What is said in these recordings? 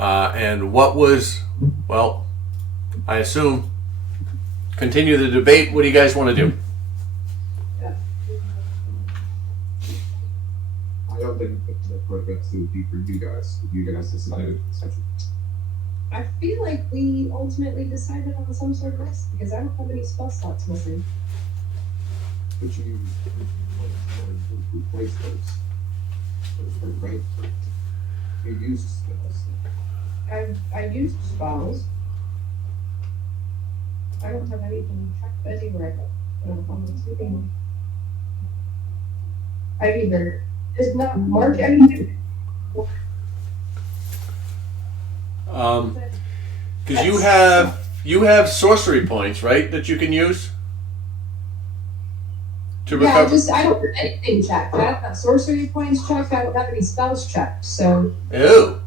And what was, well, I assume, continue the debate. What do you guys want to do? I don't think the progress would be for you guys. You guys decided. I feel like we ultimately decided on some sort of rest because I don't have any spell slots missing. But you replace those. Right? You used spells. I used spells. I don't have anything tracked anywhere. I'm sleeping. I either did not mark anything. Because you have sorcery points, right, that you can use to recover. I don't have anything checked. I don't have sorcery points checked. I don't have any spells checked. So. Ew.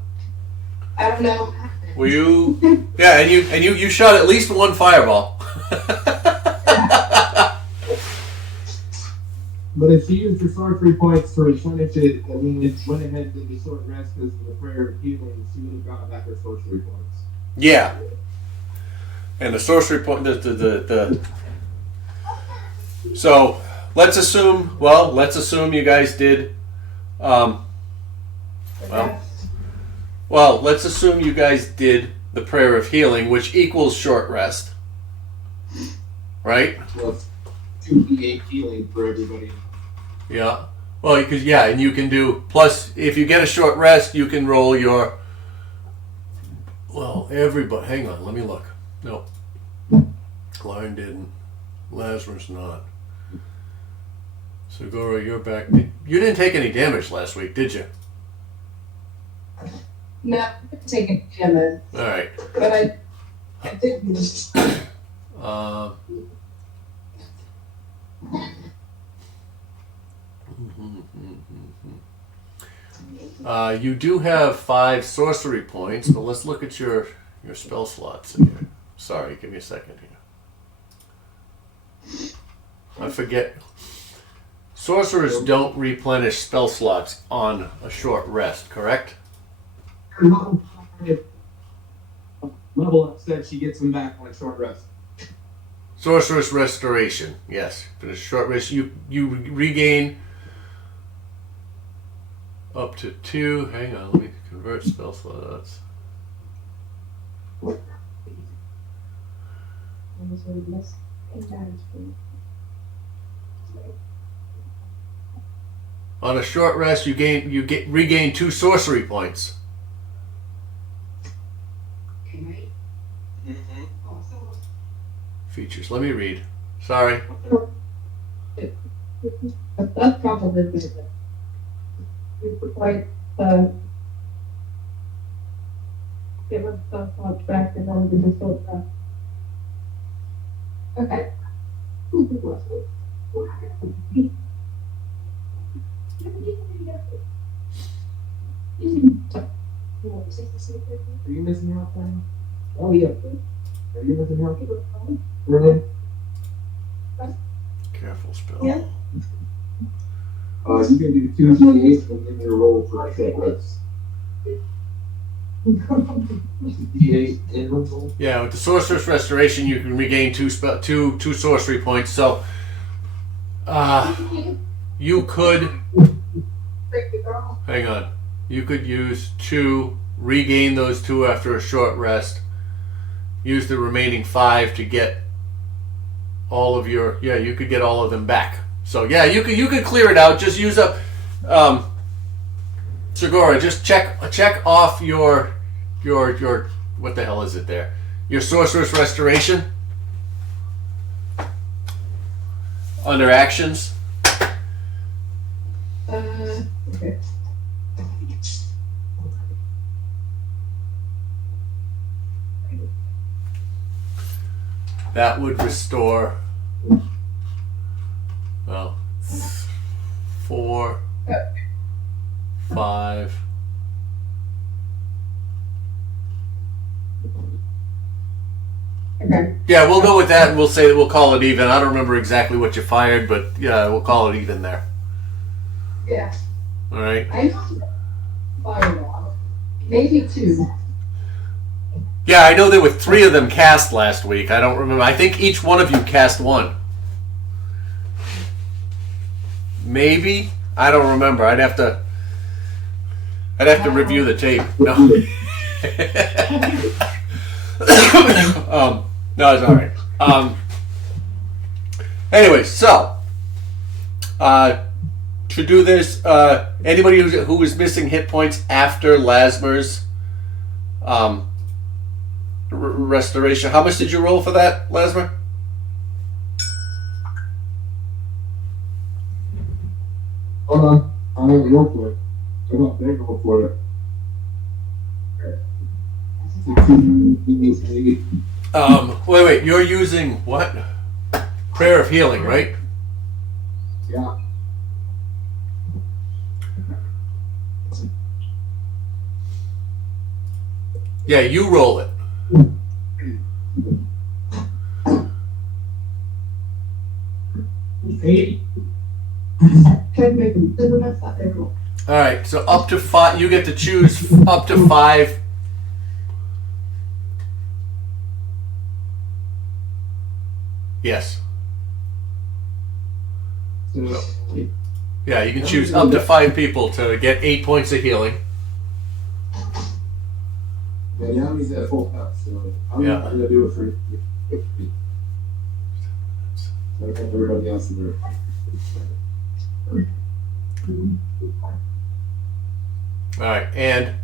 I don't know. Were you? Yeah, and you shot at least one fireball. But if you used your sorcery points to replenish it, I mean, it went ahead and did the short rest as the prayer of healing, she would have gotten back her sorcery points. Yeah. And the sorcery point, So, let's assume you guys did. Well, let's assume you guys did the prayer of healing, which equals short rest, right? Well, 2d8 healing for everybody. Yeah. Well, because and you can do plus if you get a short rest, you can roll your. Well, everybody. Hang on, let me look. No, Klein didn't. Lazarus not. Segura, you're back. You didn't take any damage last week, did you? No, I didn't take any damage. All right. But I didn't. You do have 5 sorcery points, but let's look at your spell slots in here. Sorry, give me a second here. I forget. Sorcerers don't replenish spell slots on a short rest, correct? Level up said she gets them back on a short rest. Sorceress Restoration, yes. For the short rest, you regain up to 2. Hang on, let me convert spell slots. On a short rest, you regain 2 sorcery points. Features. Let me read. Sorry. That's probably good. Quite give us stuff back and then we just sort that. Okay. Are you missing out, Brian? Oh yeah. Are you missing out? Really? Careful spell. Yeah. You can do 2d8 and then your roll for a short rest. D8 and roll. Yeah, with the Sorcerer's Restoration, you can regain 2 sorcery points. So, you could. Hang on. You could use 2, regain those 2 after a short rest. Use the remaining 5 to get all of your. Yeah, you could get all of them back. So yeah, you could clear it out. Just use up. Segura, just check off your what the hell is it there? Your Sorcerer's Restoration under actions. Okay. That would restore. Well, 4, 5. Okay. Yeah, we'll go with that, and we'll call it even. I don't remember exactly what you fired, but yeah, we'll call it even there. Yeah. All right. I know fireball. Maybe 2. Yeah, I know there were 3 of them cast last week. I don't remember. I think each one of you cast 1. Maybe? I don't remember. I'd have to review the tape. No. No, it's all right. Anyway, so to do this, anybody who was missing hit points after Lasmer's restoration, how much did you roll for that, Lasmer? Hold on. I haven't rolled for it. I don't think I'll roll for it. Wait, you're using what? Prayer of Healing, right? Yeah. Yeah, you roll it. All right, so up to 5. You get to choose up to 5. Yes. So, Yeah, you can choose up to 5 people to get 8 points of healing. yeah, Yanni's at full health, so I'm Yeah. gonna do it for you. So I got everybody else to do it. All right, and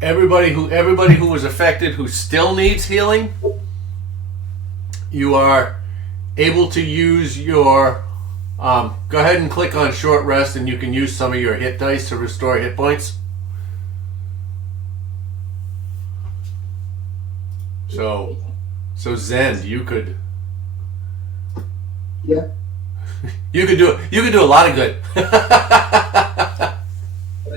everybody who was affected who still needs healing, you are able to use your. Go ahead and click on short rest, and you can use some of your hit dice to restore hit points. So Zend, you could. Yeah. You could do a lot of good. I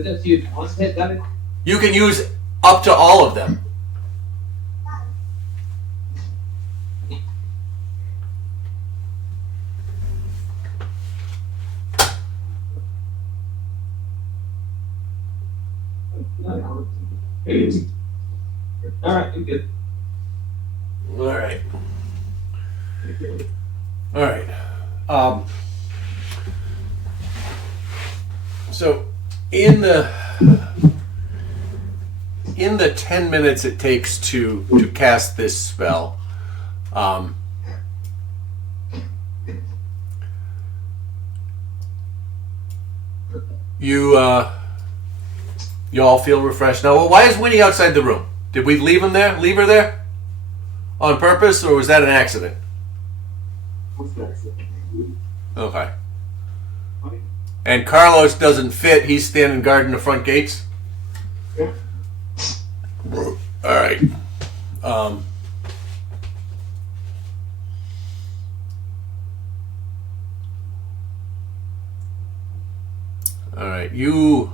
just use one hit damage. You can use up to all of them. Alright, I'm good. All right. All right. So in the 10 minutes it takes to cast this spell, you all feel refreshed. Now, why is Winnie outside the room? Did we leave her there on purpose, or was that an accident? Okay. And Carlos doesn't fit. He's standing guarding the front gates. Yeah. All right. All right. You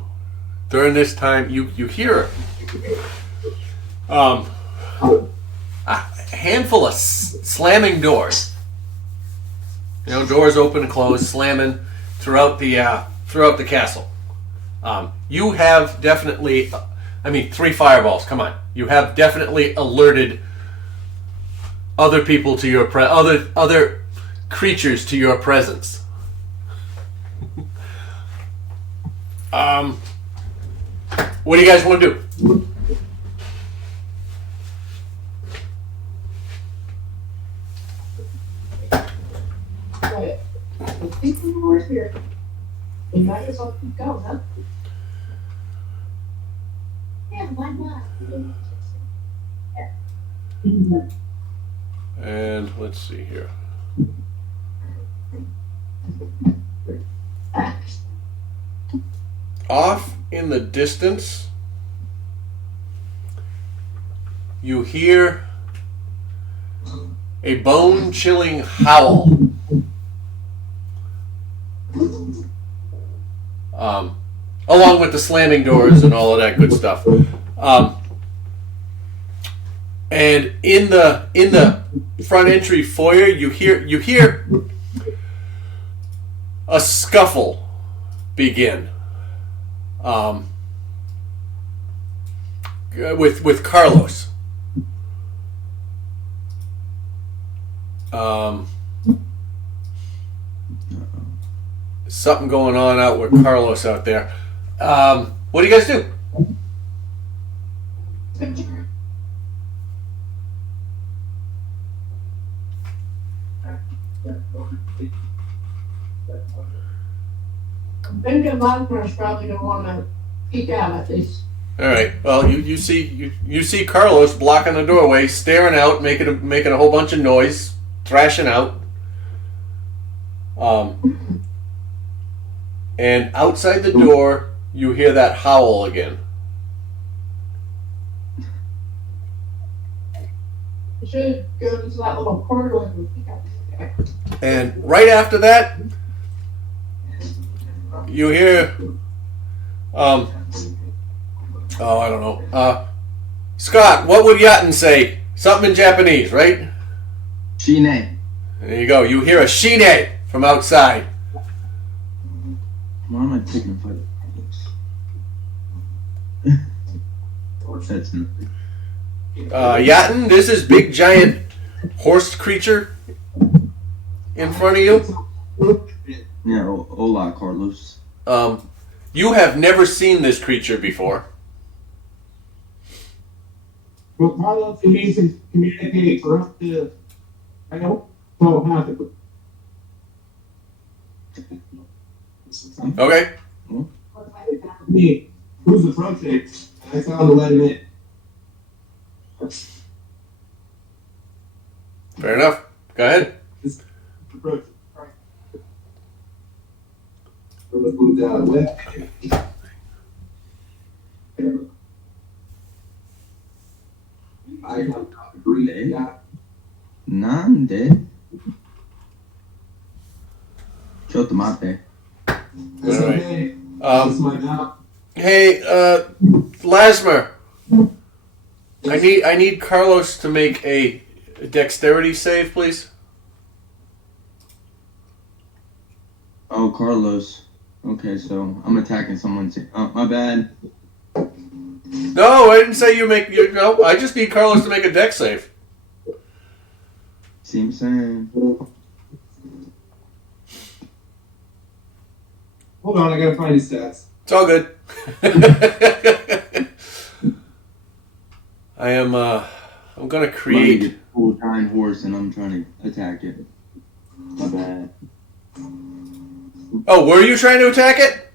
during this time you hear a handful of slamming doors. Doors open and close, slamming throughout the castle. You have definitely, 3 fireballs. Come on, you have definitely alerted other people to your other creatures to your presence. What do you guys want to do? Quiet. I think we were here. We might as well keep going, huh? Yeah, why not? And let's see here. Off in the distance, you hear a bone-chilling howl. Along with the slamming doors and all of that good stuff. And in the front entry foyer, you hear a scuffle begin. with Carlos. Something going on out with Carlos out there. What do you guys do? Ben Wagner's probably don't want to peek out at this. All right. Well, you see Carlos blocking the doorway, staring out, making a whole bunch of noise, thrashing out. And outside the door, you hear that howl again. You should go into that little corridor and peek out there. And right after that, you hear, I don't know. Scott, what would Yatten say? Something in Japanese, right? Shine. There you go. You hear a shine from outside. Why am I taking a fight? That's nothing. Yatten, there's this big giant horse creature in front of you. Yeah, hola, Carlos. You have never seen this creature before. Well, Carlos needs to communicate for us to. I don't know how to. Okay. Me, who's approaching? I tell him to let him in. Fair enough. Go ahead. Approach. Let's move down the way. I don't agree. Yeah. Nande? Chotomate. That's All right. okay. That's my job. Hey, Lasmer. I need Carlos to make a dexterity save, please. Oh, Carlos. Okay, so I'm attacking someone. Oh, my bad. No, I didn't say you make. No, I just need Carlos to make a dex save. See what I'm saying? Hold on, I gotta find his stats. It's all good. I'm gonna create. A full giant horse and I'm trying to attack it. My bad. Oh, were you trying to attack it?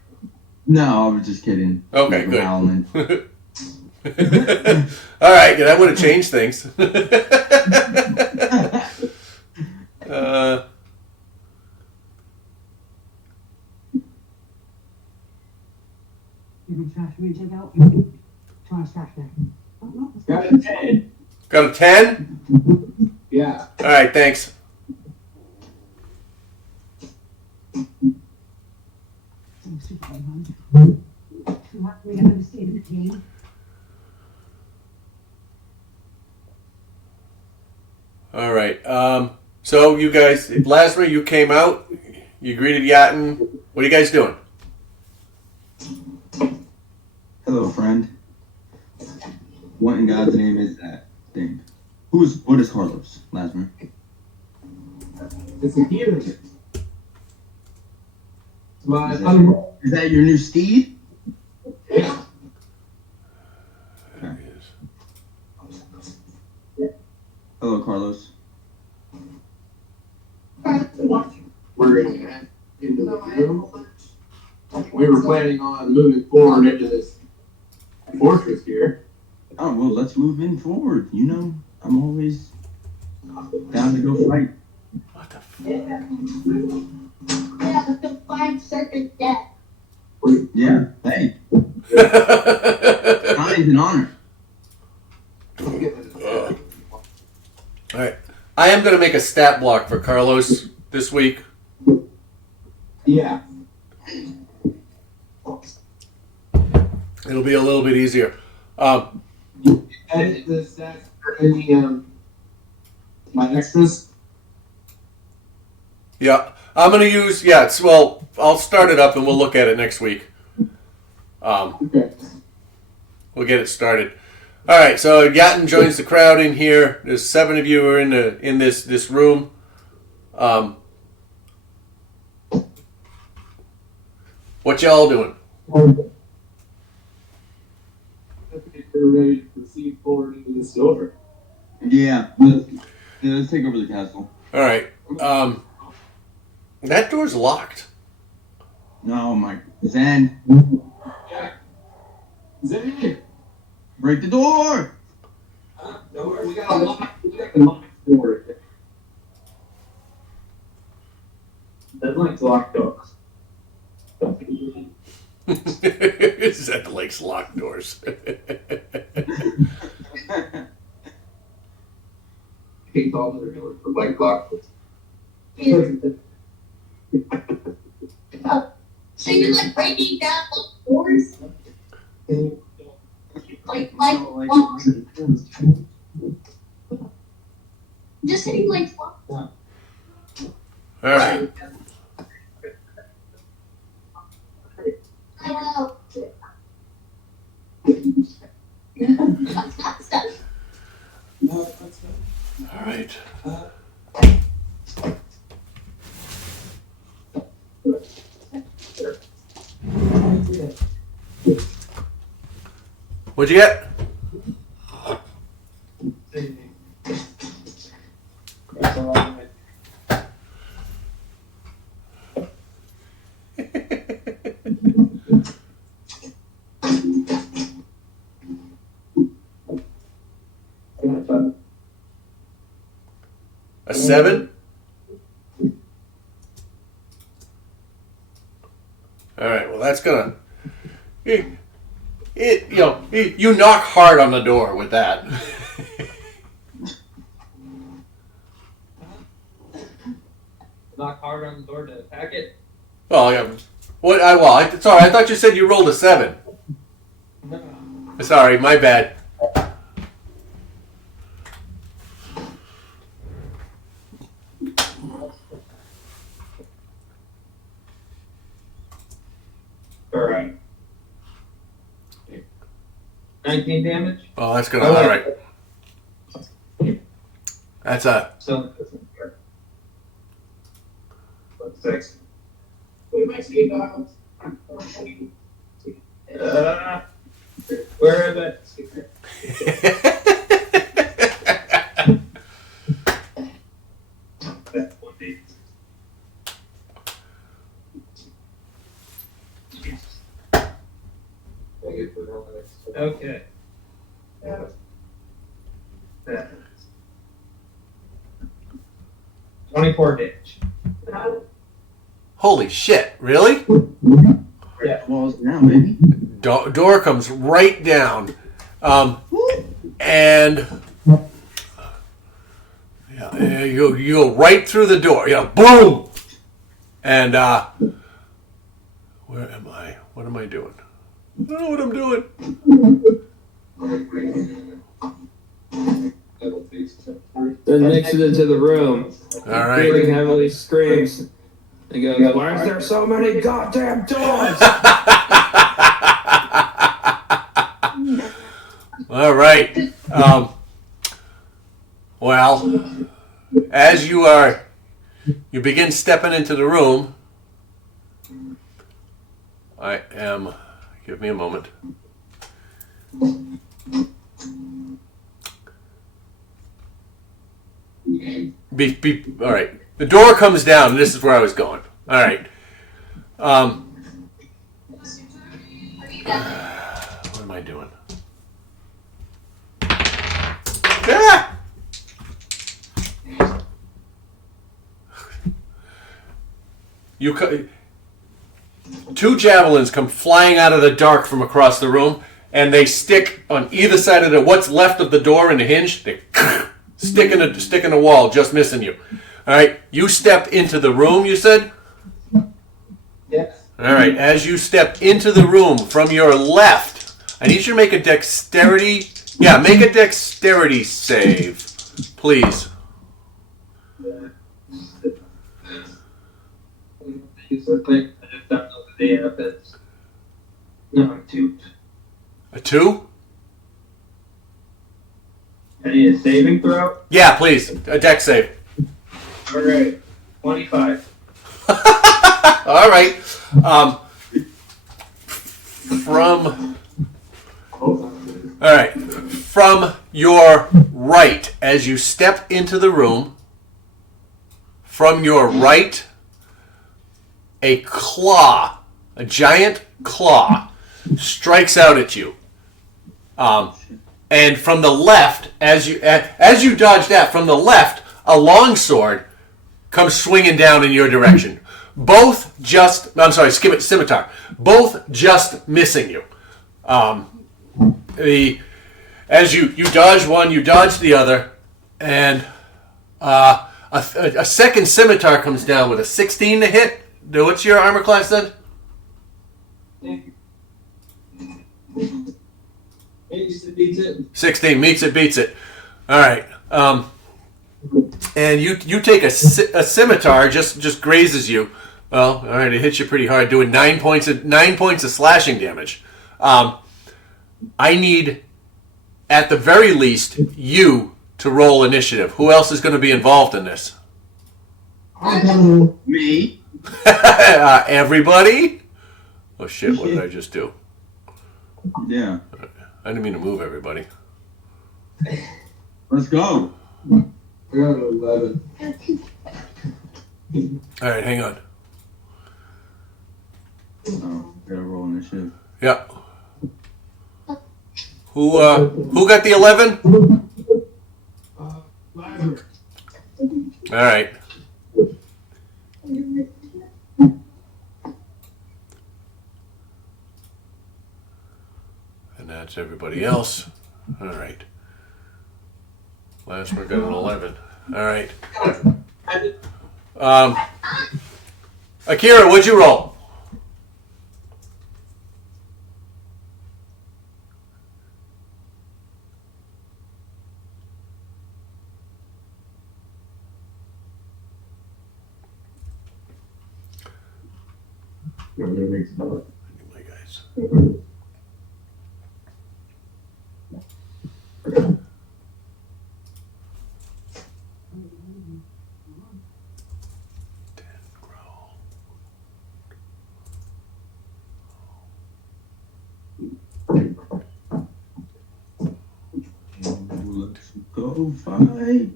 No, I was just kidding. Okay, I'm good. howling. All right, that would have changed things. Got a 10. Got a 10? Yeah. All right, thanks. All right. So you guys, Lasmer, you came out. You greeted Yatten. What are you guys doing? Hello, friend. What in God's name is that thing? What is Carlos, Lasmer? It's a healer. My Is that your new steed? yeah. There he is. Hello, Carlos. We're gonna head into the room. We were planning on moving forward into this fortress here. Oh, well, let's move in forward. You know, I'm always down to go fight. What the f- Yeah, the 5 seconds death. Yeah, hey, time's an honor. All right. I am going to make a stat block for Carlos this week. Yeah. It'll be a little bit easier. Edit the stats for any my extras. Yeah. I'm going to use, well, I'll start it up and we'll look at it next week. Okay. We'll get it started. All right, so Yatin joins the crowd in here. There's 7 of you are in this room. What y'all doing? I think we're ready to proceed forward into this door. Yeah, let's take over the castle. All right. That door's locked. No, my Zen, Zay! break the door. No, we got a lock. We got the lock door. That likes locked doors. Zed likes locked doors. Hates all the doors for like locked doors. So you like breaking down doors? Like locks? Just hitting like locks? All right. Hello. All right. What'd you get? A 7? All right. Well, that's gonna. You knock hard on the door with that. Knock hard on the door to attack it. Oh yeah. What? Sorry. I thought you said you rolled a 7. Sorry, my bad. Alright. 19 damage. Oh, that's gonna. All right. That's a. So, 6. We might see dogs. where are the... That's 1D. Okay. Yeah. 24 damage. Holy shit! Really? Yeah. Walls down, baby. Door comes right down, and yeah, you go right through the door. Yeah, boom, and where am I? What am I doing? I don't know what I'm doing. Then makes it into the room. All right. Breathing heavily, screams. He goes, why is there so many goddamn doors? All right. Well, as you begin stepping into the room. I am. Give me a moment. All right. The door comes down, and this is where I was going. All right. What am I doing? Ah! Two javelins come flying out of the dark from across the room, and they stick on either side of what's left of the door and the hinge. They stick in the wall, just missing you. All right, you step into the room. You said. Yes. All right, as you step into the room from your left, I need you to make a dexterity. Yeah, make a dexterity save, please. No, 2. A 2? I need a saving throw. Yeah, please. A deck save. All right, 25. All right. From all right, from your right, as you step into the room, from your right, a claw, a giant claw, strikes out at you. And from the left, as you dodge that, from the left, a longsword comes swinging down in your direction. Scimitar. Both just missing you. As you dodge one, you dodge the other, and a second scimitar comes down with a 16 to hit. What's your armor class then? 16 meets it, beats it. All right. And you take a scimitar, just grazes you. Well, all right, it hits you pretty hard, doing 9 points of slashing damage. I need, at the very least, you to roll initiative. Who else is going to be involved in this? Me. Everybody? Oh shit! What did I just do? Yeah. I didn't mean to move everybody. Let's go. I got an 11. All right, hang on. Oh, gotta roll initiative. Yeah. Who got the 11? Lazarus. All right. And that's everybody else. All right. Last one got an 11. All right. Akira, what'd you roll? Anyway, guys. Let's go fight.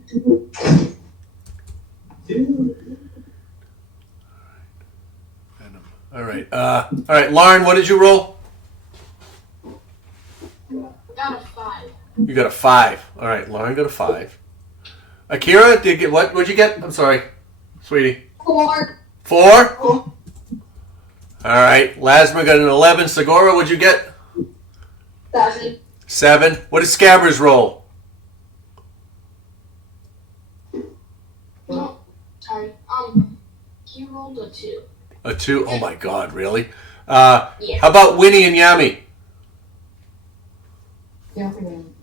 All right, Lauren, what did you roll? Got a 5. You got a 5. All right, Lauren got a 5. Akira, did you get what? What'd you get? I'm sorry, sweetie. 4. 4. All right, Lasma got an 11. Segura, what'd you get? 7. 7. What did Scabbers roll? No, sorry. He rolled a 2. A 2. Oh my God, really? Yeah. How about Winnie and Yami?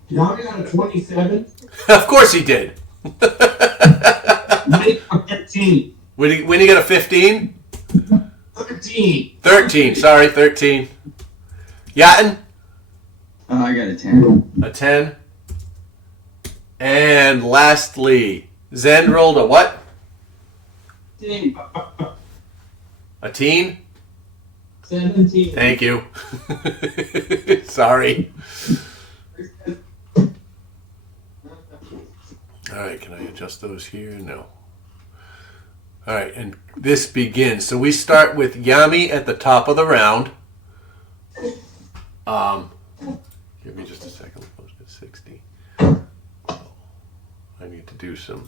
Y'all got a 27? Of course he did. Mike a 13. Winnie got a 15. 13. 13. Sorry, 13. Yatin? I got a 10. A 10. And lastly, Zen rolled a what? A teen? 17. Thank you. Sorry. All right, can I adjust those here? No. All right, and this begins. So we start with Yami at the top of the round. Give me just a second. We're supposed to get 60. I need to do some.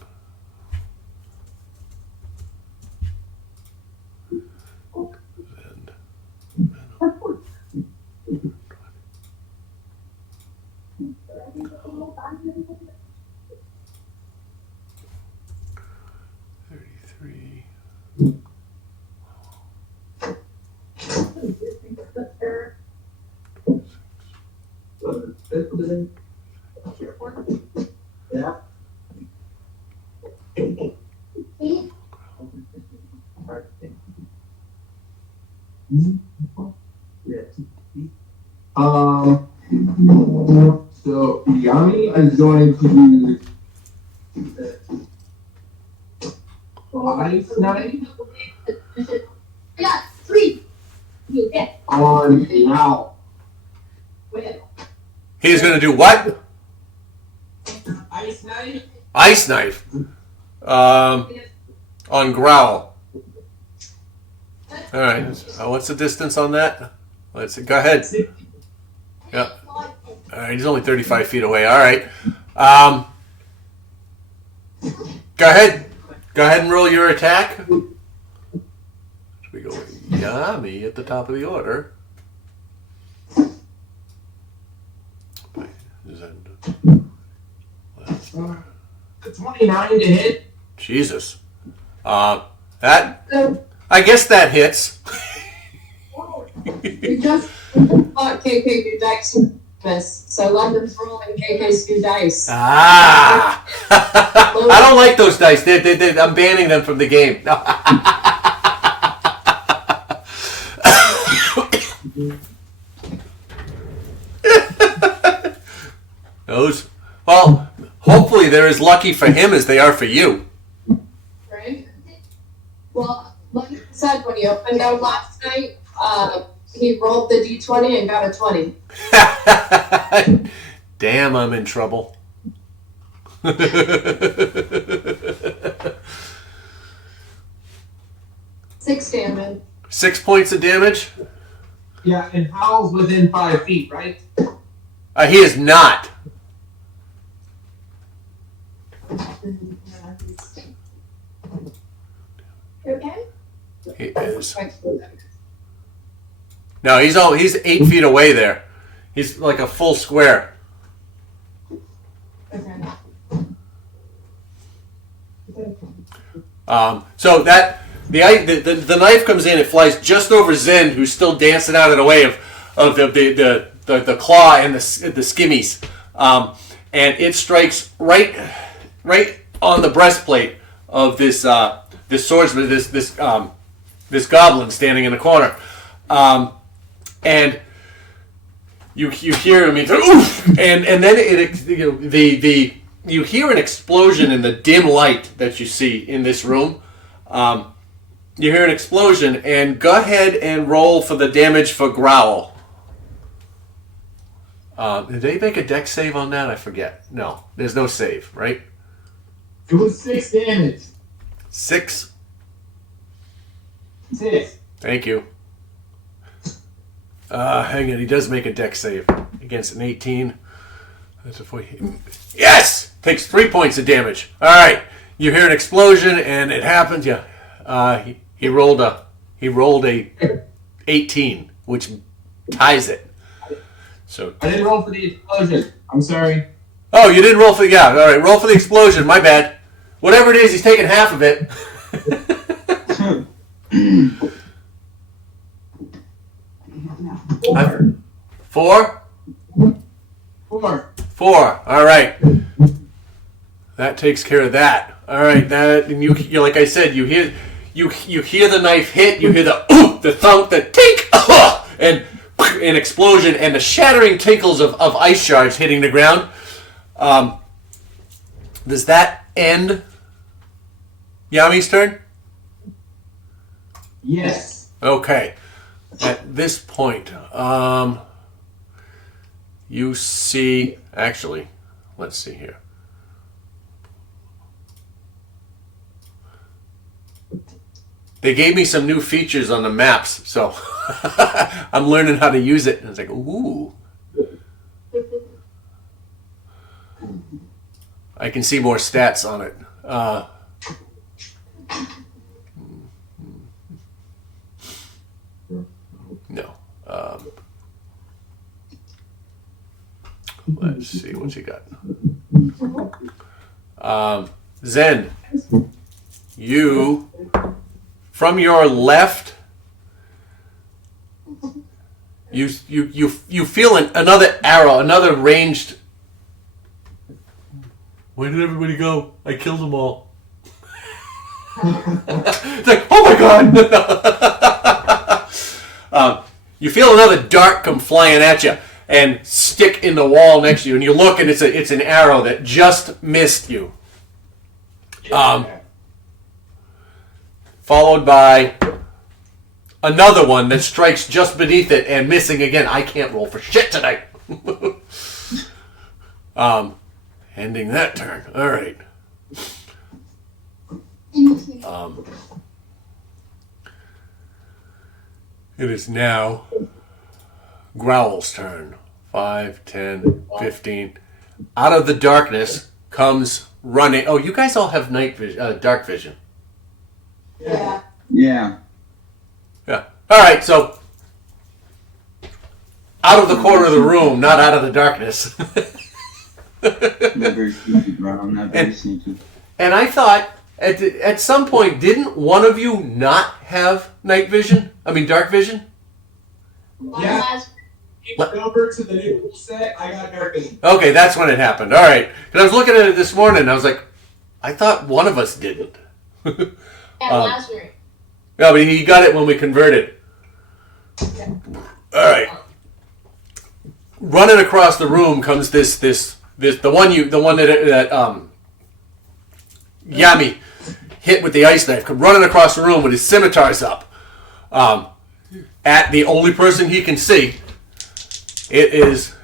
Yeah. So Yami is going to use Ice Knife Yeah, 3. You get. on now. He's going to do what? Ice Knife? Ice knife. On growl. All right. What's the distance on that? Let's see. Go ahead. Yep. All right. He's only 35 feet away. All right. Go ahead. Go ahead and roll your attack. We go Yummy at the top of the order. The 29 to hit. Jesus. That. I guess that hits. We just thought KK do dice miss, so London's rolling KK's do dice. Ah! I don't like those dice. I'm banning them from the game. Those. Well, hopefully they're as lucky for him as they are for you. Right? Well, like I said, when he opened out last night, he rolled the d20 and got a 20. Damn, I'm in trouble. 6 damage. 6 points of damage? Yeah, and Howl's within 5 feet, right? He is not. Okay? He is. No, he's 8 feet away there. He's like a full square. Okay. So that the knife comes in, it flies just over Zen, who's still dancing out of the way of the claw and the skimmies, and it strikes right on the breastplate of this swordsman, this goblin standing in the corner, and you hear him, oof, and then you hear an explosion in the dim light that you see in this room. You hear an explosion, and go ahead and roll for the damage for growl. Did they make a dex save on that? I forget. No, there's no save, right? It was 6 damage. 6. 6. Thank you. Hang on, he does make a dex save against an 18. That's a 4. Yes! Takes 3 points of damage. All right, you hear an explosion, and it happens. Yeah, he rolled a 18, which ties it. So I didn't roll for the explosion. I'm sorry. oh, you didn't roll for all right. Roll for the explosion. My bad. Whatever it is, he's taking half of it. 4. 4. 4. All right. That takes care of that. All right. That and you like I said, you hear the knife hit. You hear the thunk, the tink, and an explosion, and the shattering tinkles of ice shards hitting the ground. Does that end Yami's turn? Yes. Okay. At this point, you see... Actually, let's see here. They gave me some new features on the maps, so I'm learning how to use it. And it's like, ooh. I can see more stats on it. No. Let's see what you got. Zen, you, from your left, you feel another arrow, another ranged. Where did everybody go? I killed them all. It's like, oh my god! You feel another dart come flying at you, and stick in the wall next to you. And you look, and it's an arrow that just missed you. Followed by another one that strikes just beneath it and missing again. I can't roll for shit tonight. Ending that turn. All right. It is now Growl's turn. 5, 10, 15. Out of the darkness comes running. Oh, you guys all have night vision, dark vision. Yeah. Yeah. Yeah. All right. So out of the corner of the room, not out of the darkness. Not very sneaky, bro. I'm not very sneaky. And I thought at some point, didn't one of you not have night vision? I mean, dark vision? Yeah. Over to the new set, I got dark vision. Okay, that's when it happened. All right. Because I was looking at it this morning, and I was like, I thought one of us didn't. Last night. No, but he got it when we converted. All right. Running across the room comes this the one that Yami hit with the ice knife. Come running across the room with his scimitars up. At the only person he can see. It is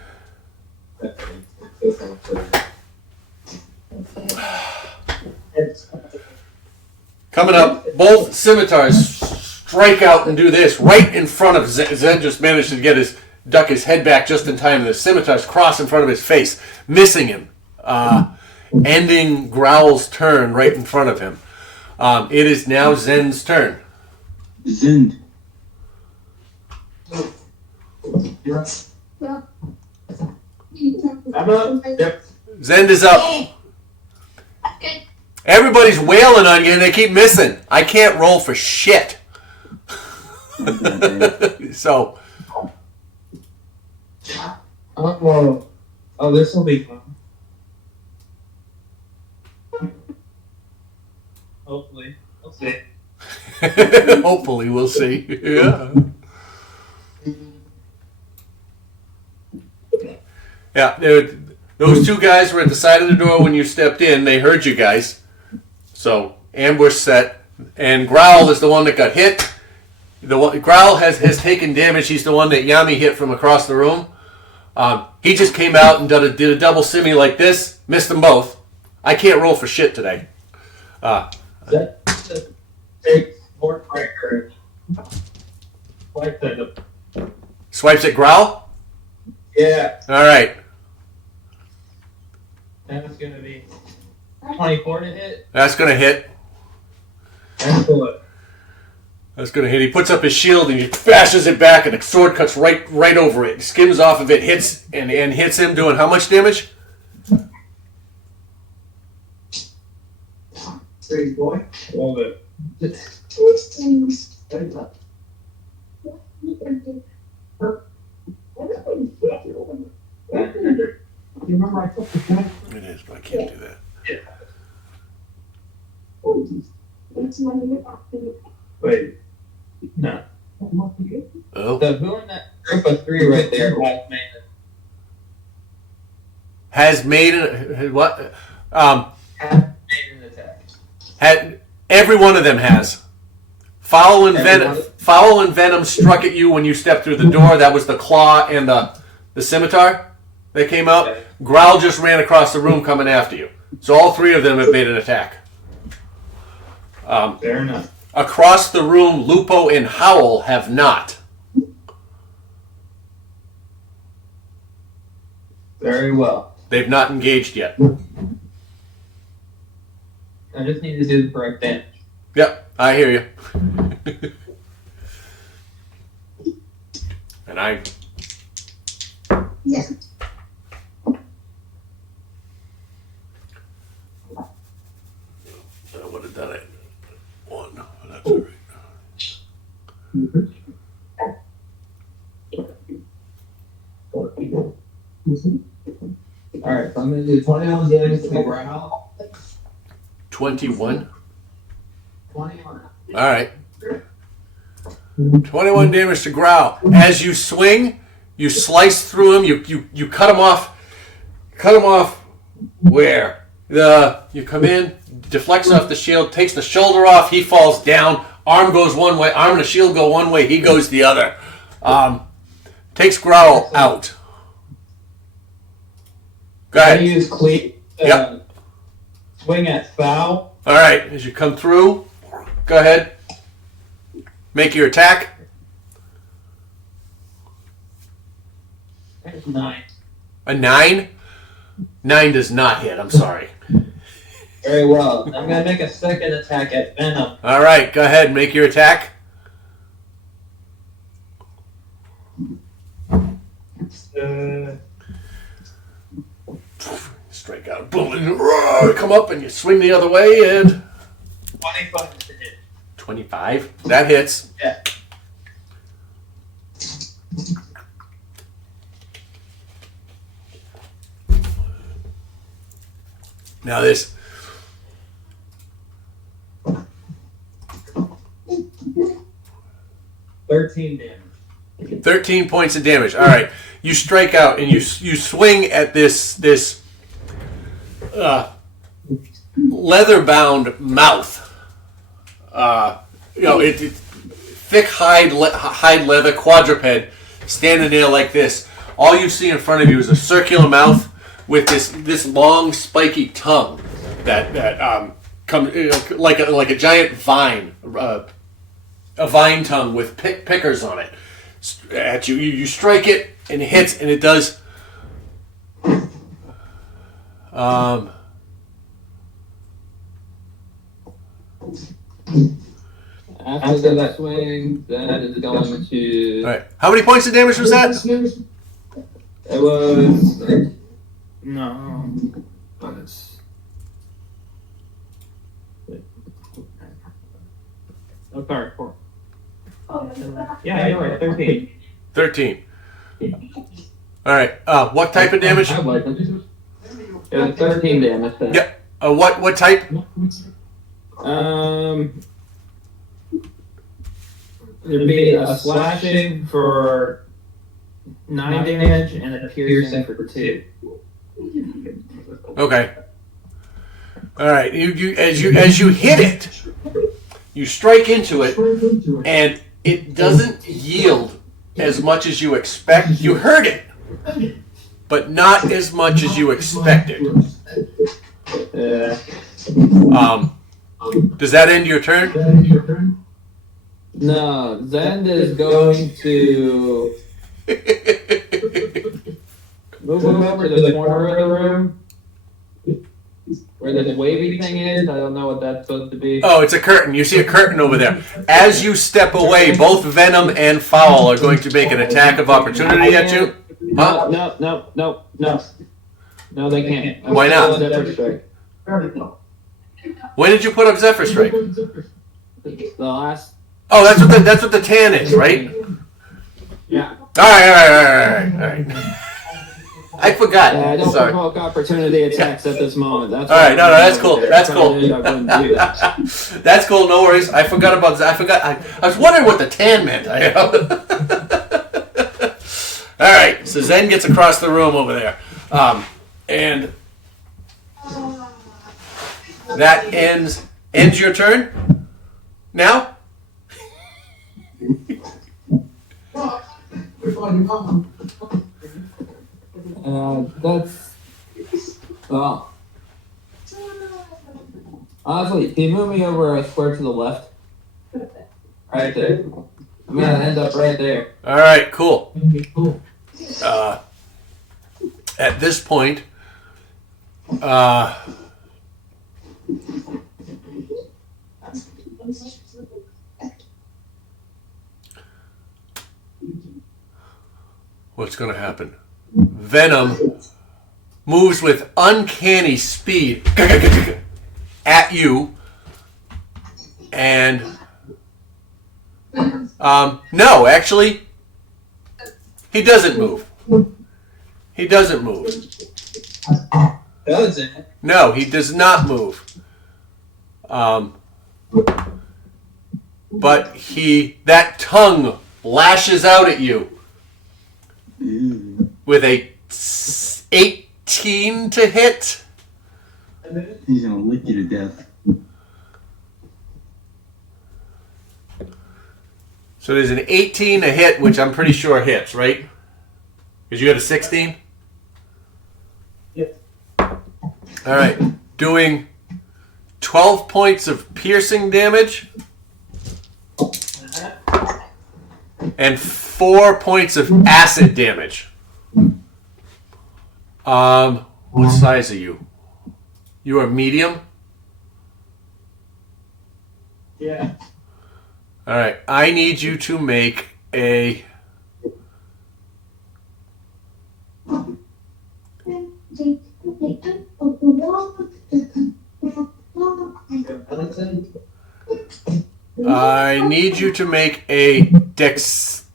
coming up. Both scimitars strike out and do this right in front of Zen. Zen just managed to duck his head back just in time. The scimitars cross in front of his face, missing him, ending Growl's turn right in front of him. It is now Zen's turn. Zen. I'm up. Yep. Zend is up. Everybody's wailing on you and they keep missing. I can't roll for shit. So. Oh, this will be fun. Hopefully. We'll see. Hopefully, we'll see. Yeah. Yeah, those two guys were at the side of the door when you stepped in. They heard you guys. So, ambush set. And Growl is the one that got hit. Growl has taken damage. He's the one that Yami hit from across the room. He just came out and did a double simmy like this. Missed them both. I can't roll for shit today. Take more breaker. Like that. Swipes at Growl? Yeah. All right. That's going to be 24 to hit. That's going to hit. Excellent. That's going to hit. He puts up his shield and he bashes it back, and the sword cuts right over it. Skims off of it, hits and hits him, doing how much damage? Steady boy. Love it. You remember I took the point? It is, but I can't do that. Wait. No. Oh. The who in that group of three right there Has made an what? has made an attack. Had every one of them has. Foul and Venom struck at you when you stepped through the door. That was the claw and the scimitar that came out. Okay. Growl just ran across the room coming after you. So all three of them have made an attack. Fair enough. Across the room, Lupo and Howl have not. Very well. They've not engaged yet. I just need to do the correct damage. Yep, I hear you. And I... Yeah. I would have done it. One, but that's all right. Alright, so I'm going to do 21 damage to the ground. 21? 21. Alright. 21 damage to Growl. As you swing, You slice through him. You cut him off. Cut him off. Where? You come in, deflects off the shield, takes the shoulder off. He falls down. Arm goes one way. Arm and the shield go one way. He goes the other. Takes Growl out. Go I ahead. use cleat. Yep. Swing at foul. All right. As you come through, go ahead. Make your attack. 9. A 9. 9 does not hit. I'm sorry. Very well. I'm gonna make a second attack at Venom. All right. Go ahead. Make your attack. Strike out. Boom. And come up and you swing the other way and 25 to hit. 25. That hits. Yeah. Now this. $13 damage. 13 points of damage. All right. You strike out and you swing at this leather-bound mouth. It thick hide leather quadruped standing there like this. All you see in front of you is a circular mouth with this long spiky tongue that comes like a giant vine, a vine tongue with pickers on it. At you, you strike it and it hits and it does. After that swing, that is going to. All right. How many points of damage was that? It was. No. But it's. Oh, sorry, 4. Yeah, you're right, 13. 13. All right. What type of damage? It was 13 damage. Then. Yep. What type? There'd be a slashing for 9 damage and a piercing for 2. Okay. All right. As you hit it, you strike into it, and it doesn't yield as much as you expect. You hurt it, but not as much as you expected. Does that end your turn? No, Zend is going to move over to the corner of the room where the wavy thing is. I don't know what that's supposed to be. Oh, it's a curtain. You see a curtain over there. As you step away, both Venom and Fowl are going to make an attack of opportunity at you. Huh? No, they can't. Why not? Zephyr Strike. When did you put up Zephyr Strike? The last. Oh, that's what the tan is, right? Yeah. All right. I forgot. Yeah, I don't Sorry. provoke opportunity attacks at this moment. That's All right, no, that's cool. there. That's cool. I wouldn't do that. That's cool. No worries. I forgot about that. I was wondering what the tan meant. All right. So Zen gets across the room over there, and that ends your turn. Now. That's. Well. Honestly, can you move me over a square to the left? Right there. I'm gonna end up right there. All right. Cool. At this point, what's going to happen? Venom moves with uncanny speed at you, and no, actually, he doesn't move. He doesn't move. Does it? No, he does not move. But that tongue lashes out at you. Ew. with a 18 to hit. He's gonna lick you to death. So there's an 18 to hit, which I'm pretty sure hits, right? Because you had a 16? Yep. All right. Doing 12 points of piercing damage and 4 points of acid damage. What size are you? You are medium? Yeah. All right. I need you to make a... I need you to make a dexterity.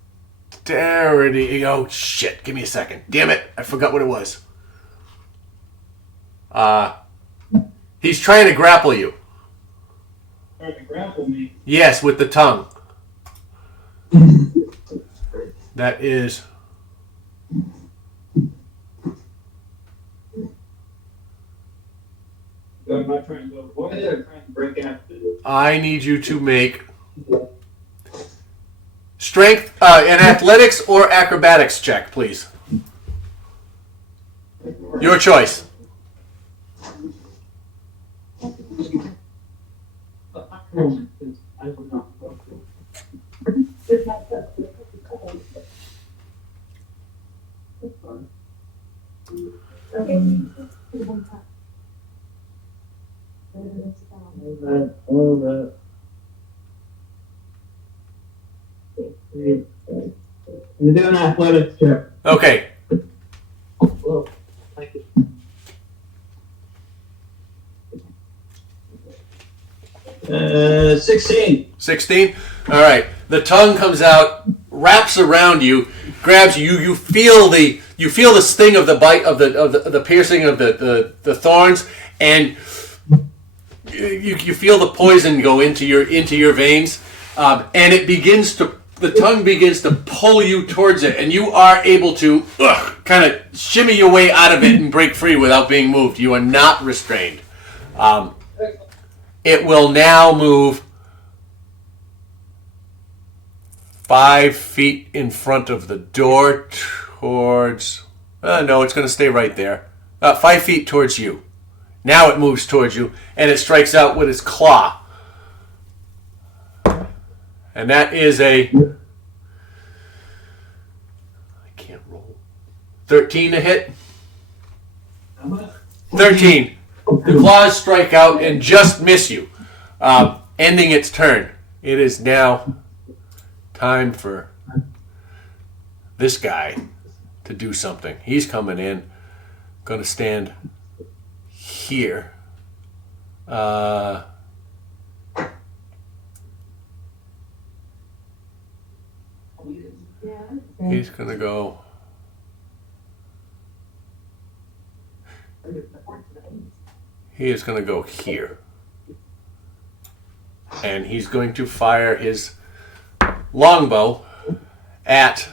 Oh, shit. Give me a second. Damn it. I forgot what it was. He's trying to grapple you. Trying to grapple me. Yes, with the tongue. That is... I'm not trying to avoid it, I'm trying to break out. I need you to make strength, an athletics or acrobatics check, please. Your choice. I'm doing athletics check. Okay. Whoa. Thank you. Uh, 16. 16. All right. The tongue comes out, wraps around you, grabs you. You feel the sting of the bite of the piercing of the thorns, and you feel the poison go into your veins, and the tongue begins to pull you towards it, and you are able to kind of shimmy your way out of it and break free without being moved. You are not restrained. It will now move 5 feet in front of the door towards... no, it's going to stay right there. 5 feet towards you. Now it moves towards you, and it strikes out with its claw. And that is a... I can't roll. 13 to hit? How much? 13. The claws strike out and just miss you, ending its turn. It is now time for this guy to do something. He's coming in. Going to stand here. He's going to go... He is going to go here. And he's going to fire his longbow at...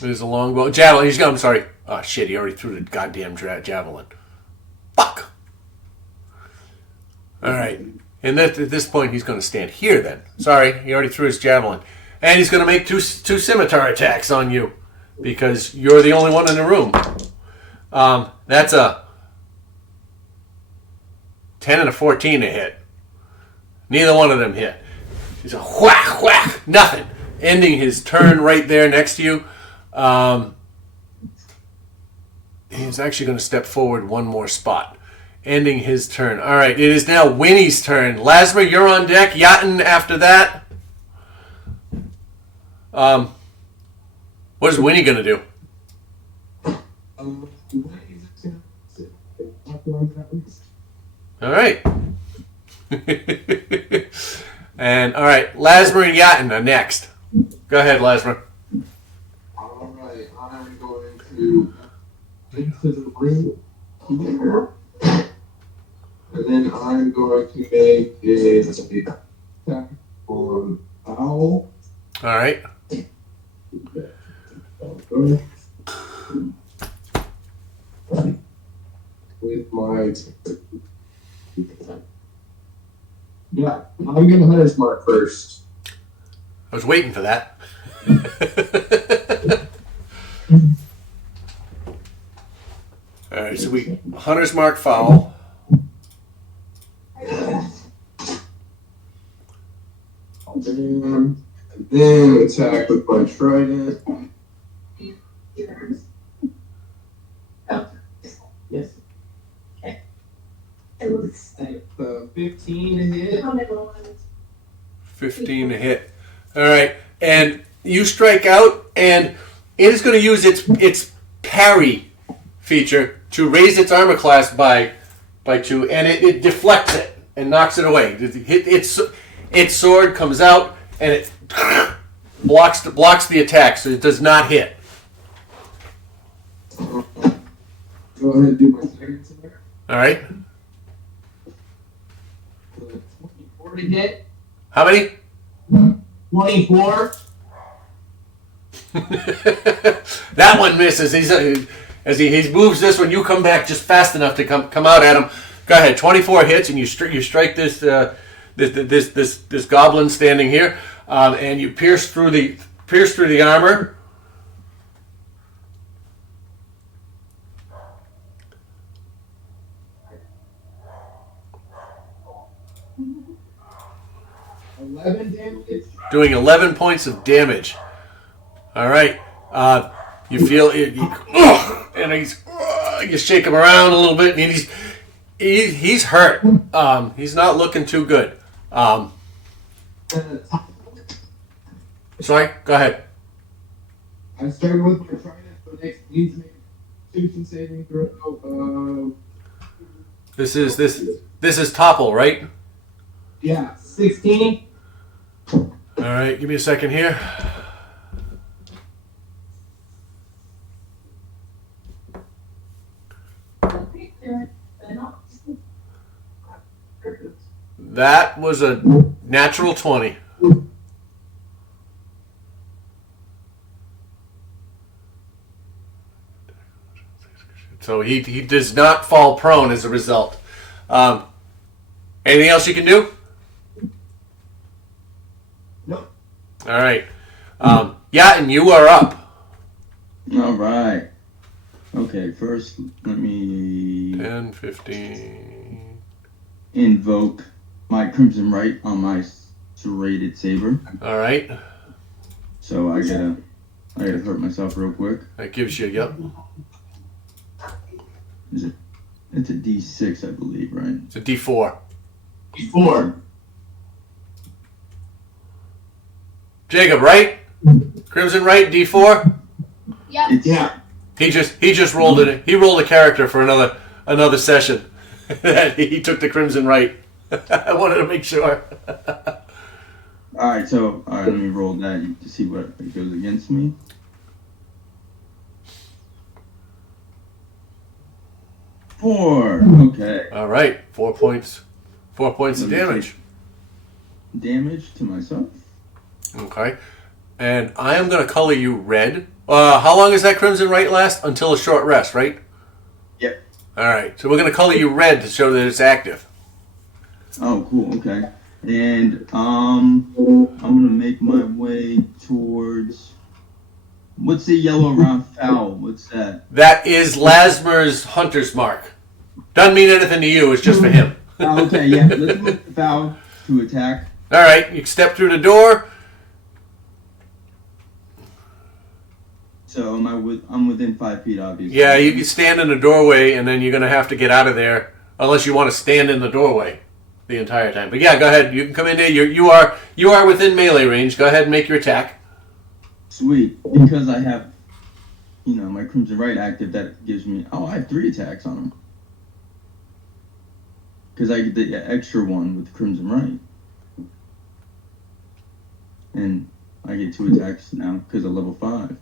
There's a longbow. Javelin. I'm sorry. Oh, shit. He already threw the goddamn javelin. Fuck. All right. And at this point, he's going to stand here then. Sorry. He already threw his javelin. And he's going to make two scimitar attacks on you. Because you're the only one in the room. That's a 10 and a 14 to hit. Neither one of them hit. He's a whack, whack, nothing. Ending his turn right there next to you. He's actually going to step forward one more spot. Ending his turn. All right, it is now Winnie's turn. Lasmer, you're on deck. Yatin after that. What is Winnie going to do? All right. And, all right, Lasmer and Yatin are next. Go ahead, Lasmer. All right, I'm going to into the room here, and then I'm going to make a attack on Owl. All right. With my. Yeah, I'm gonna Hunter's Mark first. I was waiting for that. All right, so we Hunter's Mark foul. Then attack with my trident. Yes. 15 to hit. 15 to hit. All right, and you strike out, and it is going to use its parry feature to raise its armor class by 2, and it deflects it and knocks it away. Its sword comes out and it blocks the attack, so it does not hit. Go ahead and do my second attack. All right. 24 to hit. How many? 24. That one misses. As he moves this one, you come back just fast enough to come out at him. Go ahead. 24 hits, and you strike this goblin standing here, and you pierce through the armor. Doing 11 points of damage. All right. You feel it, and you shake him around a little bit, and he's hurt. He's not looking too good. Sorry, go ahead. I started with my trident, so next needs me Constitution saving throw. This is Topple, right? Yeah, 16. All right, give me a second here. That was a natural 20. So he does not fall prone as a result. Anything else you can do? Nope. All right. Yeah, and you are up. All right. Okay, first let me 10, 15. invoke my Crimson Right on my serrated saber. All right. So I gotta hurt myself real quick. That gives you, yep. It's a D6, I believe, right? It's a D4. D4. Jacob, right? Crimson right, D4? Yep. It's, Yeah. He just rolled it. He rolled a character for another session. He took the Crimson right. I wanted to make sure. All right, let me roll that to see what it goes against me. Four. Okay. All right, 4 points. 4 points of Let me damage. Damage to myself. Okay, and I am going to color you red. How long does that Crimson right last? Until a short rest, right? Yep. All right, so we're going to color you red to show that it's active. Oh, cool. Okay. And I'm gonna make my way towards. What's the yellow round foul? What's that? That is Lasmer's hunter's mark. Doesn't mean anything to you. It's just for him. Oh, okay, yeah. Let's move the foul to attack. All right, you step through the door. So I'm within 5 feet, obviously. Yeah, you can stand in the doorway, and then you're going to have to get out of there, unless you want to stand in the doorway the entire time. But yeah, go ahead. You can come in there. You are within melee range. Go ahead and make your attack. Sweet. Because I have, my Crimson Right active, that gives me. Oh, I have 3 attacks on him. Because I get the extra one with Crimson Right. And I get 2 attacks now because of level 5.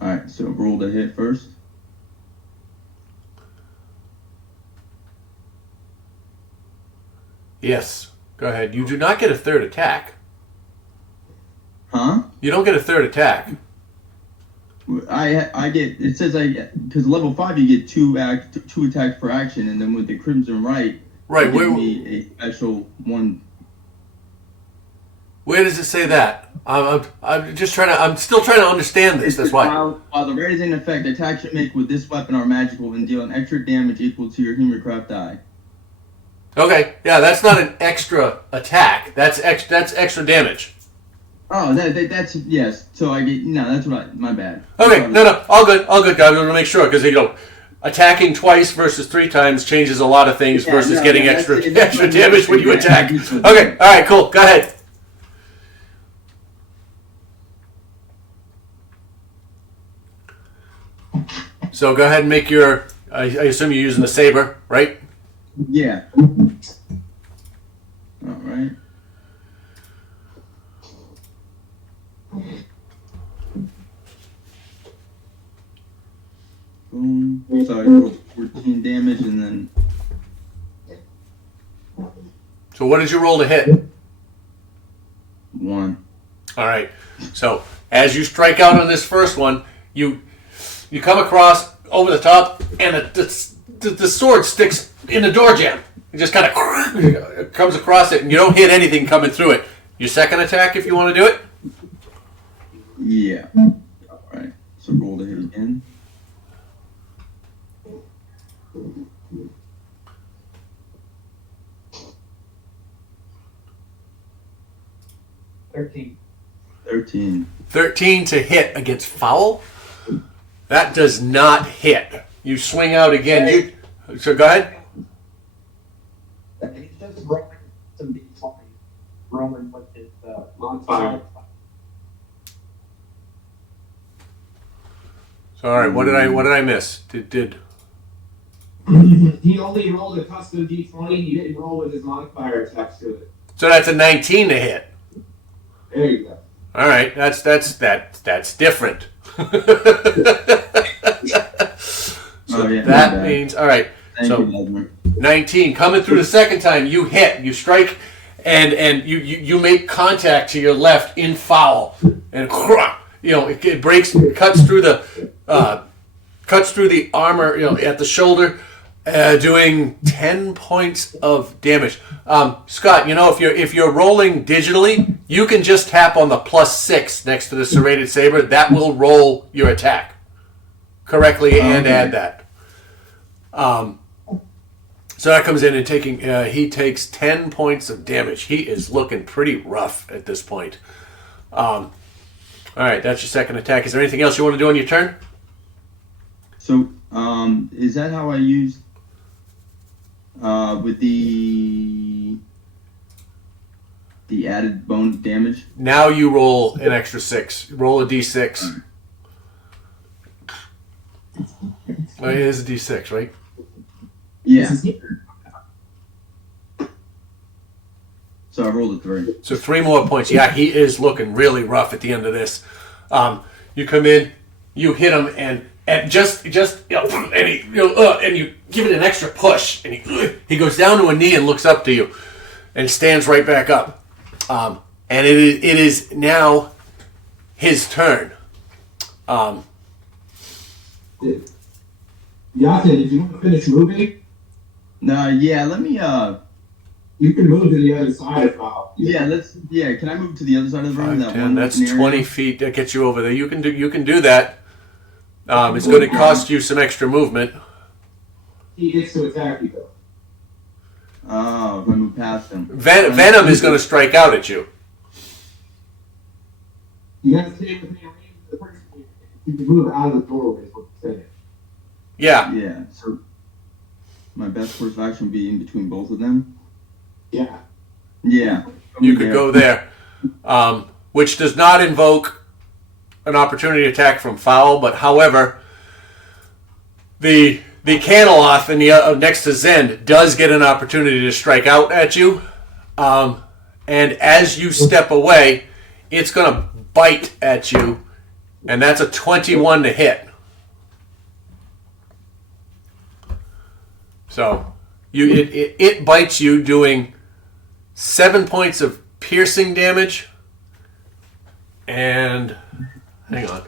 Alright, so roll the hit first. Yes. Go ahead. You do not get a third attack. Huh? You don't get a third attack. I get, it says because level 5 you get two attacks per action, and then with the Crimson Right, Right. give me a special one. Where does it say that? I'm just trying to. I'm still trying to understand this. That's why. While the raid is in effect, attacks you make with this weapon are magical and deal an extra damage equal to your Humorcraft die. Okay. Yeah, that's not an extra attack. That's extra damage. Oh, that's yes. So I get that's what my bad. Okay. No. All good, guys. I want to make sure because attacking twice versus 3 times changes a lot of things versus getting extra damage when you attack. Okay. All right. Cool. Go ahead. So go ahead and make your. I assume you're using the saber, right? Yeah. All right. Boom. So I rolled 14 damage and then. So what did you roll to hit? 1. All right. So as you strike out on this first one, you come across over the top, and the sword sticks in the door jamb. It just kind of comes across it, and you don't hit anything coming through it. Your second attack, if you want to do it. Yeah. All right. So roll to hit again. $13. 13 to hit against foul. That does not hit. You swing out again. So go ahead. He's just rolling some d20. Rolling with his Modifier. So all right. What did I miss? Did He only rolled a custom d20. He didn't roll with his modifier attached to it. so that's a 19 to hit. There you go. All right. That's different. So that means all right. Thank So you, Lesnar. 19 coming through the second time. You hit. You strike, and you make contact to your left in foul, and it breaks, cuts through the armor, at the shoulder, doing 10 points of damage. Scott, if you're rolling digitally, you can just tap on the +6 next to the serrated saber. That will roll your attack correctly and add that. So that comes in and he takes 10 points of damage. He is looking pretty rough at this point. All right, that's your second attack. Is there anything else you want to do on your turn? So, is that how I used with the added bone damage? Now you roll an extra 6. Roll a d6. Oh, it is a d6, right? Yeah. So I rolled a 3. So 3 more points. Yeah, he is looking really rough at the end of this. You come in, you hit him, and just and you give it an extra push, and he goes down to a knee and looks up to you, and stands right back up. And it is now his turn. Yasin, if you want to finish moving, Yeah, let me, you can move to the other side of Foul. can I move to the other side of the room? 5, 10, that's 20 feet. That gets you over there. You can do that. It's going to cost you some extra movement. He gets to attack you, though. Oh, if I move past him. Venom is going to strike out at you. You have to stay within range of the person. You can move out of the doorway, is what you're saying. Yeah. Yeah, so my best course of action would be in between both of them? Yeah. Yeah. You could go there, which does not invoke an opportunity attack from foul, but however, the Caneloth in the next to Zend does get an opportunity to strike out at you, and as you step away, it's going to bite at you, and that's a 21 to hit. So it bites you, doing 7 points of piercing damage And hang on.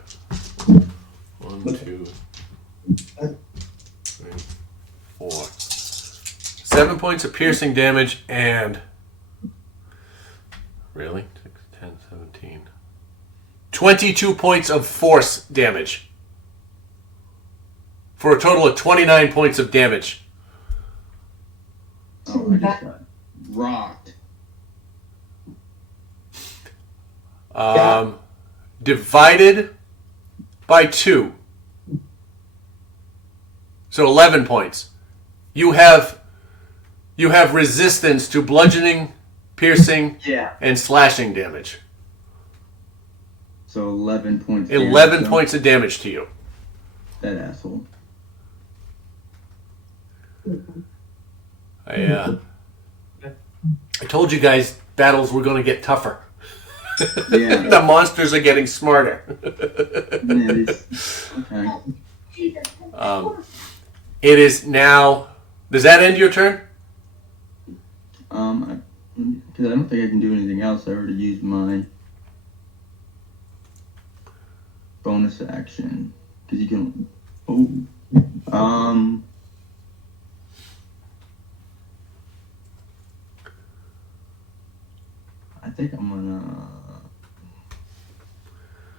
1, 2, 3, 4. 7 points of piercing damage and really 6, 10, 17. 22 points of force damage. For a total of 29 points of damage. Oh, I just got rocked. Divided by 2. So 11 points. You have resistance to bludgeoning, piercing, and slashing damage. So 11 points. 11 damage, points of damage to you. That asshole. I told you guys battles were going to get tougher. Yeah. The monsters are getting smarter. Okay. It is now. Does that end your turn? Because I don't think I can do anything else. I already used my bonus action. Because you can. I think I'm gonna.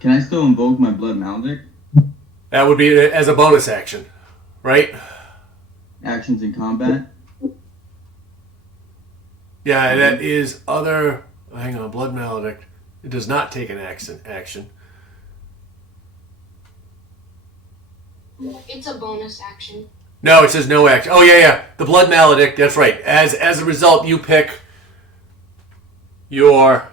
Can I still invoke my blood maledict? That would be as a bonus action, right? Actions in combat. Yeah, that is other. Hang on, blood maledict. It does not take an action. It's a bonus action. No, it says no action. Oh yeah. The blood maledict. That's right. As a result, you pick your.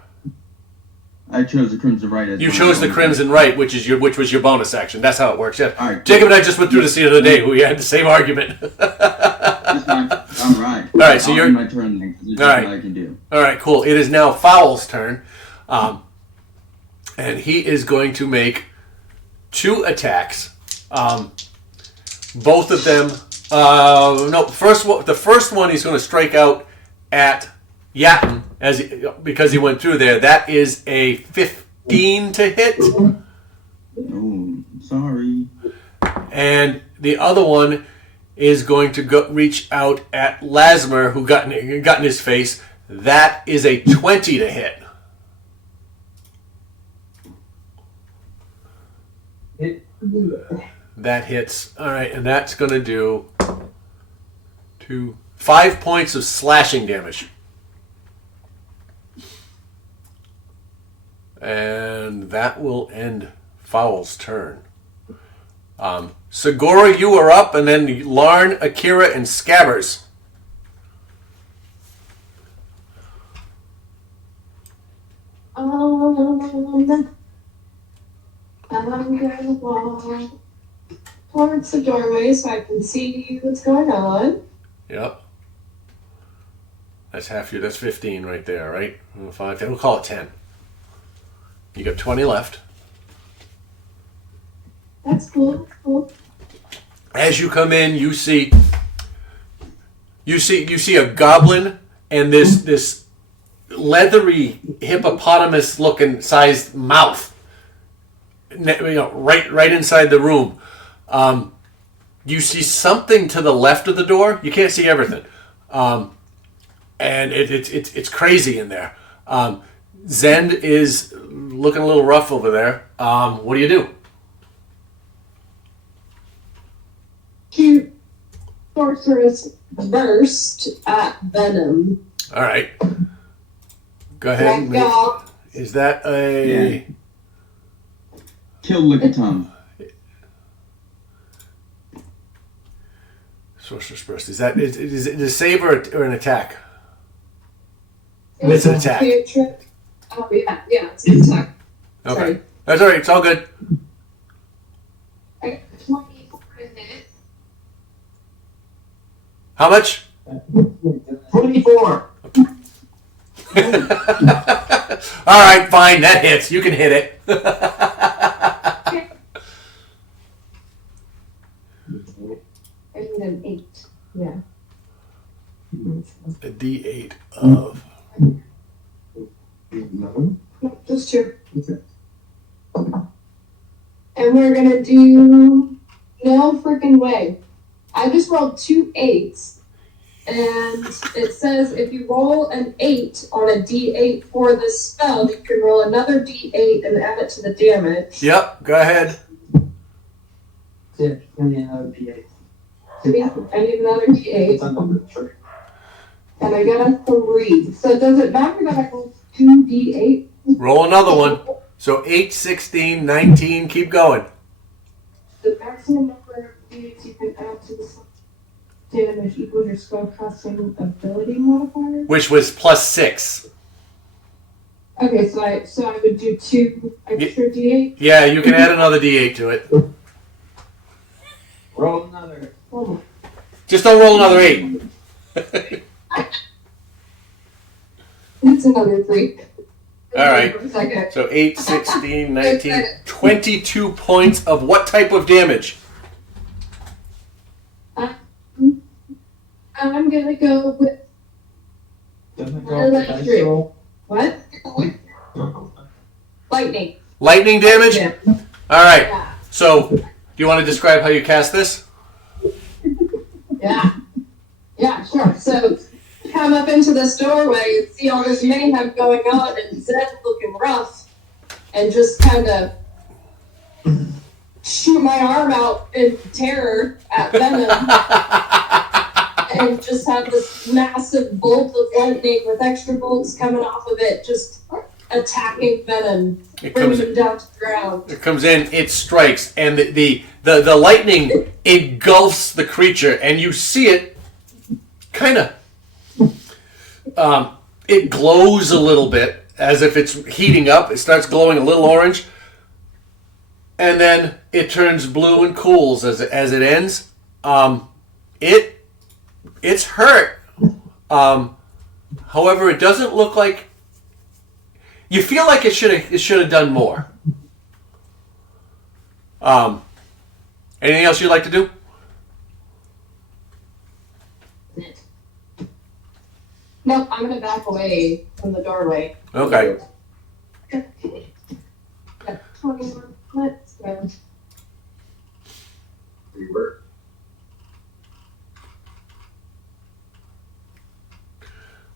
I chose the Crimson Right. As You my chose the bonus Crimson Right, which was your bonus action. That's how it works. Yeah. All right. Jacob and I just went through this the other day. We had the same argument. All right. All right, so you're- my turn then. 'Cause it's All right. what I can do. All right, cool. It is now Fowl's turn, and he is going to make 2 attacks. Both of them. No, the first one he's going to strike out at Yatton because he went through there. That is a 15 to hit, Oh, sorry. and the other one is going to reach out at Lasmer, who got in his face. That is a 20 to hit. That hits. All right, and that's going to do 5 points of slashing damage. And that will end Fowl's turn. Segura, you are up, and then Larn, Akira, and Scabbers. I'm gonna walk towards the doorway so I can see what's going on. Yep. That's that's 15 right there, right? 5, 10. We'll call it 10. You got 20 left. That's cool. As you come in, you see a goblin and this leathery hippopotamus looking sized mouth, right inside the room. You see something to the left of the door. You can't see everything, and it's crazy in there. Zend is looking a little rough over there. What do you do? Cute sorceress burst at Venom. All right. Go ahead. Cragmaw. Is that a... Yeah. Kill Lickitung. Sorcerer's Burst. Is it a save or an attack? It's an attack. Cantrip. Oh yeah, it's an attack. Okay. Sorry. That's all right. It's all good. I got 24 to hit. How much? 24. All right, fine. That hits. You can hit it. I need an 8. Yeah. A D8 of... No. No, just 2. Okay. And we're gonna do no freaking way. I just rolled 2 8s. And it says if you roll an 8 on a d8 for this spell, you can roll another d8 and add it to the damage. Yep, go ahead. Yeah, I need another D8. I need another d8. And I got a 3. So does it matter that I roll 2 d8? Roll another one. So 8, 16, 19, keep going. The maximum number of d8s you can add to the damage equals your spellcasting ability modifier. Which was plus 6. Okay, so I would do 2 extra d8. Yeah, you can add another d8 to it. Roll another. Oh, Just don't roll another 8. it's another 3. All right. For a second. So 8, 16, 19, 22 points of what type of damage? I'm gonna go with Doesn't go off the dice roll. what? Lightning. Lightning damage? Yeah. All right. Yeah. So, do you want to describe how you cast this? Yeah. Yeah, sure. So come up into this doorway and see all this mayhem going on and Zed looking rough and just kind of shoot my arm out in terror at Venom and just have this massive bolt of lightning with extra bolts coming off of it just attacking Venom, It bringing comes him down to the ground. It comes in, it strikes, and the lightning engulfs the creature, and you see it kind of, it glows a little bit as if it's heating up. It starts glowing a little orange, and then it turns blue and cools as it ends. It's hurt. However, it doesn't look like. You feel like it should have done more. Anything else you'd like to do? Nope, I'm gonna back away from the doorway. Okay. Got 21 minutes. So.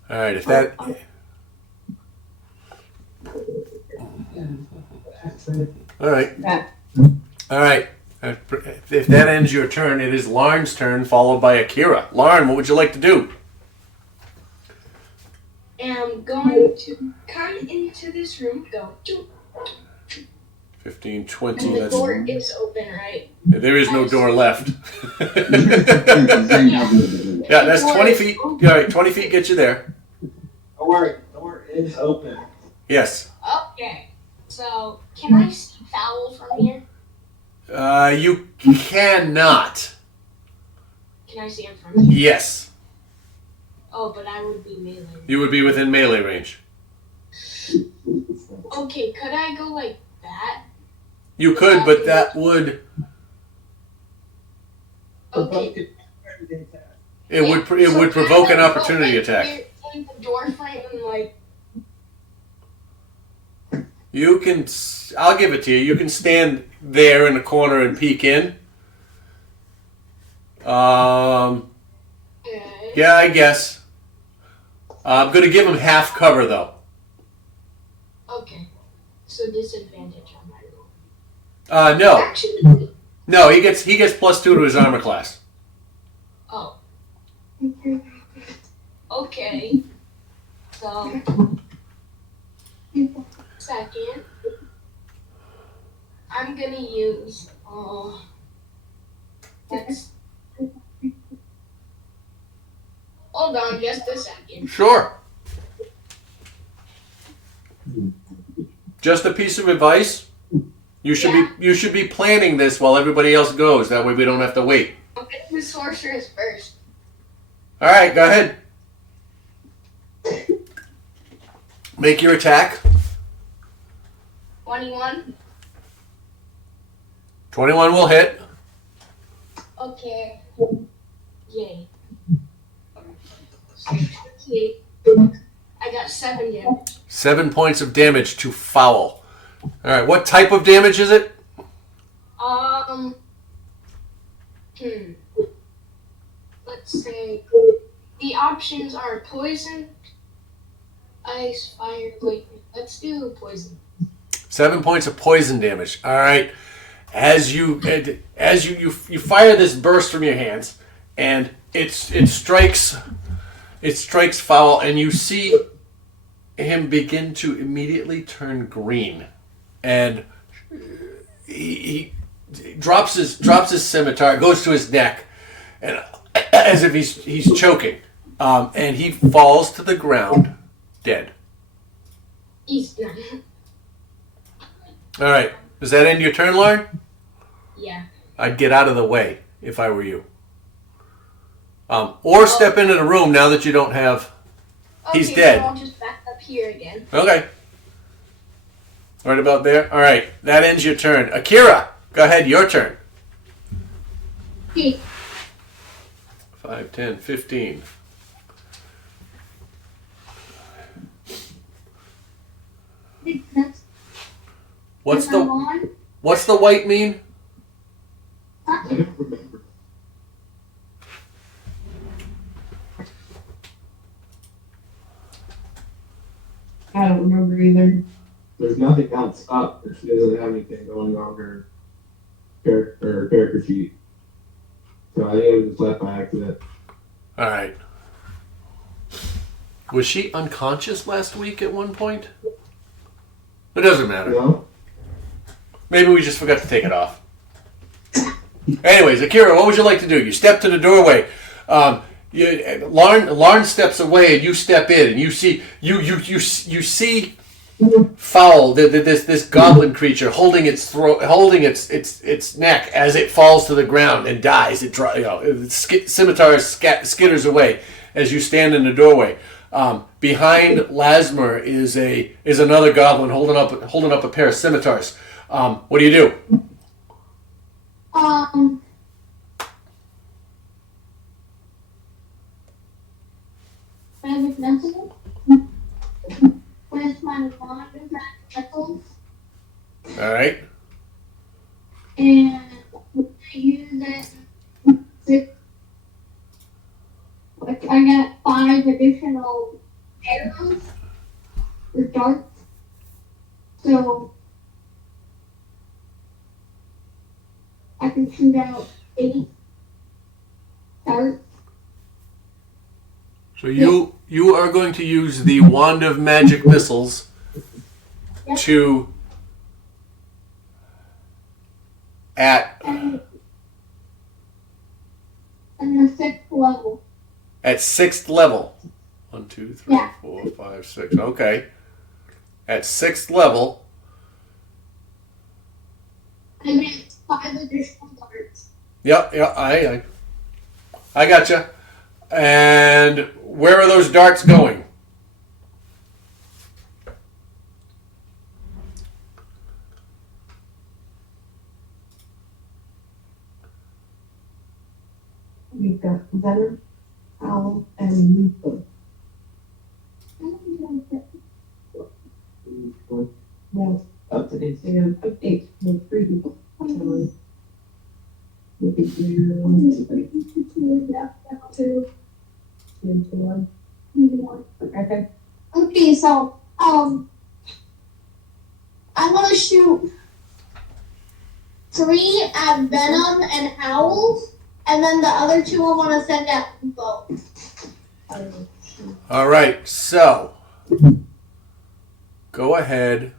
All right. If that. All right. Yeah. All right. If that ends your turn, it is Larn's turn, followed by Akira. Larn, what would you like to do? am going to come into this room, go, 15, 20. and the That's, door is open, right? there is no door left. Yeah. Yeah, that's 20 feet. All right, 20 feet gets you there. Don't worry, the door is open. Yes. Okay, so can I see foul from here? You cannot. Can I see him from here? Yes. Oh, but I would be melee. You would be within melee range. Okay, could I go like that? You could, but that would Okay. it would provoke an opportunity attack. In the door frame and like. You can. I'll give it to you. You can stand there in the corner and peek in. Yeah, I guess. I'm gonna give him half cover though. Okay. So disadvantage on my roll. No, Actually, no. He gets +2 to his armor class. oh. Okay. So. Second. I'm gonna use. That's. Hold on just a second. Sure. Just a piece of advice. You should be planning this while everybody else goes. That way we don't have to wait. I'm gonna do sorceress first. All right, go ahead. Make your attack. 21. 21 will hit. Okay. Yay. So 28. I got 7 damage. 7 points of damage to foul. All right, what type of damage is it? Let's say the options are poison, ice, fire, lightning. Let's do poison. 7 points of poison damage. All right. As you fire this burst from your hands, and it strikes foul, and you see him begin to immediately turn green, and he drops his scimitar, goes to his neck, and as if he's choking, and he falls to the ground, dead. He's done. All right. Does that end your turn, Lauren? Yeah. I'd get out of the way if I were you. Or step into the room now that you don't have... He's dead. So I'll just back up here again. Okay. Right about there. All right. That ends your turn. Akira, go ahead. Your turn. 5, 10, 15. What's the white mean? I don't remember. I don't remember either. There's nothing else up, but she doesn't have anything going on her character sheet. So I think it was just left by accident. All right. Was she unconscious last week at one point? It doesn't matter. No? Maybe we just forgot to take it off. Anyways, Akira, what would you like to do? You step to the doorway. Lauren steps away, and you step in, and you see Fowl, this goblin creature, holding its throat, holding its neck as it falls to the ground and dies. Scimitar skitters away as you stand in the doorway. Behind Lasmer is another goblin holding up a pair of scimitars. What do you do? Magic missile. With my wand of magic missiles. All right. And when I use it, I got 5 additional arrows or darts. So I can shoot out 8 darts. So you are going to use the wand of magic missiles to And the 6th level. At 6th level. 1, 2, 3, Yeah. 4, 5, 6. Okay. At 6th level. I mean, 5 additional darts. Yep. I gotcha. And where are those darts going? We've got Venom, Owl, and Lupa. Well, up to date, so you have 8 with 3 people. Actually. We could do 1, 2, 2, 1. Okay. Okay, so, I'm gonna shoot 3 at Venom and Howl, and then the other 2 I wanna send at Bo. All right. So go ahead.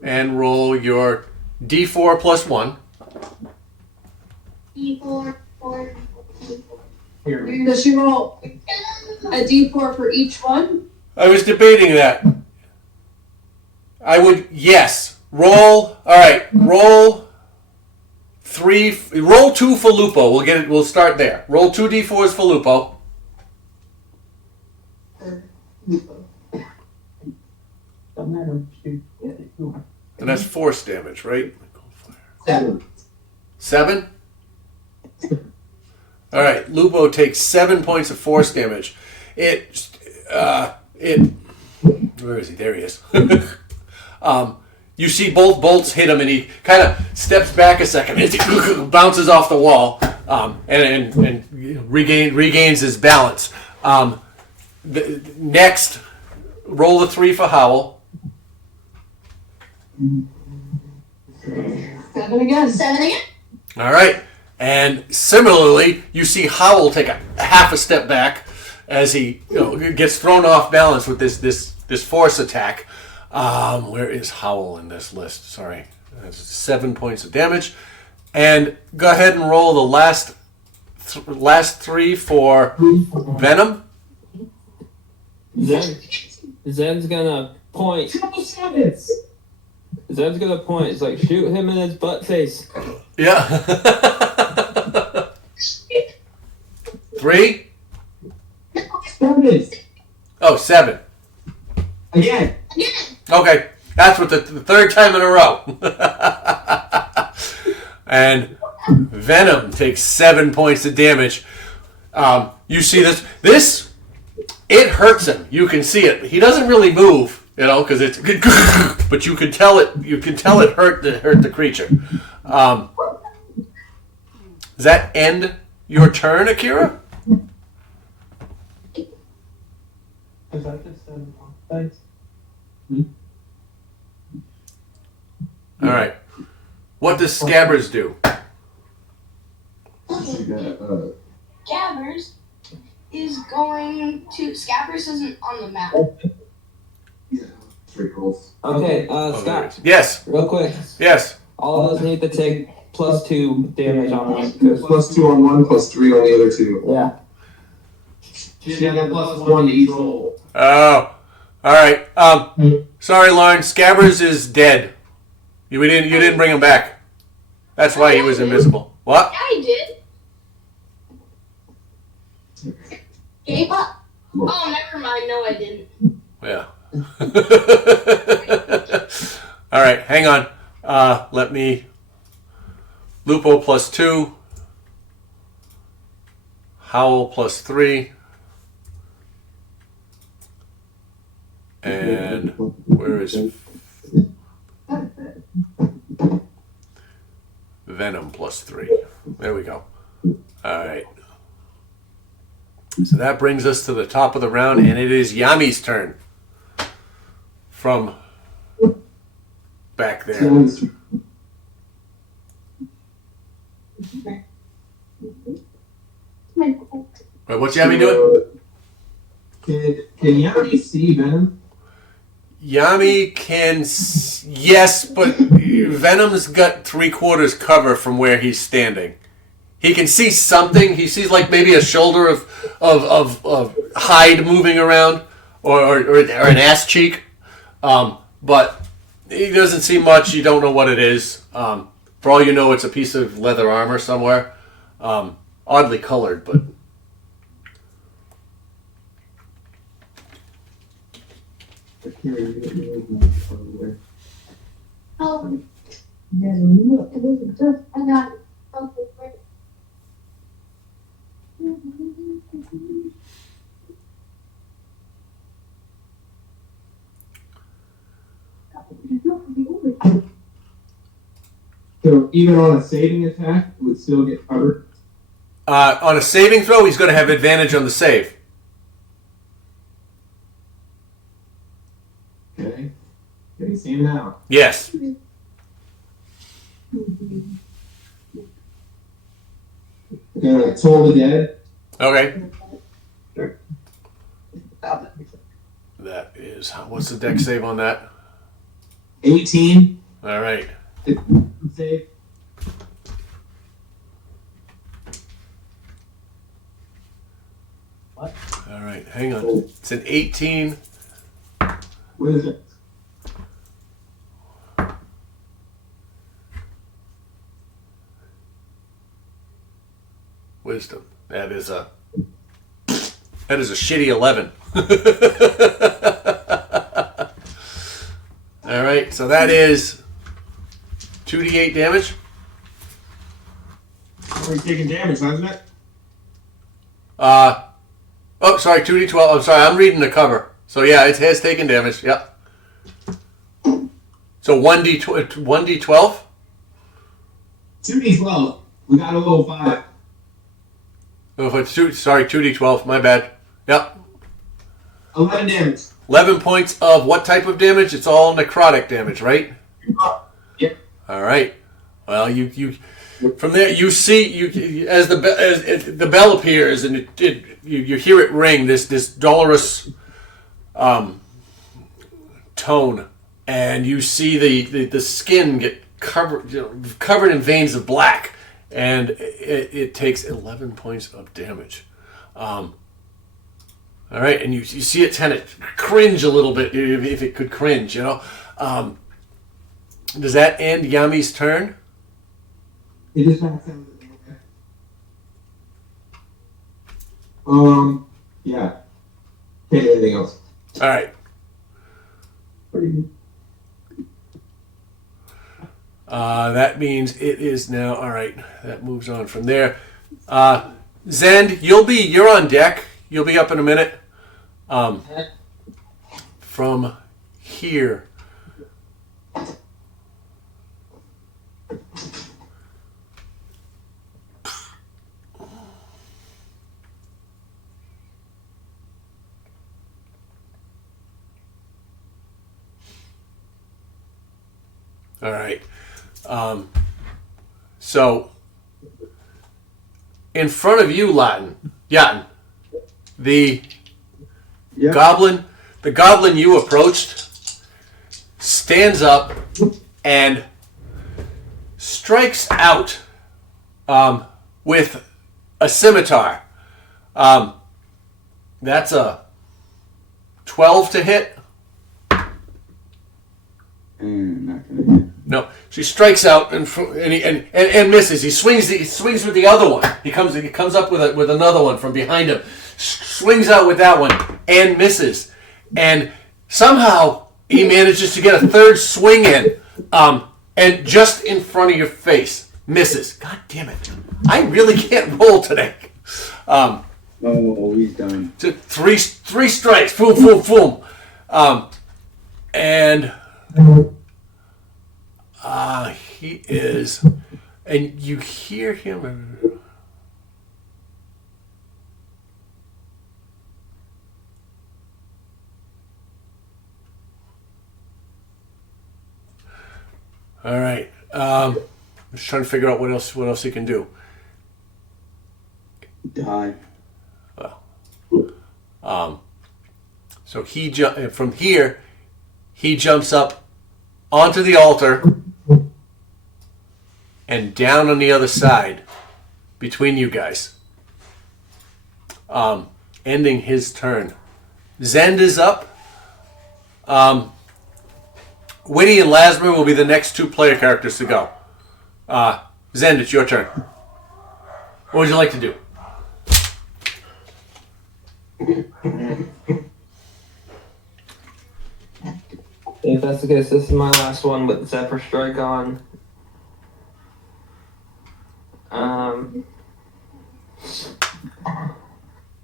And roll your D4 plus 1. D4, 4, D4. Does she roll a D4 for each one? I was debating that. I would, yes. Roll, all right, roll 3, roll 2 for Lupo. We'll start there. Roll 2 D4s for Lupo. Don't matter. Shoot. Yeah, you are. And that's force damage, right? 7. 7? All right, Lupo takes 7 points of force damage. Where is he? There he is. You see both bolts hit him, and he kind of steps back a second, and bounces off the wall, and regains his balance. Next, roll the 3 for Howl. 7 again. 7 again. All right, and similarly, you see Howl take a half a step back as he gets thrown off balance with this force attack. Where is Howl in this list? Sorry. That's 7 points of damage. And go ahead and roll the last 3 for Venom. Zen's gonna point. Zen's gonna point. It's like, shoot him in his butt face. Yeah. 3? 7. Oh, 7. Again. Okay, that's what the third time in a row. And Venom takes 7 points of damage. You see this, it hurts him. You can see it. He doesn't really move, because it's, but you can tell it. You can tell it hurt the creature. Does that end your turn, Akira? Is that just All right. What does Scabbers do? Scabbers is going to. Scabbers isn't on the map. Yeah, straight rolls. Okay, Scott, Yes. real quick. Yes. All of us need to take +2 damage on one. 'Cause- +2 on one, +3 on the other 2. Yeah. She got +1 to each roll. Oh. All right. Sorry, Lauren. Scabbers is dead. You didn't bring him back. That's why he was invisible. What? Yeah, I did. Gave up. Oh, never mind. No, I didn't. Yeah. All right. Hang on. Let me. Lupo +2. Howl +3. And where is Venom +3? There we go. All right. So that brings us to the top of the round, and it is Yami's turn. From back there. Wait, what's Yami doing? Can Yami see Venom? Yami can, yes, but Venom's got 3/4 cover from where he's standing. He can see something. He sees like maybe a shoulder of hide moving around, or an ass cheek, but he doesn't see much. You don't know what it is. For all you know, it's a piece of leather armor somewhere, oddly colored, but. Oh, Yeah, look. I got it. Okay, great. So even on a saving attack, it would still get covered. On a saving throw, he's going to have advantage on the save. Okay. Can you see him now? Yes. Gonna toll the dead. Okay. That is, what's the deck save on that? 18. All right. Save. All right, hang on. It's an 18. What is it? Wisdom. That is a shitty 11. All right, so that is 2d8 damage. We're taking damage, hasn't it? Oh, sorry, 2d12. I'm sorry, I'm reading the cover. So yeah, it has taken damage. Yep. So So 1d12? 2d12. We got a little 5. Oh, if it's 2d12. My bad. Yep. 11 damage. 11 points of what type of damage? It's all necrotic damage, right? Yep. All right. Well, you from there you see as the bell appears and you hear it ring this dolorous tone, and you see the skin get covered in veins of black, and it takes 11 points of damage. All right, and you see it kind of cringe a little bit, if it could cringe, you know. Does that end Yami's turn? It just makes sense. Yeah. Can't do anything else. All right. That means it is now. All right. That moves on from there. Zend, you're on deck. You'll be up in a minute. From here. All right. So, in front of you, Yatin, the goblin you approached stands up and strikes out with a scimitar. That's a 12 to hit. Not gonna hit. No, she strikes out and misses. He swings with the other one. He comes up with another one from behind him. Swings out with that one and misses. And somehow he manages to get a third swing in, and just in front of your face misses. God damn it! I really can't roll today. Oh, he's done. Three strikes. Boom, boom, boom. And he is, and you hear him. All right. I'm just trying to figure out what else he can do. Die. Well, so from here. He jumps up onto the altar and down on the other side between you guys, ending his turn. Zend is up. Winnie and Lasmer will be the next two player characters to go. Zend, it's your turn. What would you like to do? If that's the case, this is my last one with Zephyr Strike on. I'm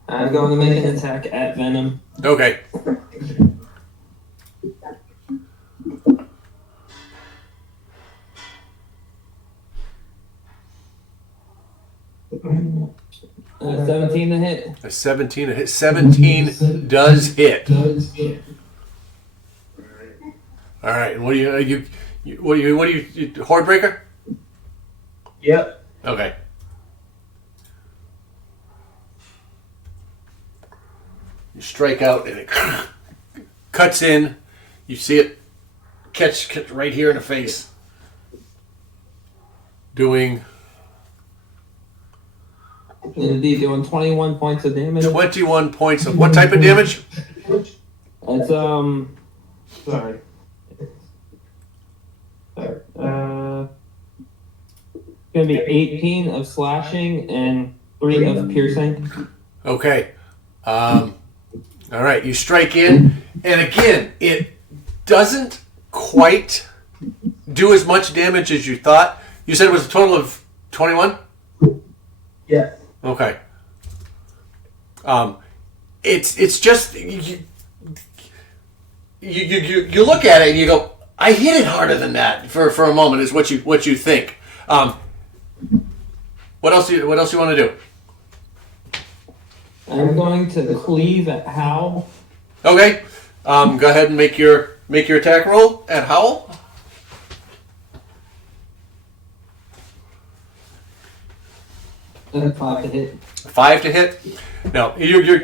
going to make an attack at Venom. Okay. Uh, 17 to hit. A 17 to hit. 17 does hit. All right. What are you Hordebreaker? Yep. Okay. You strike out and it cuts in. You see it catch right here in the face. Doing Indeed, doing 21 points of damage. 21 points of what type of damage? It's sorry. Gonna be 18 of slashing and 3 of piercing. Okay. All right. You strike in, and again, it doesn't quite do as much damage as you thought. You said it was a total of 21? Yes. Okay. It's just you look at it and you go, I hit it harder than that for a moment. Is what you think. What else you want to do? I'm going to cleave at Howl. Okay. Go ahead and make your attack roll at Howl. And 5 to hit. 5 to hit. Now you're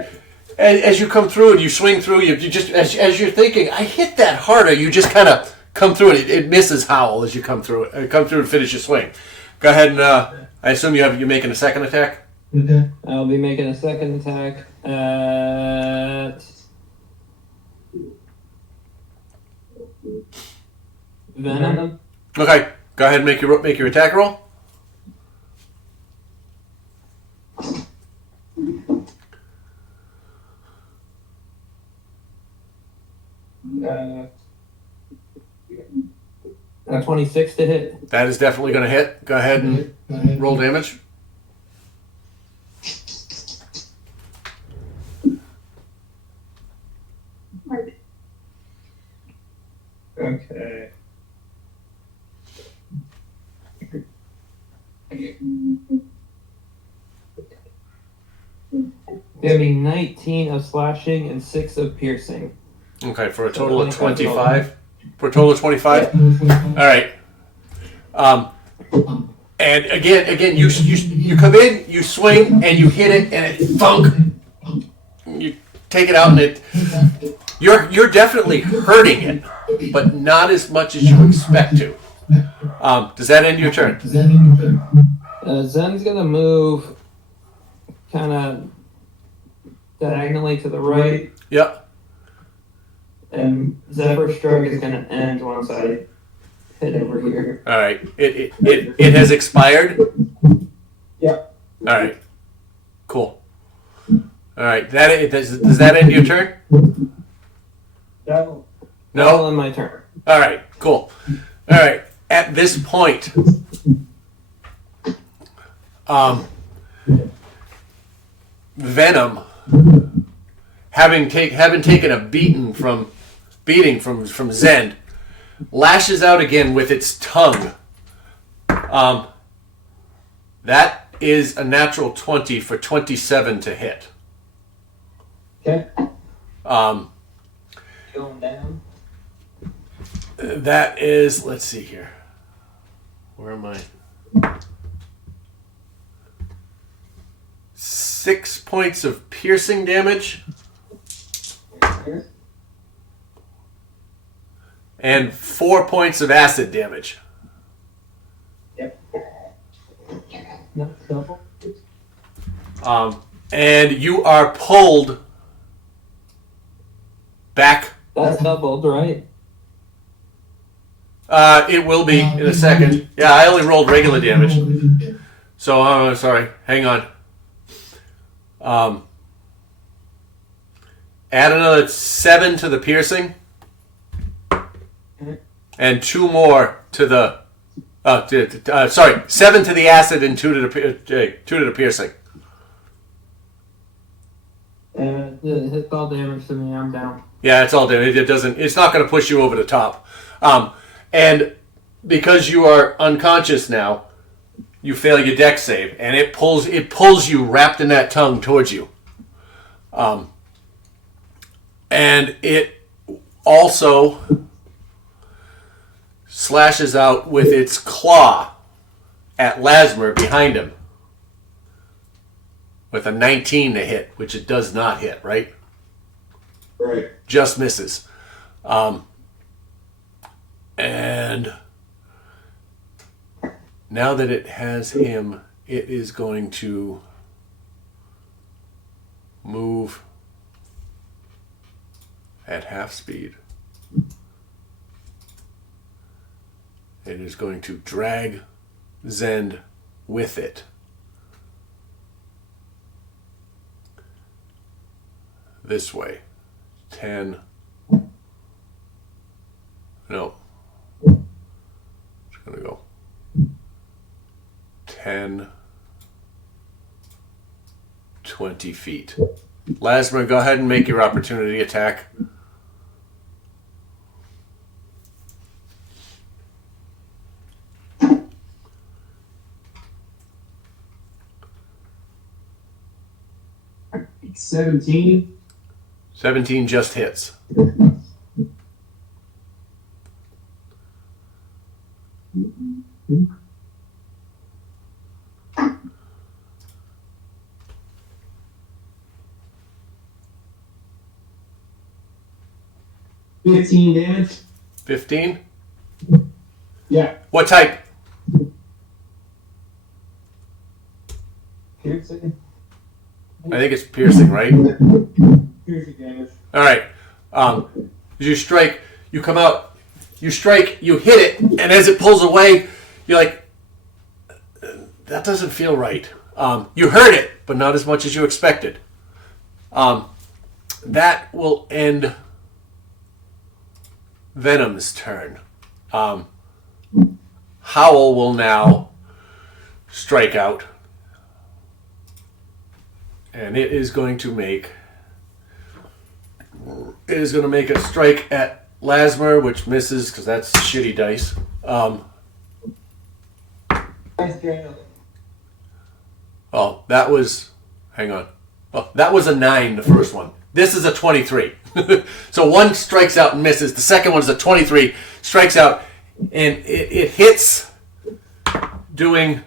as you come through and you swing through, you just as you're thinking, I hit that harder. You just kind of come through it. It misses Howl as you come through it. Come through and finish your swing. Go ahead and I assume you're making a second attack. Okay. I'll be making a second attack at Venom. Okay. Go ahead and make your attack roll. At 26 to hit. That is definitely going to hit. Go ahead and roll damage. Okay. Give me 19 of slashing and 6 of piercing. Okay, for a total of 25. For a total of 25. All right. And again, you come in, you swing, and you hit it, and it thunk. You take it out, and you're definitely hurting it, but not as much as you expect to. Does that end your turn? Zen's gonna move kind of diagonally to the right, Yep. and Zephyr Stroke is gonna end once I hit over here. All right. It has expired. Yep. All right. Cool. All right. Does that end your turn? That'll No. end my turn. All right. Cool. All right. At this point, Venom, having taken a beating from Zend, lashes out again with its tongue. That is a natural 20 for 27 to hit. Okay. Um, Going down. that is, let's see here. Where am I? 6 points of piercing damage. And 4 points of acid damage. No, double. And you are pulled back. That's doubled, right? It will be in a second. Yeah, I only rolled regular damage. So, sorry. Hang on. Add another 7 to the piercing. And 2 more to the... 7 to the acid and 2 to the piercing. Hits all damage to me. I'm down. Yeah, it's all damage. It's not going to push you over the top. And because you are unconscious now, you fail your dex save, and it pulls you wrapped in that tongue towards you. And it also slashes out with its claw at Lasmer behind him with a 19 to hit, which it does not hit, right? Right. Just misses. And now that it has him, it is going to move at half speed. It is going to drag Zend with it. This way. 10. No. It's going to go 10, 20 feet. Lasmer, go ahead and make your opportunity attack. 17. 17 just hits. $15 damage. 15? Yeah. What type? Piercing. I think it's piercing, right? Piercing damage. All right. You strike, you come out, you strike, you hit it, and as it pulls away, you're like, that doesn't feel right. You hurt it, but not as much as you expected. That will end Venom's turn. Howl will now strike out. And it is going to make a strike at Lasmer, which misses because that's shitty dice. Oh, that was. Hang on. Oh, that was a 9, the first one. This is a 23. So one strikes out and misses. The second one is a 23, strikes out, and it hits, doing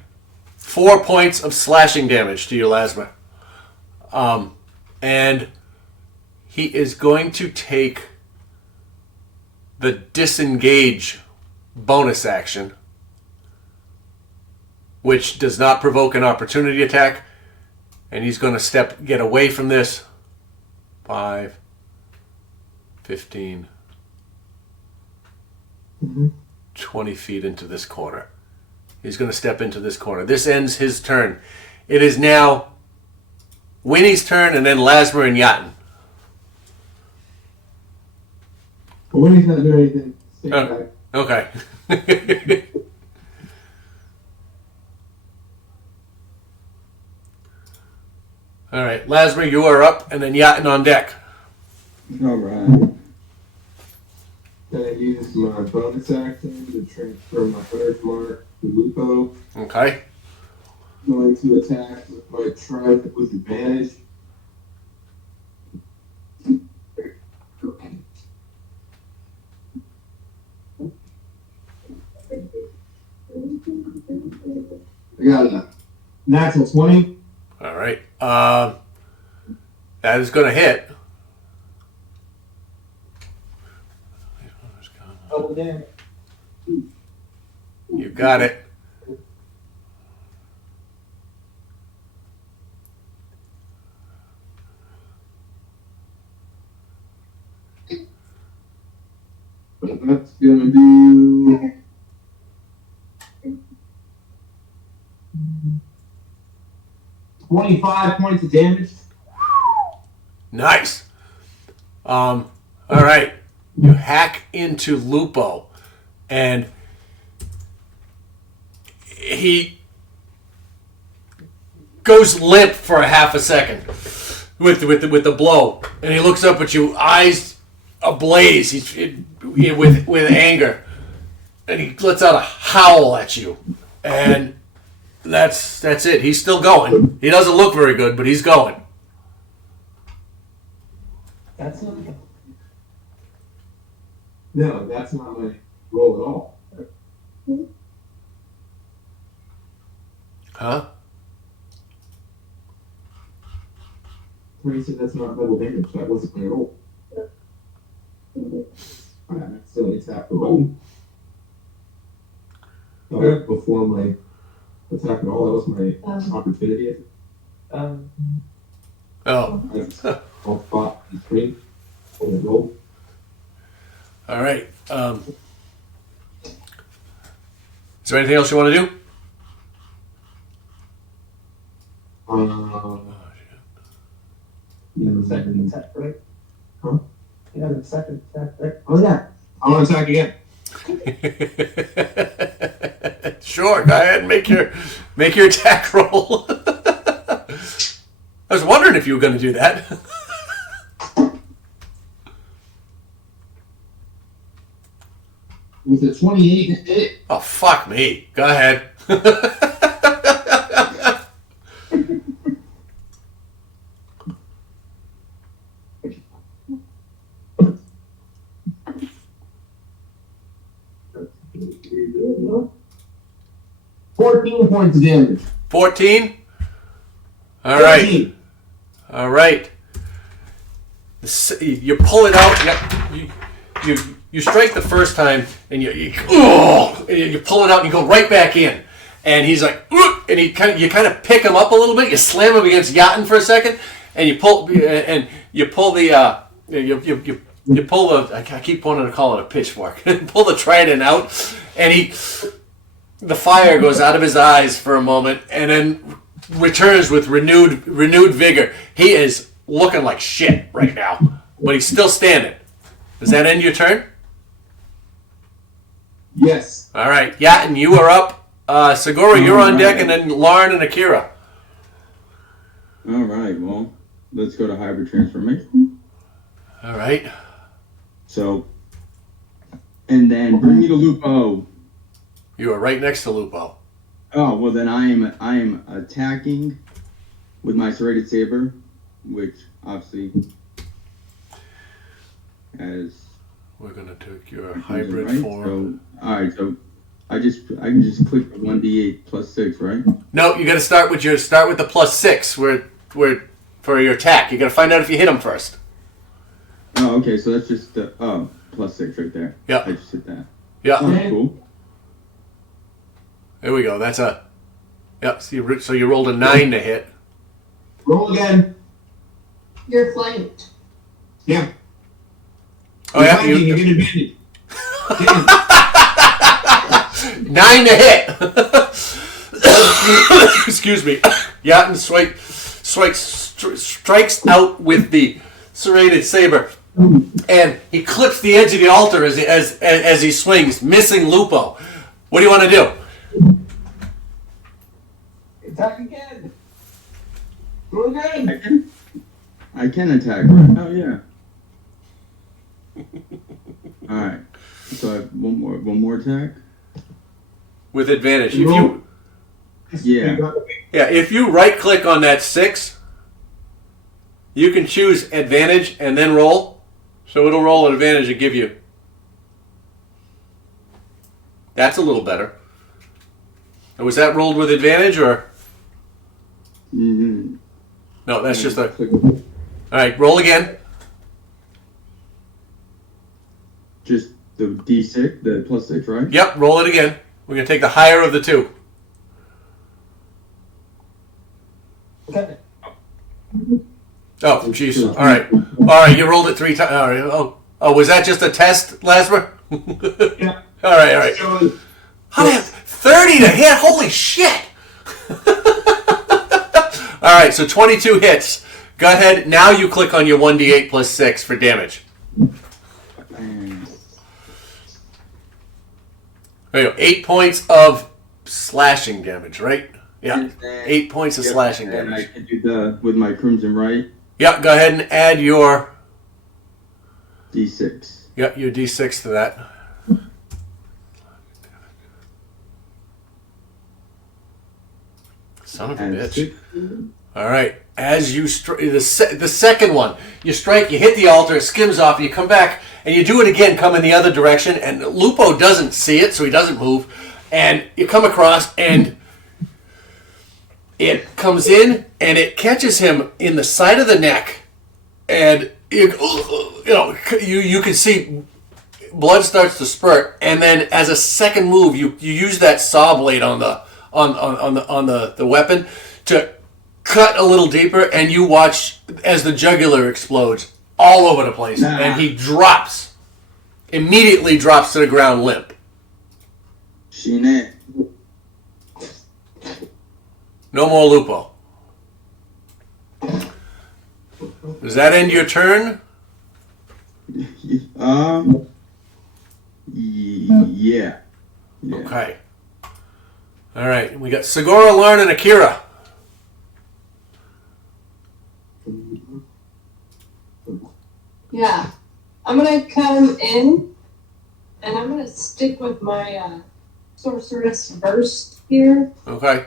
4 points of slashing damage to your Lasmer. And he is going to take the disengage bonus action, which does not provoke an opportunity attack, and he's going to get away from this. 5, 15, 20 feet into this corner. He's going to step into this corner. This ends his turn. It is now Winnie's turn, and then Lasmer and Yatin. But Winnie's not doing anything. Stay back. Okay. All right, Lasmer, you are up, and then Yatin on deck. All right. Then I use my bonus action to transfer my hunter's mark to Lupo. Okay. Going to attack with my trident with advantage. I got a natural 20. All right. That is going to hit. Oh, damn. You got it. But that's gonna do 25 points of damage. Nice. All right. You hack into Lupo, and he goes limp for a half a second with the blow, and he looks up at you, eyes ablaze. He's with anger, and he lets out a howl at you, and that's it. He's still going. He doesn't look very good, but he's going. That's not. No, that's not my roll at all. Huh? Tony said that's not double damage. That wasn't my roll. I accidentally tapped the button. Before my attack at all, that was my opportunity. Oh. I'll spot the screen. Hold it roll. All right. Is there anything else you want to do? You have a second attack, right? Huh? You have a second attack, right? Oh yeah. I want to attack again. Sure, go ahead and make your attack roll. I was wondering if you were going to do that. With a 28 hit. Oh, fuck me. Go ahead. 14 points of damage. 14? All right. 15. All right. You pull it out. You strike the first time, and you pull it out, and you go right back in. And he's like, and you kind of pick him up a little bit. You slam him against Yatin for a second, and you pull the I keep wanting to call it a pitchfork. Pull the trident out, and the fire goes out of his eyes for a moment, and then returns with renewed vigor. He is looking like shit right now, but he's still standing. Does that end your turn? Yes. All right, Yatin, you are up. Segura, you're on deck, and then Lauren and Akira. All right, well, let's go to hybrid transformation. All right. So, and then bring me to Lupo. You are right next to Lupo. Oh, well then I am attacking with my serrated saber, which obviously has... We're going to take your hybrid right? form. So, all right, so I can just click the 1d8 plus 6, right? No, you got to start with the plus 6 where for your attack. You got to find out if you hit him first. Oh, okay, so that's just the plus 6 right there. Yeah. I just hit that. Yeah. Oh, cool. There we go. That's a... Yep, so you rolled a 9 to hit. Roll again. You're flanked. Yeah. Oh, yeah? You get advantage. 9 to hit! Excuse me. Yatin strikes out with the serrated saber, and he clips the edge of the altar as he swings, missing Lupo. What do you want to do? Attack again. Roll again. I can attack, right? Oh, yeah. All right. So I have one more attack. With advantage. Yeah. If you right click on that 6, you can choose advantage and then roll. So it'll roll an advantage and give you. That's a little better. Was that rolled with advantage or? Mm-hmm. No, that's just a. Alright, roll again. Just the d6, the plus 6, right? Yep, roll it again. We're going to take the higher of the two. Okay. Oh, jeez. Alright, you rolled it 3 times. All right. Oh, was that just a test, Lasmer? Yeah. Alright. How did 30 to hit? Holy shit! Alright, so 22 hits. Go ahead. Now you click on your 1d8 plus 6 for damage. There you go. 8 points of slashing damage, right? Yeah. 8 points of slashing and damage. I can do with my crimson right. Yeah, go ahead and add your d6. Yeah, your d6 to that. Son of a bitch. All right. As you the second one, you strike, you hit the altar, it skims off, you come back, and you do it again, come in the other direction, and Lupo doesn't see it, so he doesn't move, and you come across, and it comes in, and it catches him in the side of the neck, and you can see blood starts to spurt, and then as a second move, you use that saw blade on the weapon to cut a little deeper, and you watch as the jugular explodes all over the place, and he immediately drops to the ground limp. Shine. No more Lupo. Does that end your turn? Yeah. Okay. All right, we got Segura, Lauren, and Akira. Yeah. I'm gonna come in, and I'm gonna stick with my sorceress burst here. Okay.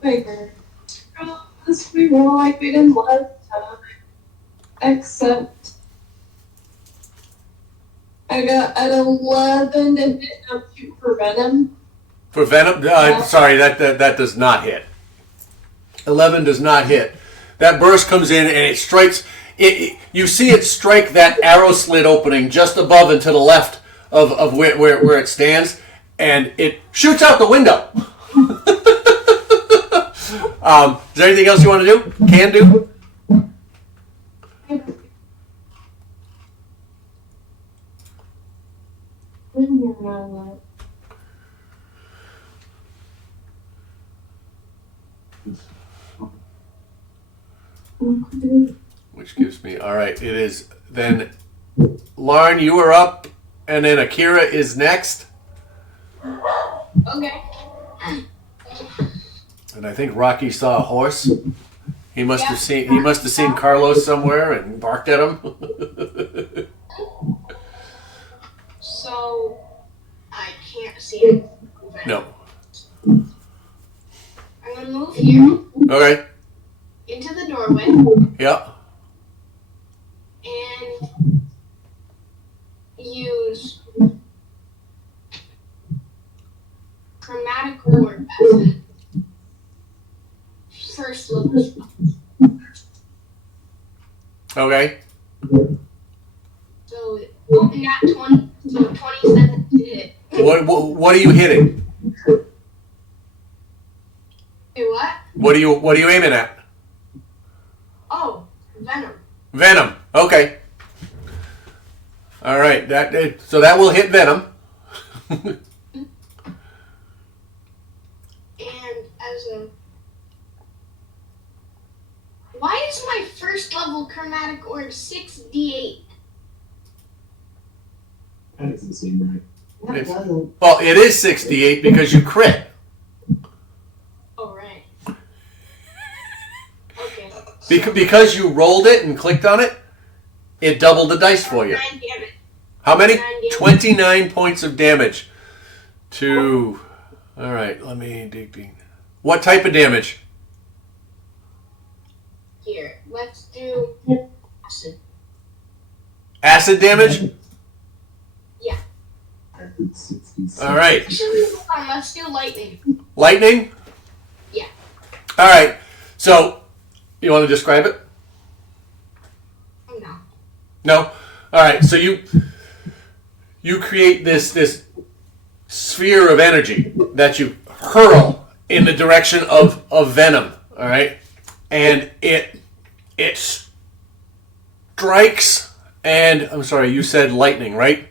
Figure. We roll like we did last time. Except I got an 11 to hit. I'm shooting for venom. For venom, sorry, that does not hit. 11 does not hit. That burst comes in and it strikes. You see it strike that arrow slit opening just above and to the left of where it stands, and it shoots out the window. Is there anything else you want to do? Can do? Which gives me, all right, it is then Lauren, you are up, and then Akira is next. Okay. And I think Rocky saw a horse. He must have seen Carlos somewhere and barked at him. So I can't see it. No. I'm gonna move here Okay. into the doorway Yeah. and use chromatic orb as a first level spell. Okay. So not 20, so 27 to hit. What are you hitting? Wait, what? What are you aiming at? Oh, venom. Venom. Okay. All right. So that will hit venom. And as a... Why is my first level chromatic orb 6d8? That doesn't seem right. That doesn't. Well, it is 68 because you crit. Oh, right. Okay. Because you rolled it and clicked on it, it doubled the dice for you. 9 damage. How many? 9 damage. 29 points of damage to... All right, let me dig. What type of damage? Here, let's do acid. Acid damage? Yeah. All right. Actually, hold on, let's do lightning. Lightning? Yeah. All right. So, you want to describe it? No. No? All right. So you create this sphere of energy that you hurl in the direction of venom. All right. And it strikes, and I'm sorry, you said lightning, right?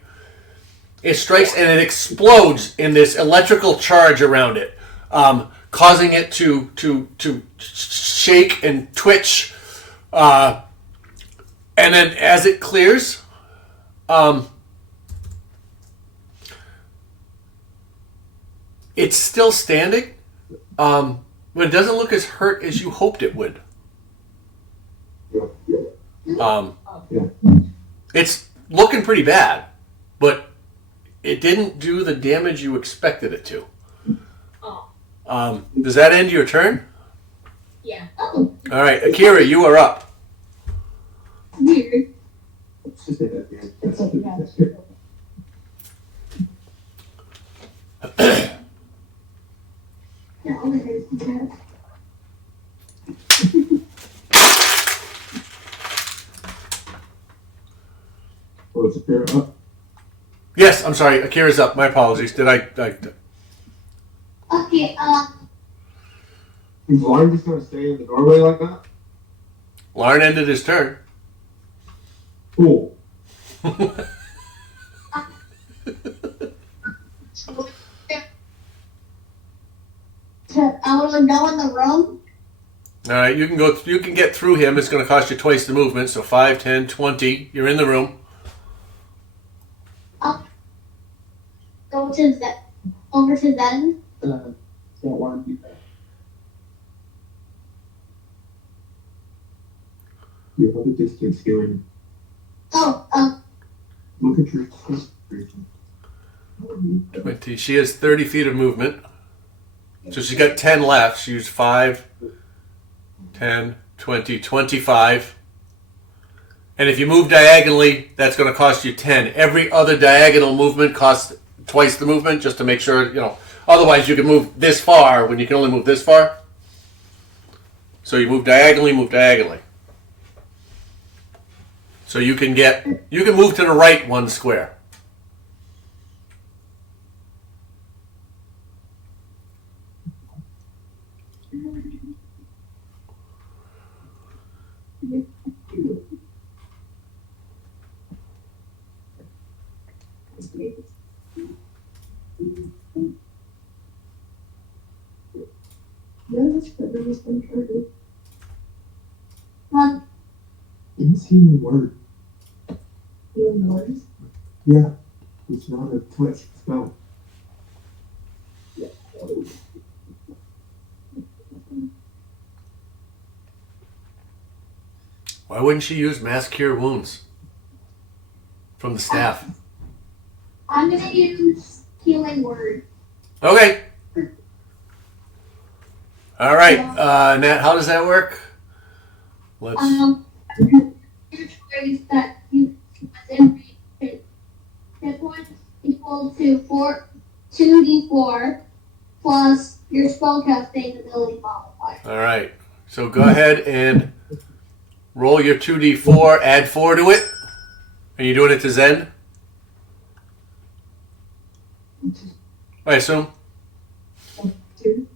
It strikes and it explodes in this electrical charge around it, causing it to shake and twitch. And then as it clears, it's still standing, but it doesn't look as hurt as you hoped it would. It's looking pretty bad, but it didn't do the damage you expected it to. Oh. Does that end your turn? Yeah. All right, Akira, you are up. Weird. Let's just say that, yeah. It's like, yeah. Yeah, I'll make it. Yeah. Oh, it's a pair up. Yes, I'm sorry, Akira's up. My apologies. Did I Okay, Is Lauren just gonna stay in the doorway like that? Lauren ended his turn. Cool. I want to go in the room. All right, you can go. You can get through him. It's going to cost you twice the movement, so 5, 10, 20. You're in the room. Go to over to Zen. Don't want to do that. You have a distance here. Oh, Look at your concentration. 20. She has 30 feet of movement, so she's got 10 left. She used 5, 10, 20, 25. And if you move diagonally, that's going to cost you 10. Every other diagonal movement costs twice the movement, just to make sure, you know. Otherwise, you can move this far when you can only move this far. So you move diagonally, move diagonally. So you can move to the right 1 square. It's human word. Yeah. It's not a twitch spell. Why wouldn't she use Mass Cure Wounds from the staff? I'm gonna use healing word. Okay. All right, Nat. How does that work? Let's. Your choice that you within hit points equal to 2d4 plus your spellcasting ability modifier. All right. So go ahead and roll your 2d4. Add 4 to it. Are you doing it to Zen? I assume. Okay.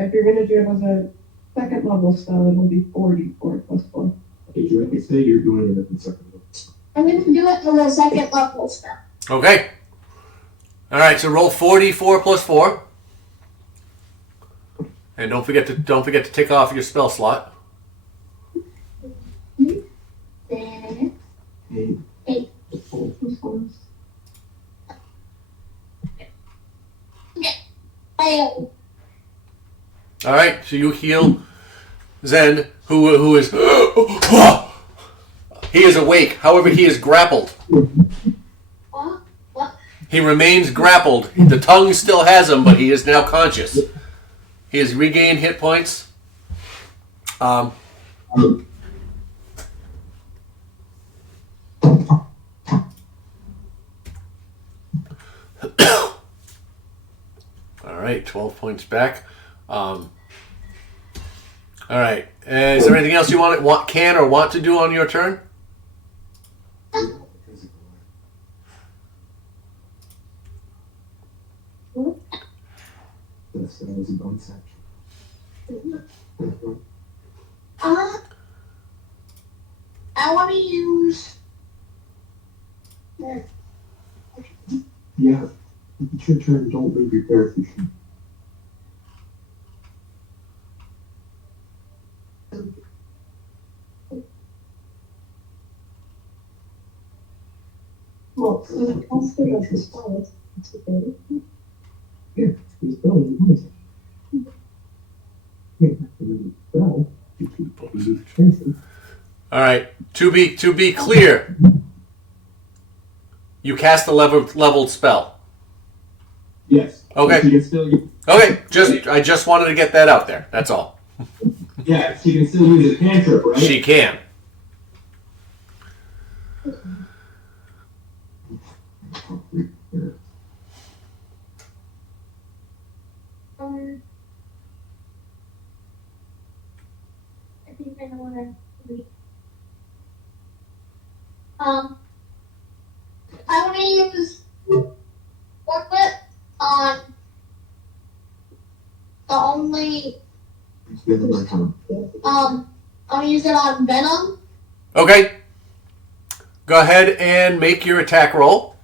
If you're gonna do it as a second level spell, it'll be 44 plus 4. Did you like say you're doing it at the second level? I'm gonna do it as a second level spell. Okay. All right. So roll 44 plus 4, and don't forget to tick off your spell slot. Then 8. 8. Fail. All right. So you heal Zen, who is he is awake. However, he is grappled. What? What? He remains grappled. The tongue still has him, but he is now conscious. He has regained hit points. All right, 12 points back. All right. Is there anything else you can or want to do on your turn? That was a bonus action. I want to use. Yeah. It's your turn. Don't move your character sheet. Well, I'll still have the spells. It's okay. Yeah, it's spell is a bonus action. Yeah, and then spell, you can use expensive. All right. To be clear, you cast a leveled spell. Yes. Okay. She can still use, Okay. I just wanted to get that out there. That's all. yeah, she can still use a cantrip, right? She can. I think I know what I want to use Forklift on the only. It's been my turn. I'm gonna use it on Venom. Okay. Go ahead and make your attack roll.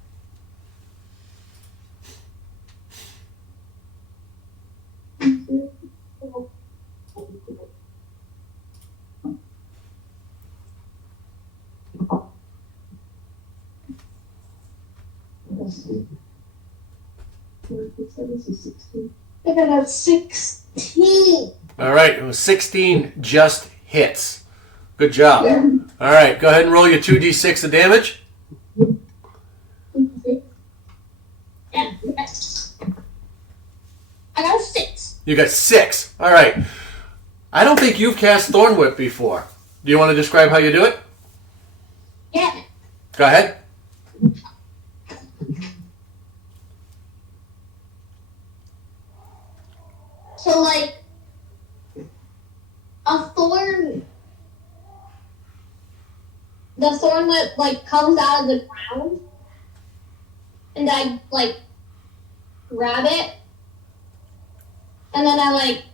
I got a 16. All right. 16 just hits. Good job. All right, go ahead and roll your 2d6 of damage. I got 6. You got 6. All right. I don't think you've cast Thorn Whip before. Do you want to describe how you do it? Yeah. Go ahead. So, like, a thorn, the thorn whip, like, comes out of the ground, and I, like, grab it, and then I, like,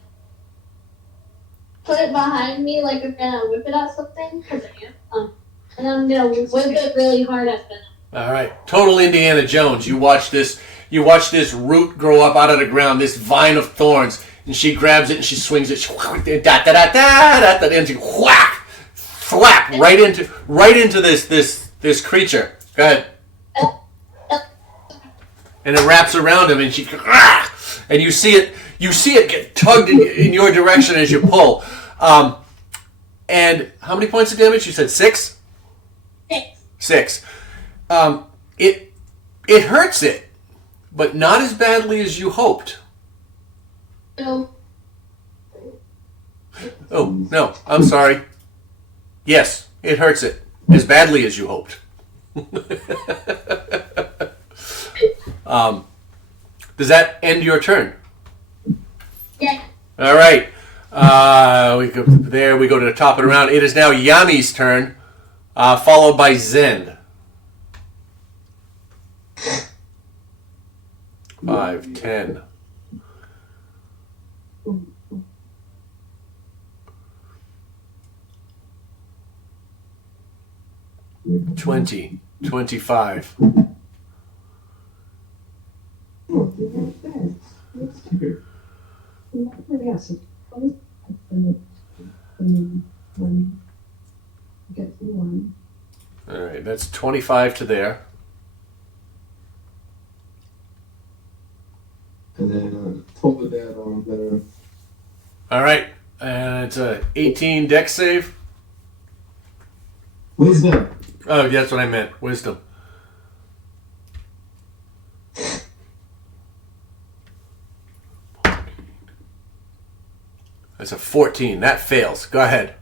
put it behind me, like I'm gonna whip it at something, because I am, and I'm gonna whip it really hard at them. All right. Total Indiana Jones. You watch this root grow up out of the ground, this vine of thorns, and she grabs it and she swings it, and she whack, thwap right into this creature. Go ahead. And it wraps around him, and and you see it get tugged in your direction as you pull. And how many points of damage? You said 6? 6. 6. It hurts it, but not as badly as you hoped. No. Oh, no, I'm sorry. Yes, it hurts it as badly as you hoped. Does that end your turn? Yeah. All right. We go to the top of the round. It is now Yami's turn, followed by Zen. 5, 10. 20, 25. All right, that's 25 to there. And then total that on there. All right, and it's a 18 dex save. Wisdom. Oh, that's what I meant. Wisdom. That's a 14. That fails. Go ahead.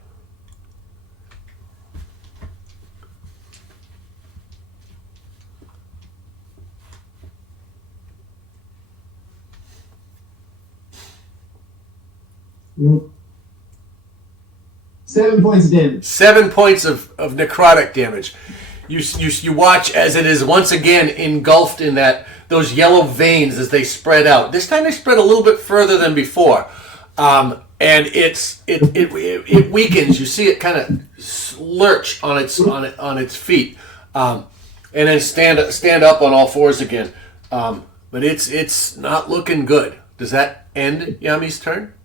Nope. 7 points of damage. 7 points of necrotic damage. You watch as it is once again engulfed in those yellow veins as they spread out. This time they spread a little bit further than before, and it weakens. You see it kind of lurch on its feet, and then stand up on all fours again. But it's not looking good. Does that end Yami's turn?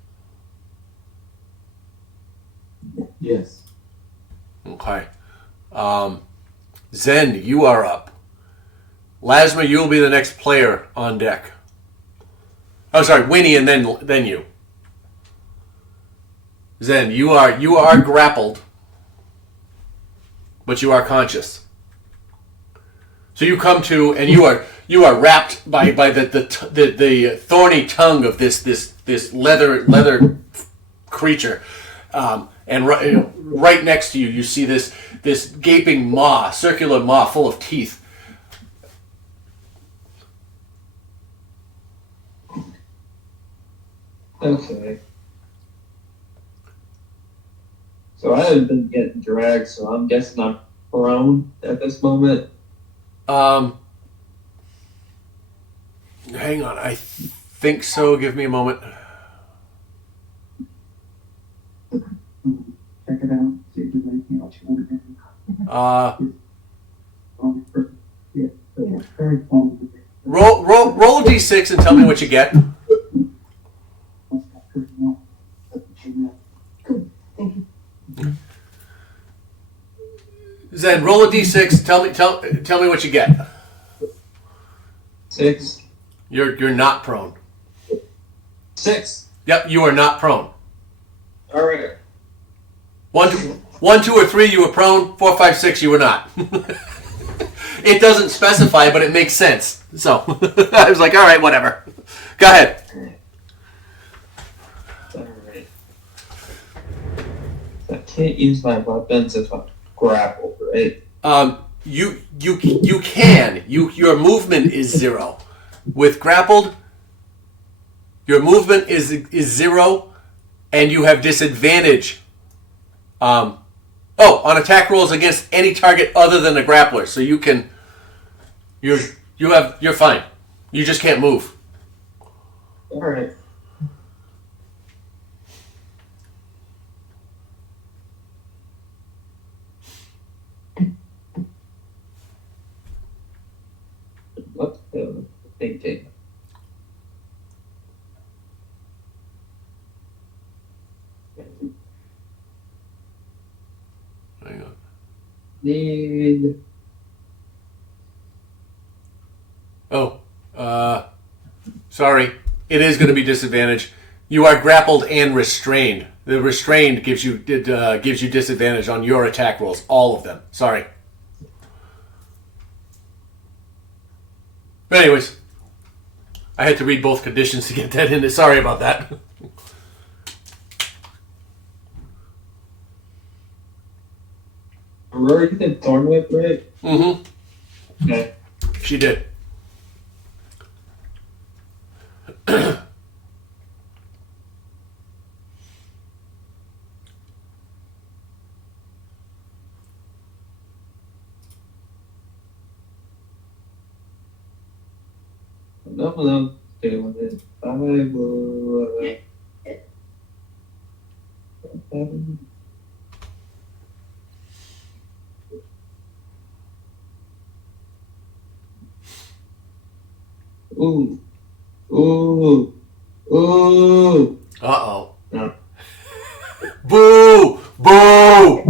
Yes. Okay. Zen, you are up. Lasma, you'll be the next player on deck. Oh, sorry, Winnie, and then you. Zen, you are grappled, but you are conscious. So you come to, and you are wrapped by the thorny tongue of this leather creature. And right next to you, you see this gaping maw, circular maw full of teeth. Okay. So I haven't been getting dragged, so I'm guessing I'm prone at this moment. Hang on, I think so. Give me a moment. Check it out. See if there's anything else you want to do. Roll a d6 and tell me what you get. Zen, roll a d6. Tell me what you get. 6. You're not prone. 6. Yep, you are not prone. All right. 1, 2, or 3, you were prone. 4, 5, 6, you were not. It doesn't specify, but it makes sense. So I was like, all right, whatever. Go ahead. Alright. I can't use my weapons if I'm grappled, right? You can. Your movement is 0. With grappled, your movement is 0, and you have disadvantage. On attack rolls against any target other than the grappler. So you can. You're fine. You just can't move. Alright. What the thinking? Hang on. Need. Sorry. It is going to be disadvantage. You are grappled and restrained. The restrained gives you disadvantage on your attack rolls, all of them. Sorry. But anyways, I had to read both conditions to get that in. Sorry about that. Aurora, you did Thorn Whip, right? Mm-hmm. Okay. She did. No, doing it. I will. Ooh. Ooh. Ooh. Uh-oh. No. Boo! Boo!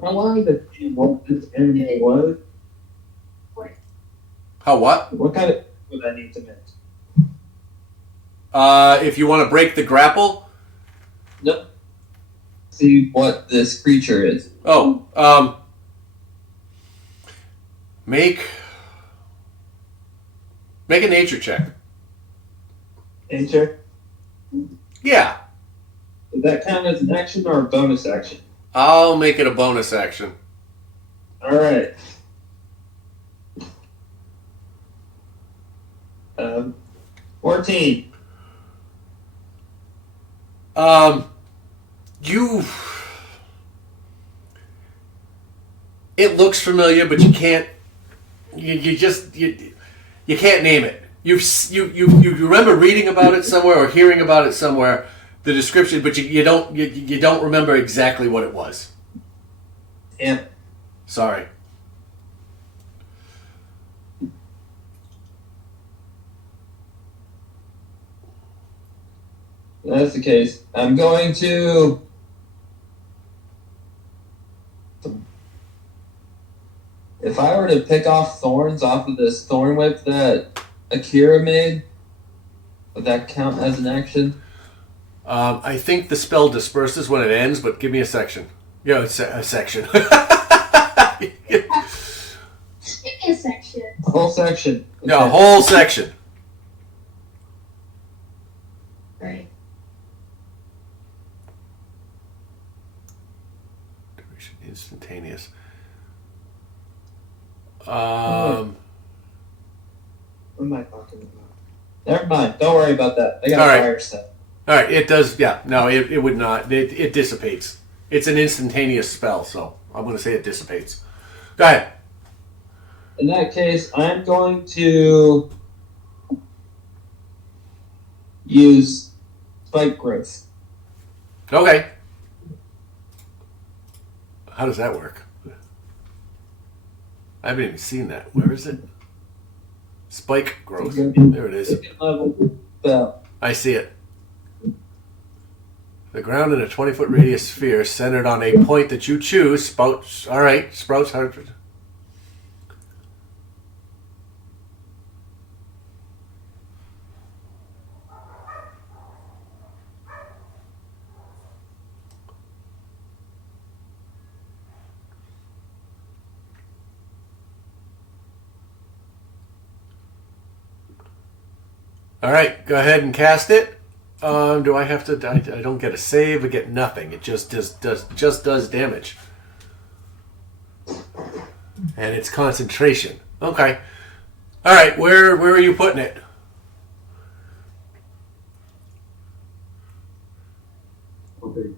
How long did you want this anime was? How what? What kind of would I need to make? If you want to break the grapple? No. See what this creature is. Oh, make a nature check. Nature? Yeah. Does that count as an action or a bonus action? I'll make it a bonus action. Alright. 14. It looks familiar, but you can't. You can't name it. You remember reading about it somewhere or hearing about it somewhere, the description, but you don't remember exactly what it was. Yeah. Sorry. That's the case. I'm going to. If I were to pick off thorns off of this thorn whip that Akira made, would that count as an action? I think the spell disperses when it ends, but give me a section. Yeah, it's a section. Give me a section. A whole section. No, a whole section. Right. Duration instantaneous. What am I talking about? Never mind. Don't worry about that. I got All right. fire stuff. All right, it does. Yeah, no, it would not. It dissipates. It's an instantaneous spell, so I'm going to say it dissipates. Go ahead. In that case, I'm going to use spike growth. Okay. How does that work? I haven't even seen that. Where is it? Spike growth. There it is. Second level spell. I see it. The ground in a 20-foot radius sphere centered on a point that you choose sprouts. All right, sprouts. All right, go ahead and cast it. Do I have to? I don't get a save. I get nothing. It just does damage, and it's concentration. Okay. All right. Where are you putting it? Okay.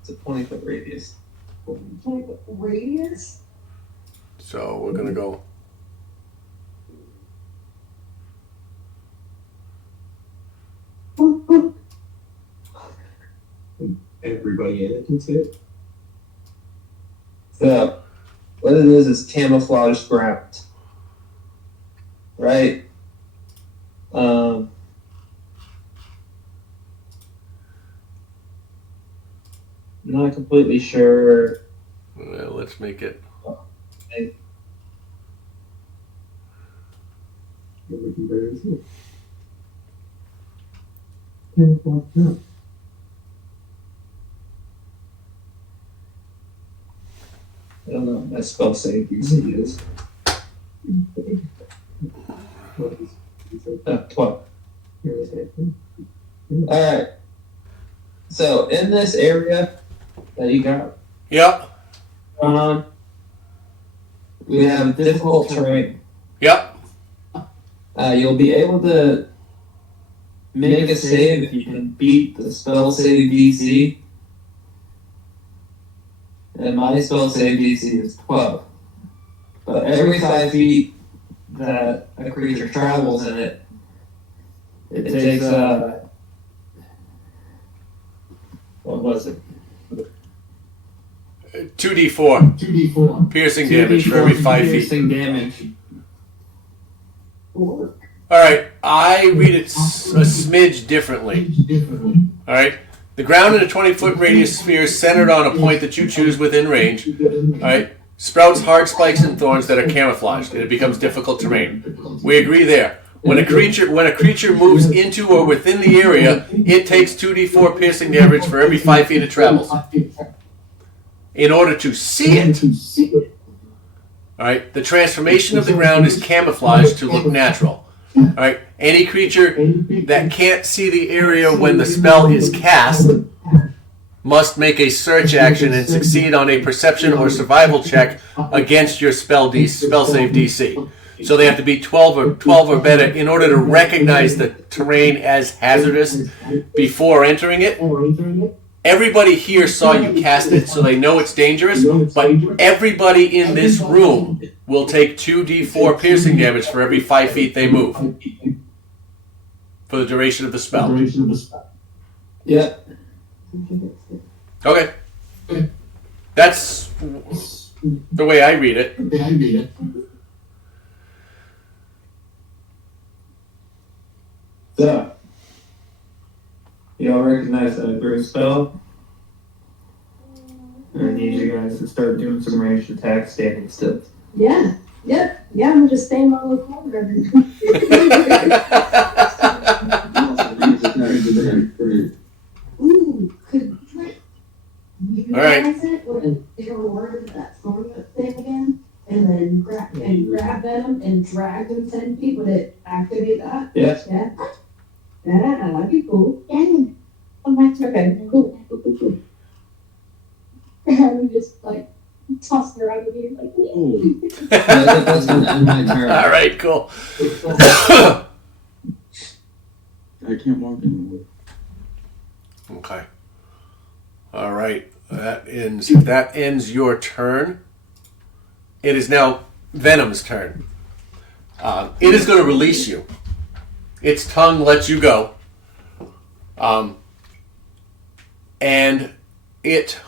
It's a 20-foot radius. 20-foot radius? So we're gonna go. Everybody in it can fit. So, what it is camouflage ground. Right? Not completely sure. Well, let's make it. We can barely see it. Camouflage ground. I don't know what my spell save DC is. 12. Alright. So, in this area that you got, Yep. we have difficult terrain. Yep. You'll be able to make a save if you can beat the spell save DC. And my spell save DC is 12. But every 5 feet that a creature travels in it, it takes what was it? 2d4 piercing damage for every 5 feet. Piercing damage. All right, I read it a smidge differently. All right, the ground in a 20-foot radius sphere is centered on a point that you choose within range. All right, sprouts hard spikes and thorns that are camouflaged, and it becomes difficult terrain. We agree there. When a creature moves into or within the area, it takes 2d4 piercing damage for every 5 feet it travels. In order to see it, all right, the transformation of the ground is camouflaged to look natural. All right, any creature that can't see the area when the spell is cast must make a search action and succeed on a perception or survival check against your spell save DC. So they have to be 12 or better in order to recognize the terrain as hazardous before entering it. Everybody here saw you cast it, so they know it's dangerous, but everybody in this room will take 2d4 piercing damage for every 5 feet they move for the duration of the spell. Yeah. Okay. That's the way I read it. So, y'all recognize that broom spell? I need you guys to start doing some ranged attacks standing still. Yeah. Yep. Yeah, I'm just staying on the corner. Ooh, could you guys it with a word that storm thing again? And then grab them and drag them 10 feet? Would it activate that? Yes. Yeah. Yeah, that'd be cool. Yeah. Okay, cool. And we just like toss her out of here like That's gonna end my turn. All right, cool. I can't walk anymore. Okay. All right. That ends your turn. It is now Venom's turn. It is going to release you. Its tongue lets you go. And it...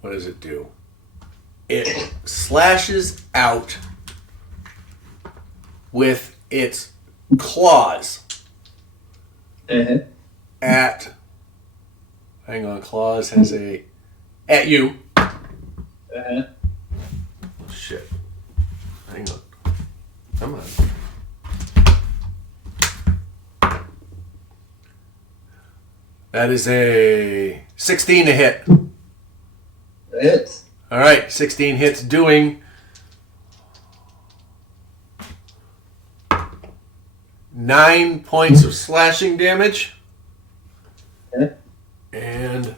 What does it do? It slashes out with its claws at... Hang on, claws has a... At you. Shit. Hang on. Come on. That is a 16 to hit. Hits. All right, 16 hits, doing 9 points of slashing damage. Okay. And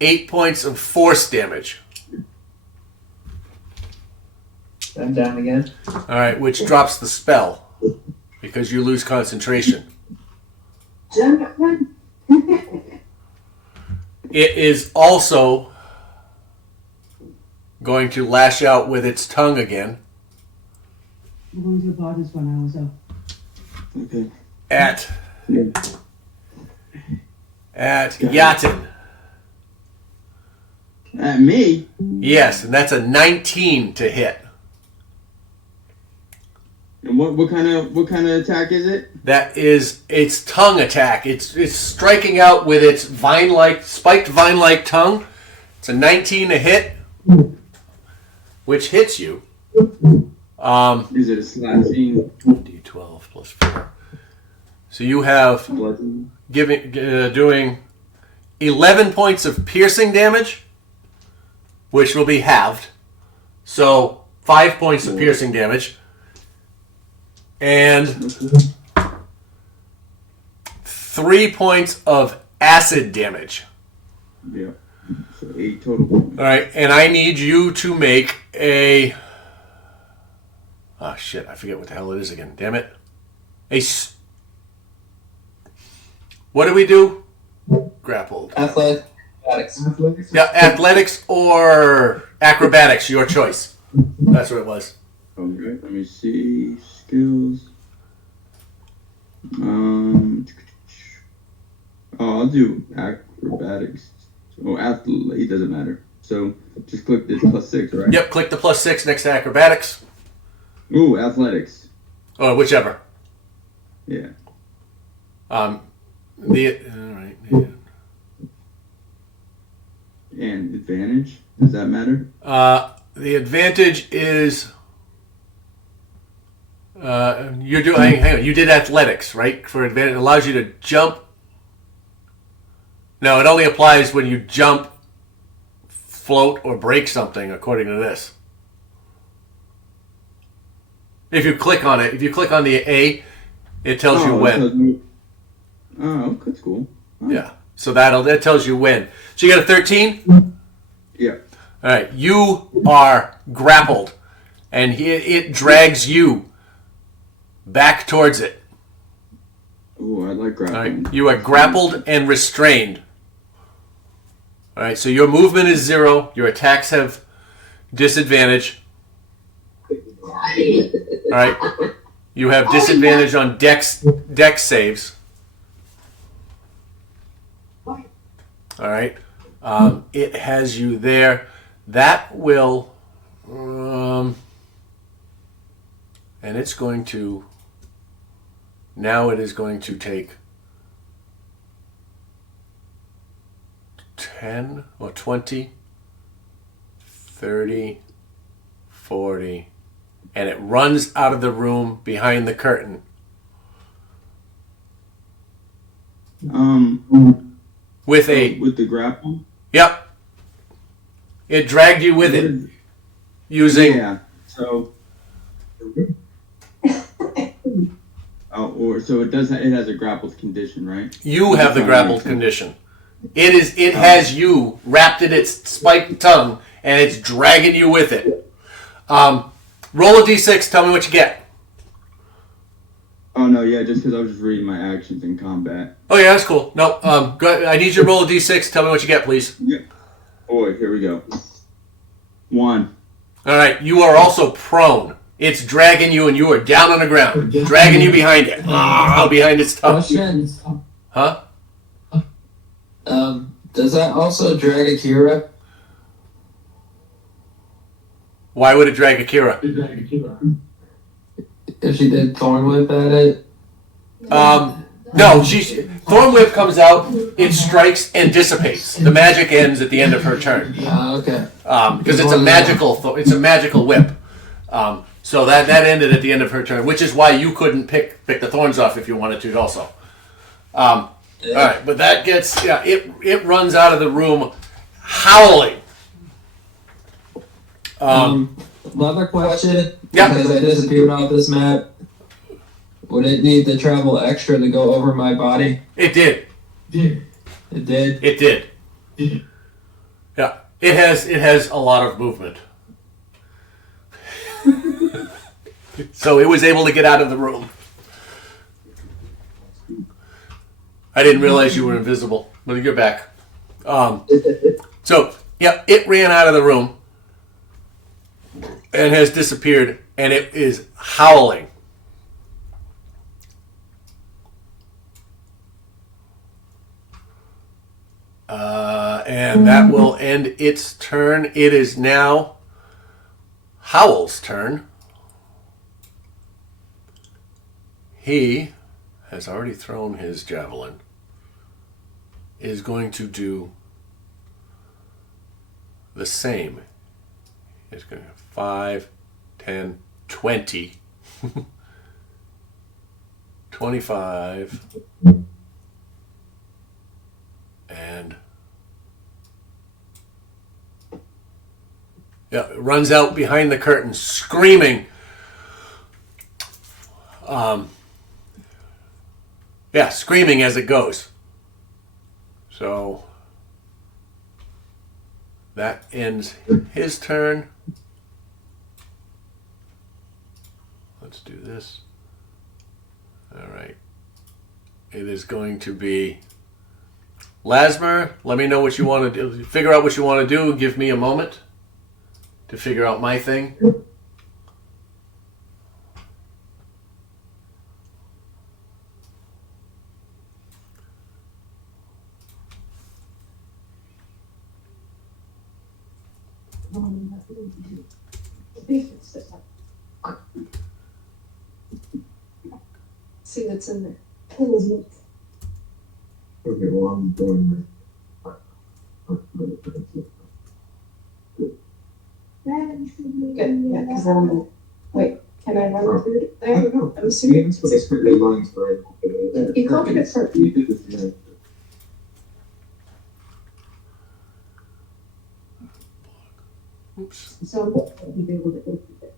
8 points of force damage. I'm down again. All right, which drops the spell because you lose concentration. It is also going to lash out with its tongue again. I'm going to the borders when I was up. Okay. At Got it. Yatin. At me? Yes, and that's a 19 to hit. And what kind of attack is it? That is its tongue attack. It's striking out with its spiked vine-like tongue. It's a 19 to hit, which hits you. Is it a slashing? D12 plus 4. So you have Bludgeoning? doing 11 points of piercing damage, which will be halved. So 5 points of piercing damage. And 3 points of acid damage. Yeah. So 8 total. All right, and I need you to make a... Oh, shit, I forget what the hell it is again. Damn it. What do we do? Grappled. Athletics. Yeah, athletics or acrobatics, your choice. That's what it was. Okay, let me see. Skills. I'll do acrobatics. Oh, athlete, doesn't matter. So just click this +6, right? Yep, click the +6 next to acrobatics. Ooh, athletics. Or whichever. Yeah. All right. Yeah. And advantage? Does that matter? The advantage is you're doing. Hang on, you did athletics, right? For advantage, it allows you to jump. No, it only applies when you jump, float, or break something, according to this. If you click on it, if you click on the A, it tells you when. Oh, that's cool. Oh. Yeah, so that tells you when. So you got a 13. Yeah. All right, you are grappled, and it drags you back towards it. Oh, I like All grappling. right, you are grappled and restrained. All right, so your movement is 0. Your attacks have disadvantage. All right, you have disadvantage on dex saves. All right, it has you there. That will, and it's going to. Now it is going to take 10 or 20, 30, 40, and it runs out of the room behind the curtain. With the grapple? Yep. It dragged you with it. Using. Yeah. So. So it does. It has a grappled condition, right? You have the grappled condition. It has you wrapped in its spiked tongue, and it's dragging you with it. Roll a d6. Tell me what you get. Oh no, yeah, just because I was just reading my actions in combat. Oh yeah, that's cool. No, go, I need you to roll a d6. Tell me what you get, please. Yeah. Boy, here we go. 1. All right, you are also prone. It's dragging you, and you are down on the ground, dragging you behind it, behind its tongue. Question. Huh? Does that also drag Akira? Why would it drag Akira? If she did Thorn Whip at it? No, Thorn Whip comes out, it strikes and dissipates. The magic ends at the end of her turn. Okay. Because it's a magical whip. So that ended at the end of her turn, which is why you couldn't pick the thorns off if you wanted to also. All right, but that gets it runs out of the room howling. Another question. Yeah. Because I disappeared off this map. Would it need to travel extra to go over my body? It did. It did. It did. Yeah. It has a lot of movement. So it was able to get out of the room. I didn't realize you were invisible. Let me get back. So, yeah, it ran out of the room and has disappeared, and it is howling. And that will end its turn. It is now Howl's turn. He has already thrown his javelin. Is going to do the same. He's going to 5, 10, 20, 25, and runs out behind the curtain screaming. Screaming as it goes. So that ends his turn. Let's do this. All right. It is going to be Lasmer. Let me know what you want to do. Figure out what you want to do. Give me a moment to figure out my thing. See what's in there. Okay, well, I'm going Good, yeah, because I'm. Wait, can I run through it I there? don't know. I'm assuming. It's for the big lines, right? You copied it first. You did this, yeah. Oops. So I'm not going to be able to open it.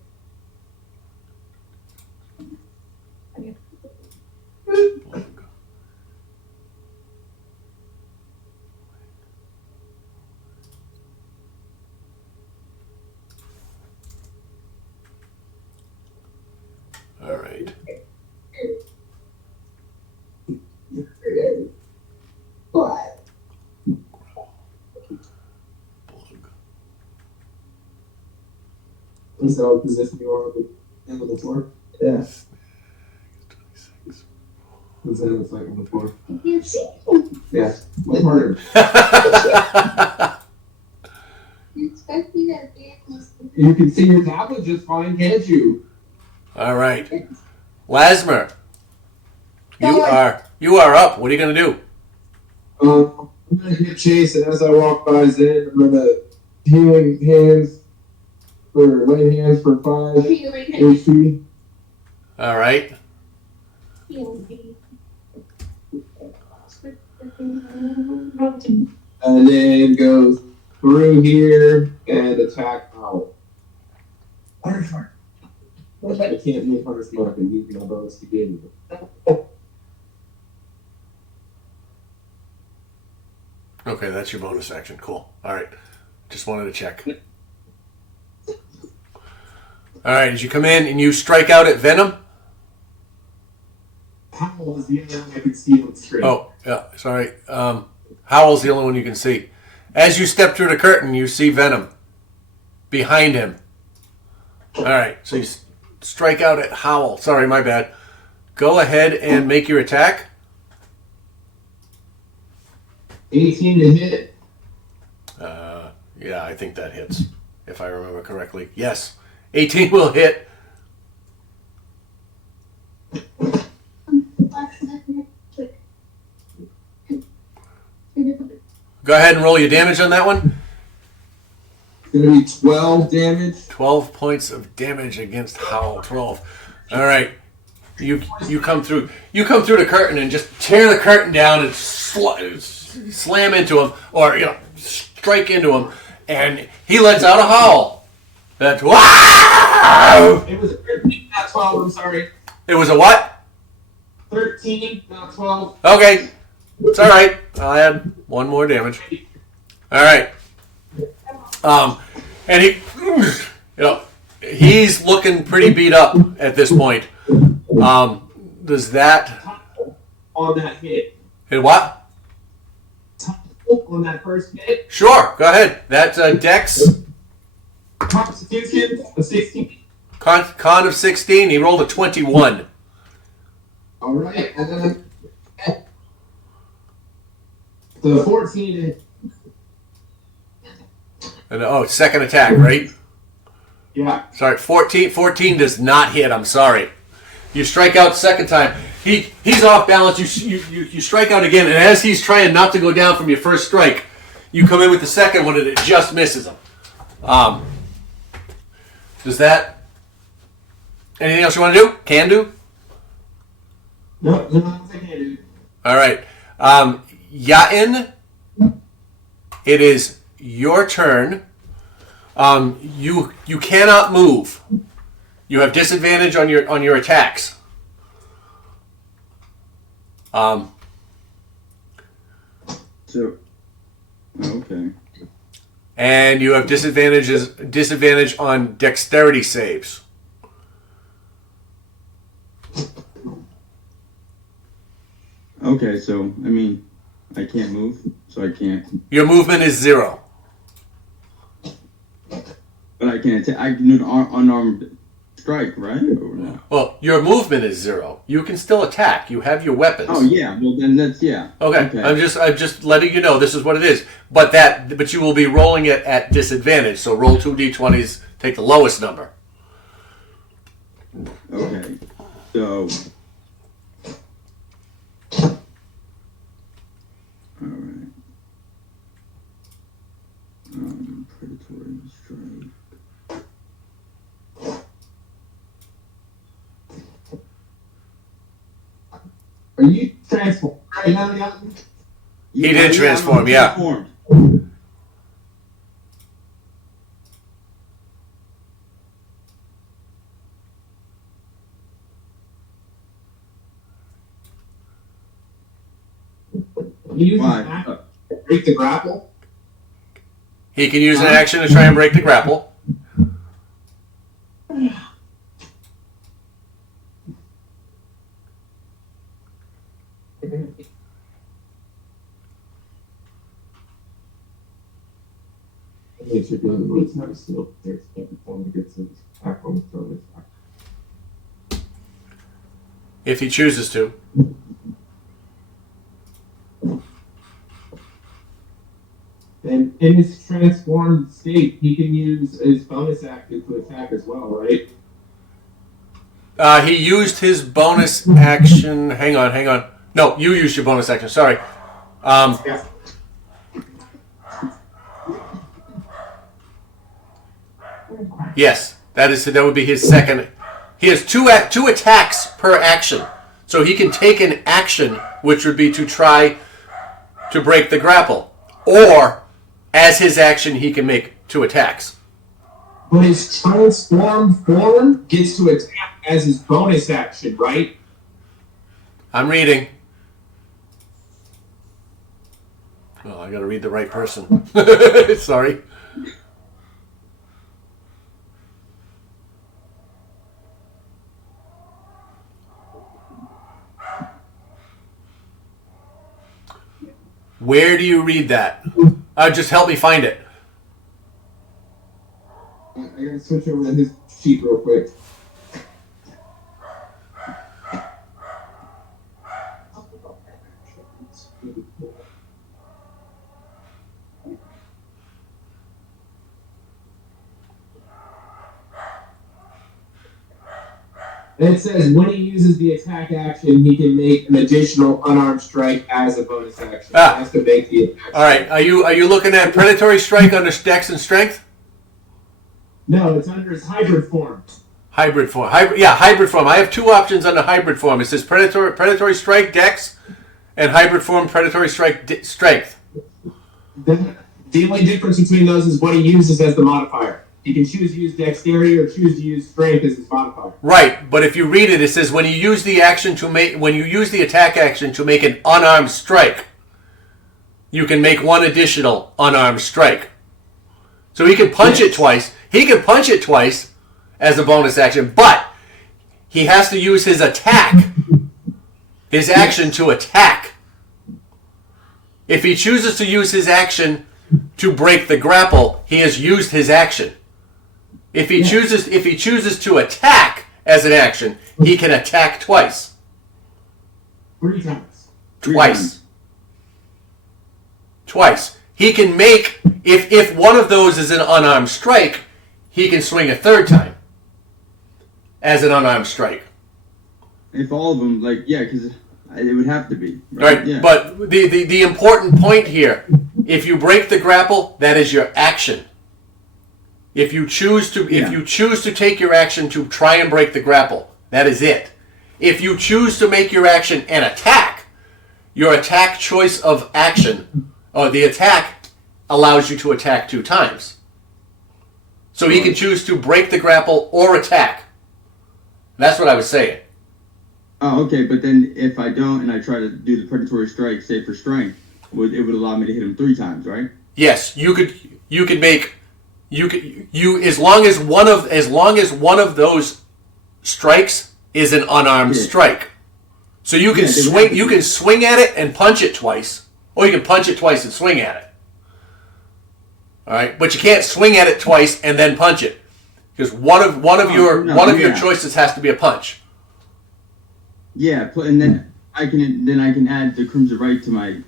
All right. What? Is that what position you are at the end of the floor? Yeah. 26. Is that what's like on the floor? You see? Yeah. Much harder. You expect me to be You can see your tablet just fine, can't you? All right. Lasmer. You are up. What are you going to do? I'm gonna hit Chase, and as I walk by Zen, I'm gonna healing hands for lay hands for 5 HP. All right. And then go through here and attack out. I can't move Hunter's Mark and use my bonus to get you. Okay, that's your bonus action. Cool. All right. Just wanted to check. All right. As you come in and you strike out at Venom. Howl is the only one I can see on the screen. Oh, yeah. Sorry. Howl's the only one you can see. As you step through the curtain, you see Venom behind him. All right. So you strike out at Howl. Sorry, my bad. Go ahead and make your attack. 18 to hit. Yeah, I think that hits, if I remember correctly. Yes. 18 will hit. Go ahead and roll your damage on that one. It's gonna be 12 damage. 12 points of damage against Howl. 12. All right. you come through the curtain and just tear the curtain down and slam into him, or strike into him, and he lets out a howl. That's wow! It was 13, not 12. I'm sorry. It was a what? 13, not 12. Okay, it's all right. I'll add one more damage. All right. And he's looking pretty beat up at this point. Does that On that hit. hit what? On that first hit. Sure, go ahead. That's a Dex Constitution, a 16. con of 16. He rolled a 21. All right, and then the 14. And second attack, right? Yeah. Sorry, 14 does not hit. I'm sorry. You strike out second time. He's off balance. You strike out again, and as he's trying not to go down from your first strike, you come in with the second one, and it just misses him. Does that? Anything else you want to do? Can do. No, I don't think I do. All right, Yatin. It is your turn. You cannot move. You have disadvantage on your attacks. So, okay. And you have disadvantage on dexterity saves. Okay, so, I mean, I can't move, so I can't. Your movement is 0. But I can attack. I can do an unarmed strike, right? Or no? Well, your movement is 0. You can still attack. You have your weapons. Oh yeah, well then that's yeah. Okay. I'm just letting you know this is what it is. But you will be rolling it at disadvantage. So roll 2 d20s, take the lowest number. Okay. So. All right. Predatory strike. Are you transformed right now, Yatin? He did transform, yeah. Transformed. Can you use Why? an action to break the grapple? He can use an action to try and break the grapple. It should be on the roots, not a skill. There's every form that gets his attack on the throw his attack. If he chooses to. And in his transformed state, he can use his bonus action to attack as well, right? He used his bonus action. Hang on. No, you used your bonus action. Sorry. Yeah. Yes, that would be his second. He has two attacks per action, so he can take an action, which would be to try to break the grapple, or as his action, he can make 2 attacks. But his transformed form gets to attack as his bonus action, right? I'm reading. Oh, I gotta read the right person. Sorry. Where do you read that? Just help me find it. I gotta switch over to his sheet real quick. And it says when he uses the attack action, he can make an additional unarmed strike as a bonus action. He has to make the attack. All right. Are you looking at predatory strike under Dex and Strength? No, it's under his hybrid form. Hybrid form. Hybrid form. I have two options on the hybrid form. It says predatory strike dex, and hybrid form predatory strike strength. The only difference between those is what he uses as the modifier. He can choose to use dexterity or choose to use strength as his modifier. Right, but if you read it, it says when you use the attack action to make an unarmed strike, you can make one additional unarmed strike. So he can punch it twice. He can punch it twice as a bonus action, but he has to use his attack, his action to attack. If he chooses to use his action to break the grapple, he has used his action. If he chooses to attack as an action, he can attack twice. 3 times. Twice. He can make, if one of those is an unarmed strike, he can swing a third time as an unarmed strike. If all of them, because it would have to be. Right. Yeah. But the important point here, if you break the grapple, that is your action. If you choose to take your action to try and break the grapple, that is it. If you choose to make your action an attack, your attack choice of action, or the attack allows you to attack 2 times. So he can choose to break the grapple or attack. That's what I was saying. Oh, okay, but then if I don't and I try to do the predatory strike, say for strength, it would allow me to hit him 3 times, right? Yes, you could make as long as one of those strikes is an unarmed strike. So you can swing at it and punch it twice, or you can punch it twice and swing at it. All right, but you can't swing at it twice and then punch it, because one of your choices has to be a punch. Yeah, and then I can add the Crimson Right to my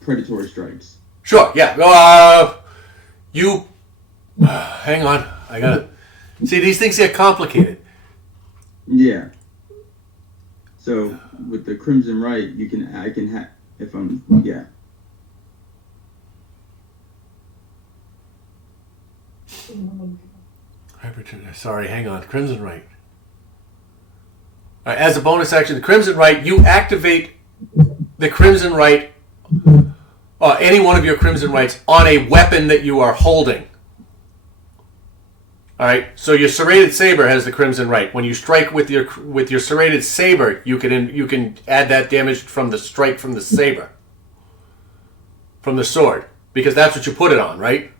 predatory strikes. Sure. Yeah. Hang on. I gotta see, these things get complicated. Yeah. So with the Crimson Right, I can have if I'm yeah. Sorry, hang on. Crimson Right. As a bonus action, the Crimson Right, you activate the Crimson Right, any one of your Crimson Rights, on a weapon that you are holding. All right. So your serrated saber has the Crimson Right. When you strike with your serrated saber, you can add that damage from the strike from the saber, from the sword, because that's what you put it on, right?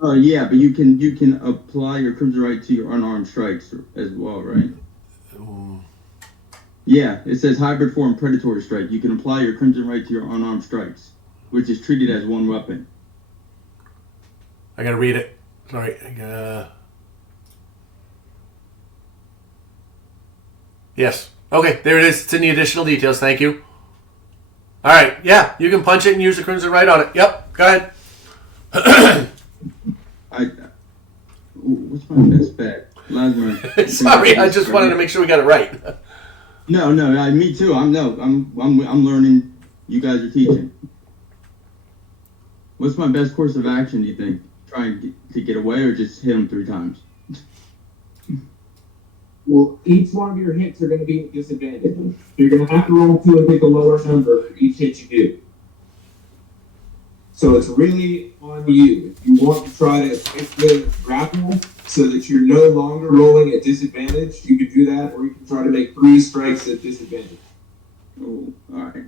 Oh yeah, but you can apply your Crimson Right to your unarmed strikes as well, right? Yeah, it says hybrid form predatory strike. You can apply your Crimson Right to your unarmed strikes, which is treated as one weapon. I gotta read it. Sorry. Yes. Okay, there it is. It's in the additional details. Thank you. All right. Yeah, you can punch it and use the Crimson Right on it. Yep. Go ahead. What's my best bet? Sorry, I just wanted to make sure we got it right. No, me too. I'm learning. You guys are teaching. What's my best course of action? Do you think? Trying to get away, or just hit him 3 times? Well, each one of your hits are going to be at disadvantage. You're going to have to roll 2 and pick a lower number for each hit you do. So it's really on you. If you want to try to fix the grapple so that you're no longer rolling at disadvantage, you could do that, or you can try to make 3 strikes at disadvantage. Oh, all right.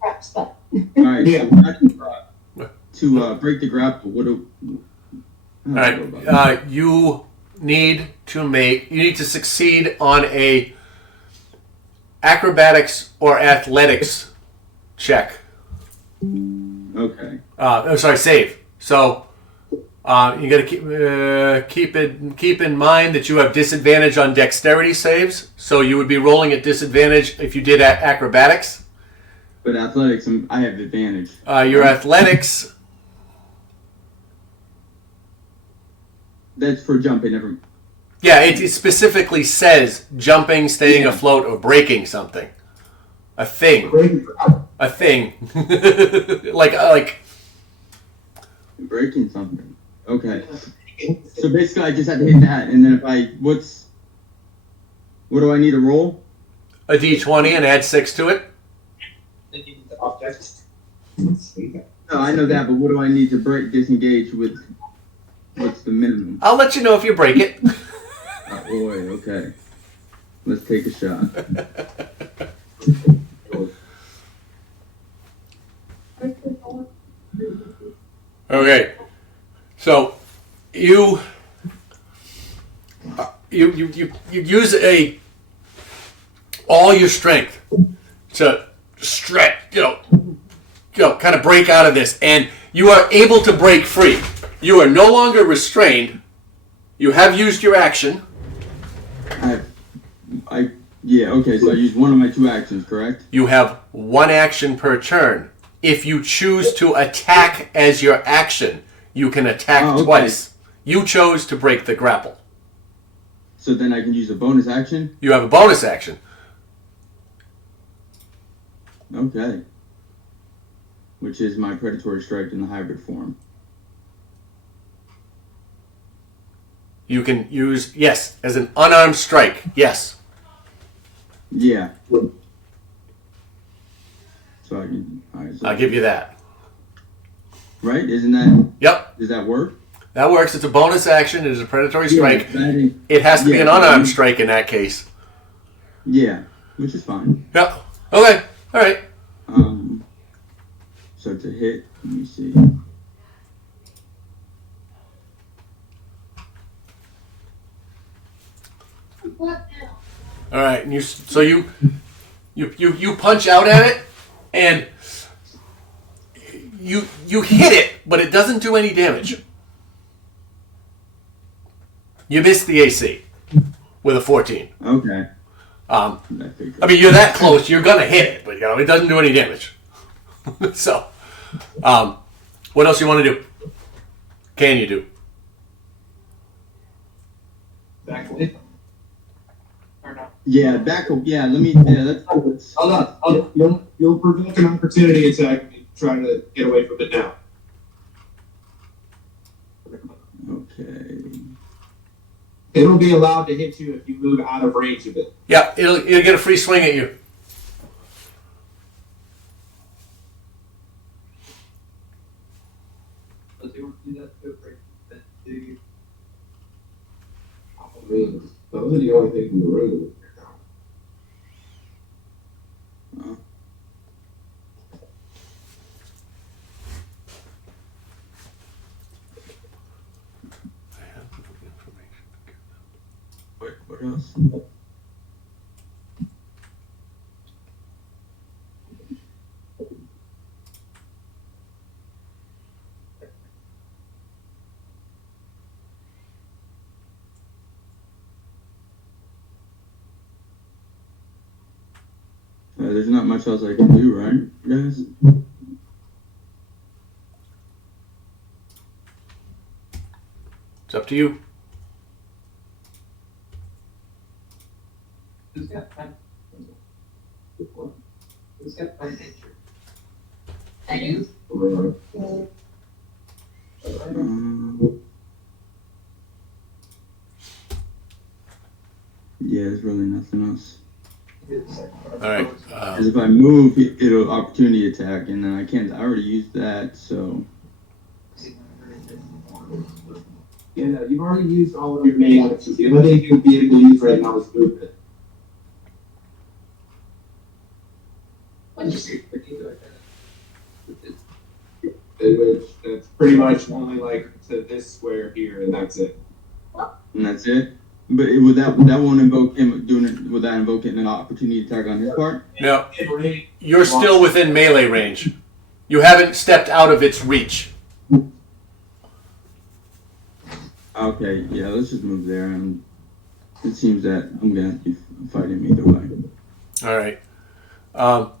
Crap spot. All right. Yeah. To break the grapple, All right. You need to succeed on a acrobatics or athletics check. Okay. Save. So you got to keep in mind that you have disadvantage on dexterity saves. So you would be rolling at disadvantage if you did acrobatics. But athletics, I have advantage. Your athletics. That's for jumping. Never. Yeah, it specifically says jumping, staying afloat, or breaking something. A thing. Breaking something. Okay. So basically, I just have to hit that, and then if I what do I need to roll? A d20 and add 6 to it. No, I know that, but what do I need to disengage with? What's the minimum? I'll let you know if you break it. Oh, boy, okay. Let's take a shot. Okay, so you use all your strength to stretch, kind of break out of this, and you are able to break free. You are no longer restrained. You have used your action. Yeah, okay, so I used one of my 2 actions, correct? You have 1 action per turn. If you choose to attack as your action, you can attack twice. You chose to break the grapple. So then I can use a bonus action? You have a bonus action. Okay. Which is my predatory strike in the hybrid form. You can use, yes, as an unarmed strike. Yes. Yeah. So I can. I'll give you that. Right? Isn't that? Yep. Does that work? That works. It's a bonus action. It is a predatory strike. Yeah, it has to be an unarmed strike in that case. Yeah, which is fine. Yep. Okay. All right. So to hit, let me see. All right. And you punch out at it, and you hit it, but it doesn't do any damage. You missed the AC with a 14. Okay. I mean, you're that close. You're gonna hit it, but it doesn't do any damage. So, what else you want to do? Can you do? Exactly. Yeah, let me. Yeah, that's. Hold on. You'll provoke an opportunity attack if you try to get away from it now. Okay. It'll be allowed to hit you if you move out of range of it. Yeah, it'll get a free swing at you. I mean, those are the only things in the room. What else? There's not much else I can do, right, guys? It's up to you. Who's got time? Who's got time nature? I do. Yeah, there's really nothing else. All right. Because if I move, it'll opportunity attack, and then I can't. I already used that, so. Yeah, no, you've already used all of your main actions. The only thing you'd be able to use right now is movement. It's pretty much only like to this square here, and that's it. And that's it. But would that won't invoke him doing it? Would that invoke an opportunity attack on his part? No, you're still within melee range. You haven't stepped out of its reach. Okay, yeah, let's just move there, and it seems that I'm gonna have to be fighting either way. All right.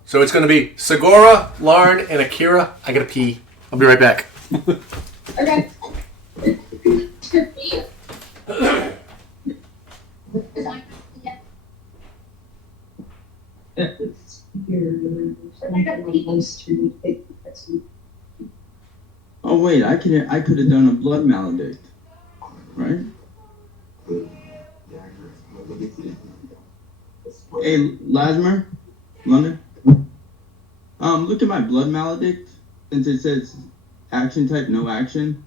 So it's going to be Segura, Larn, and Akira. I gotta pee. I'll be right back. Okay. Oh wait, I could have done a blood maledict. right? Hey, Lasmer, London. Look at my blood maledict. Since it says action type, no action.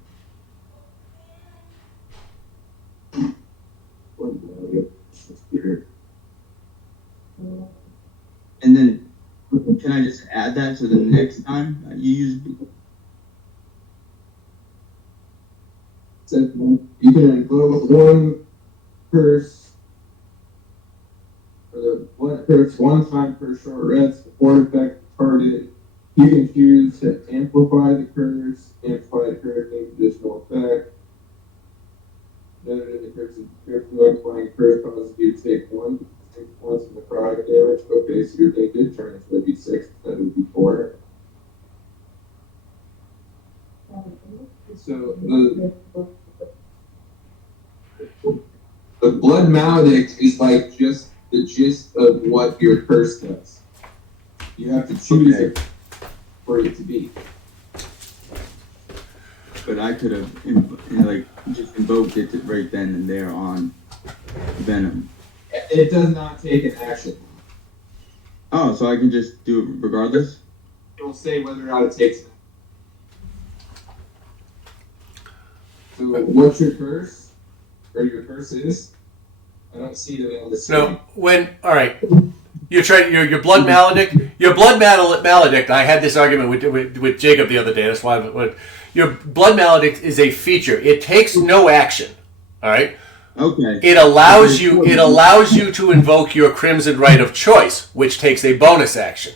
And then, can I just add that to the next time you use? You can invoke one curse, or the one curse one time per short rest before it affects the target. You can choose to amplify the curse gains additional effect. Noted in the curse amplifying curse causes you to take 1 points of necrotic damage. Okay, so your thing did turn into a d6 instead of a d4. So the blood maledict is like just the gist of what your curse does. You have to choose it for it to be. But I could have just invoked it right then and there on Venom. It does not take an action. Oh, so I can just do it regardless? It will say whether or not it takes an action. So what's your curse? Or your curse is? I don't see it on the screen. No, all right. You try your blood maledict. Your blood maledict. I had this argument with Jacob the other day. That's why your blood maledict is a feature. It takes no action. All right. Okay. It allows you to invoke your Crimson Right of Choice, which takes a bonus action.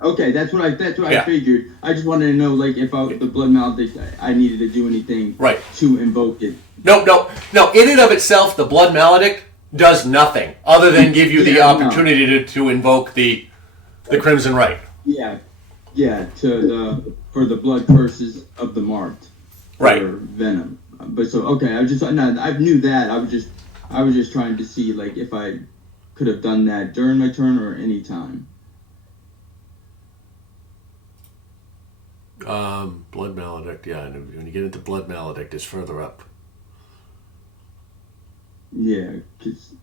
Okay, that's what I figured. I just wanted to know, like, if the blood maledict, I needed to do anything to invoke it. No. In and of itself, the blood maledict does nothing other than give you the opportunity to invoke the Crimson Right. Yeah, for the blood curses of the marked. Right. For Venom. But so okay, I knew that. I was just trying to see like if I could have done that during my turn or any time. Blood maledict, yeah. And when you get into blood maledict, it's further up. Yeah, cause.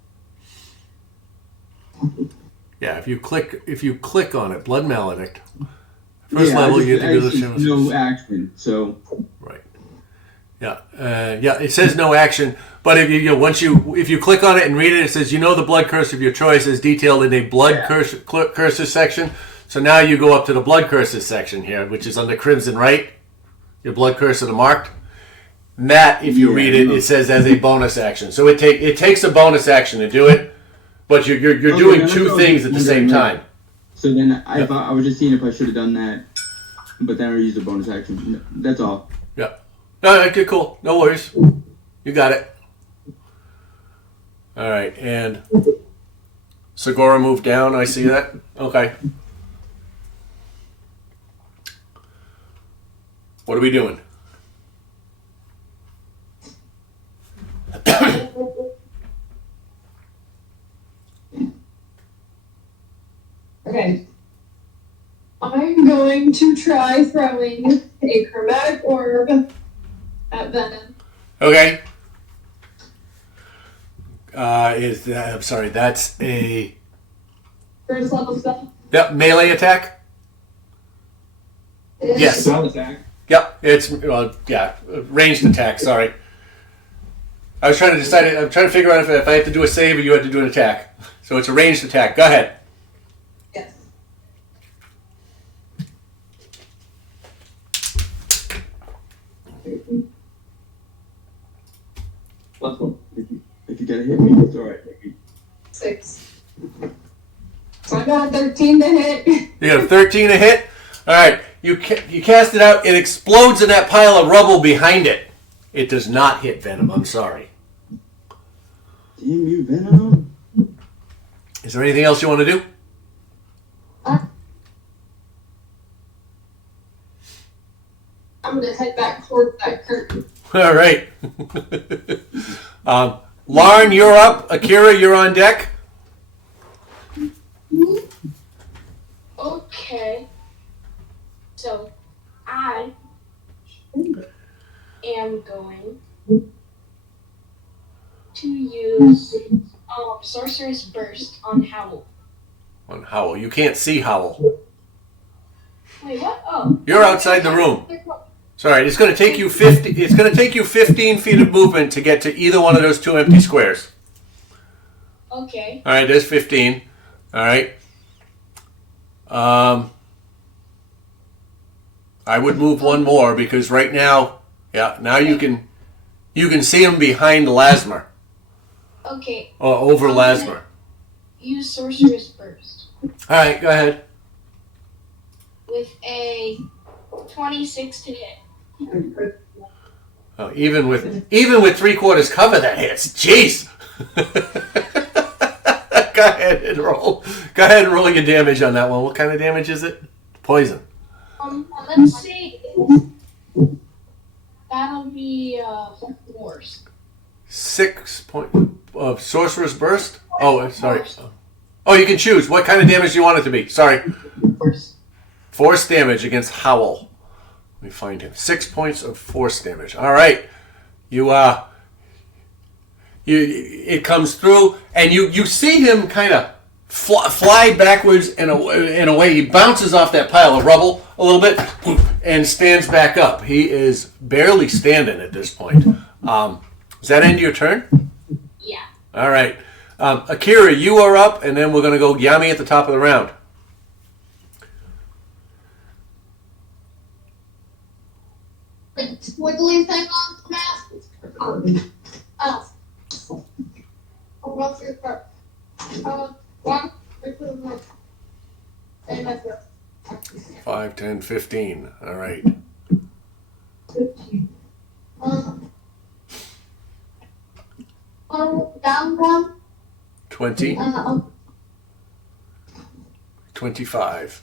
Yeah, if you click on it, blood maledict. First level, you get to do no action. So. Right. Yeah, it says no action, but if you click on it and read it, it says the blood curse of your choice is detailed in a blood curses section. So now you go up to the blood curses section here, which is under Crimson Right, your blood curse of the marked. And that, if you read it, it says as a bonus action. So it takes a bonus action to do it, but you're doing two things at the same time. So then I was just seeing if I should have done that, but then I used a bonus action. That's all. Yeah. Okay, cool. No worries. You got it. All right, and Segura moved down. I see that. Okay. What are we doing? Okay. I'm going to try throwing a chromatic orb at Venom. Okay. I'm sorry, that's a... First level spell? Yep, melee attack? Yes. Spell attack. Yep, it's, ranged attack, sorry. I'm trying to figure out if I have to do a save or you have to do an attack. So it's a ranged attack. Go ahead. Yes. If you gotta hit me, it's alright. 6. So I got 13 to hit. You got a 13 to hit? Alright, you cast it out, it explodes in that pile of rubble behind it. It does not hit Venom, I'm sorry. Damn you, Venom. Is there anything else you want to do? I'm going to head back toward that curtain. Alright. Lauren, you're up. Akira, you're on deck. Okay. So, I am going to use Sorcerer's Burst on Howl. On Howl. You can't see Howl. Wait, what? Oh. You're outside the room. Sorry, it's going to take you 50. It's going to take you 15 feet of movement to get to either one of those two empty squares. Okay. All right, there's 15. All right. I would move one more because right now, now you can see him behind Lasmer. Okay. Or over Lasmer. Use Sorcerer's Burst All right, go ahead. with a 26 to hit. Oh, even with 3/4 cover, that hits. Jeez. Go ahead and roll. Go ahead and roll your damage on that one. What kind of damage is it? Poison. Let's say that'll be force. 6 point of Sorcerer's Burst. Oh, sorry. Oh, you can choose. What kind of damage do you want it to be? Sorry. Force damage against Howl. Let me find him. 6 points of force damage. All right. It comes through, and you see him kind of fly backwards in a way. He bounces off that pile of rubble a little bit and stands back up. He is barely standing at this point. Does that end your turn? Yeah. All right. Akira, you are up, and then we're going to go Yami at the top of the round. Squiggly thing on the map. Oh. What's your first? 1, 2, 3. 5, 10, 15. All right. 15. Down 1. 20. 25.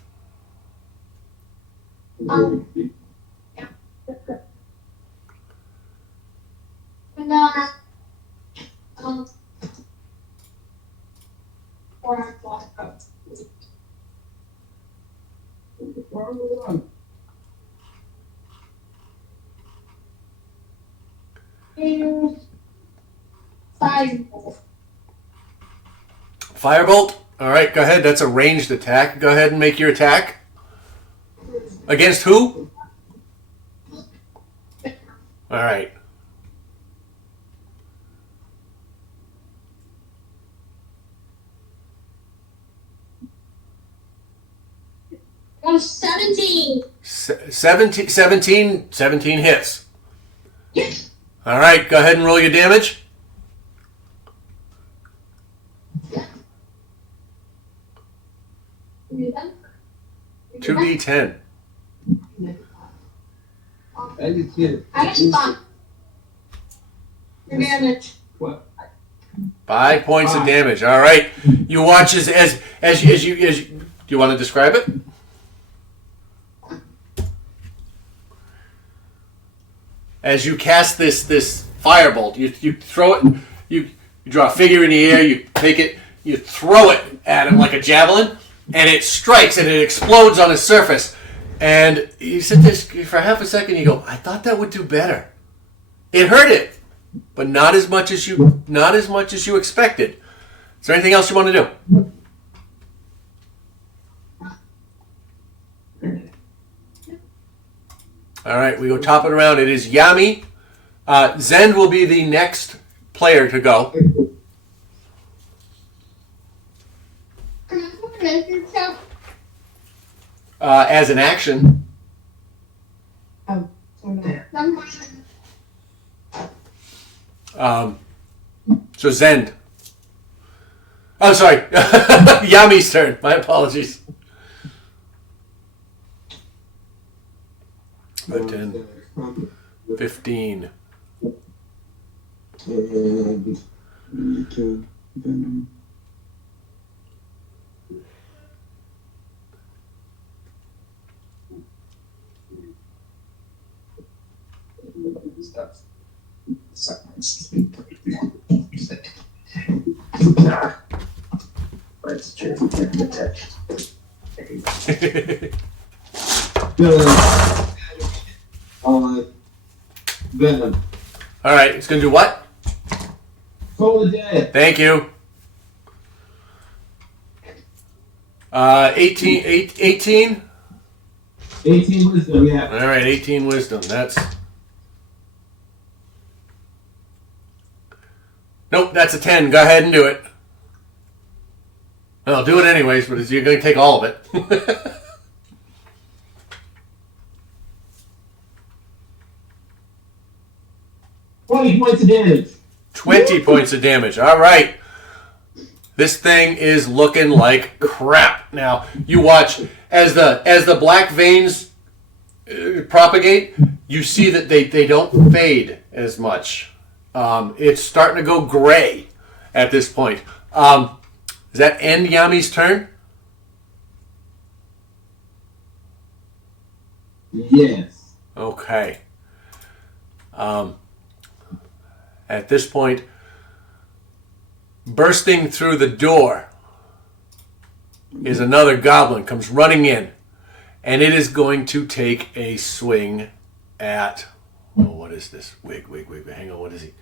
Firebolt. All right, go ahead. That's a ranged attack. Go ahead and make your attack. Against who? All right. Oh, 17. 17 hits. All right, go ahead and roll your damage. 2d10. I just thought. Your damage. 5 points of damage. All right. You watch as you do you want to describe it? As you cast this firebolt, you throw it. You draw a figure in the air. You take it. You throw it at him like a javelin, and it strikes and it explodes on his surface. And you sit there for half a second. You go, I thought that would do better. It hurt it, but not as much as you expected. Is there anything else you want to do? All right, we go top it around. It is Yami. Zend will be the next player to go. As an action. So Zend. Oh, sorry. Yami's turn. My apologies. 10, 15. And you killed Venom. Venom. All right, it's going to do what? Toll the dead. Thank you. 18. 18? 18 wisdom, yeah. All right, 18 wisdom. That's... Nope, that's a 10. Go ahead and do it. I'll do it anyways, but you're going to take all of it. 20 points of damage. 20 points of damage. All right. This thing is looking like crap. Now, you watch as the black veins propagate, you see that they don't fade as much. It's starting to go gray at this point. Does that end Yami's turn? Yes. Okay. At this point, bursting through the door is another goblin, comes running in, and it is going to take a swing at... Oh, what is this? Wig. Hang on, what is he?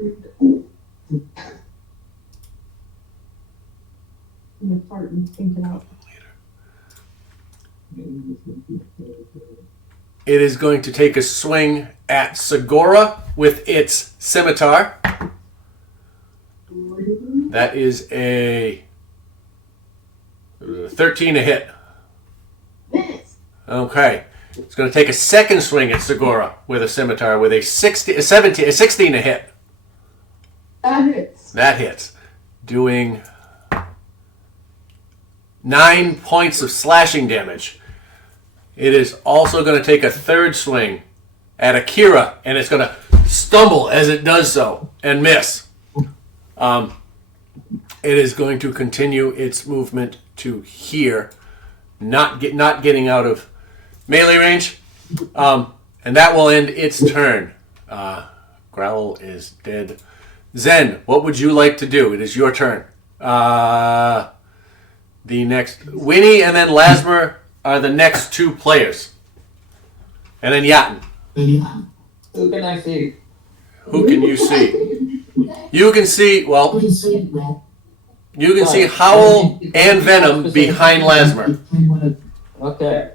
I'm gonna fart and think it out. It is going to take a swing at Segura with its scimitar. That is a 13 to hit. Okay. It's going to take a second swing at Segura with a scimitar with a 16 to hit. That hits. That hits. Doing 9 points of slashing damage. It is also going to take a third swing at Akira, and it's going to stumble as it does so and miss. It is going to continue its movement to here, not getting out of melee range, and that will end its turn. Growl is dead. Zen, what would you like to do? It is your turn. The next Winnie and then Lasmer are the next two players, and then Yatin. Who can I see? Who can you see? You can see, well, you can see Howl and Venom behind Lasmer. Okay.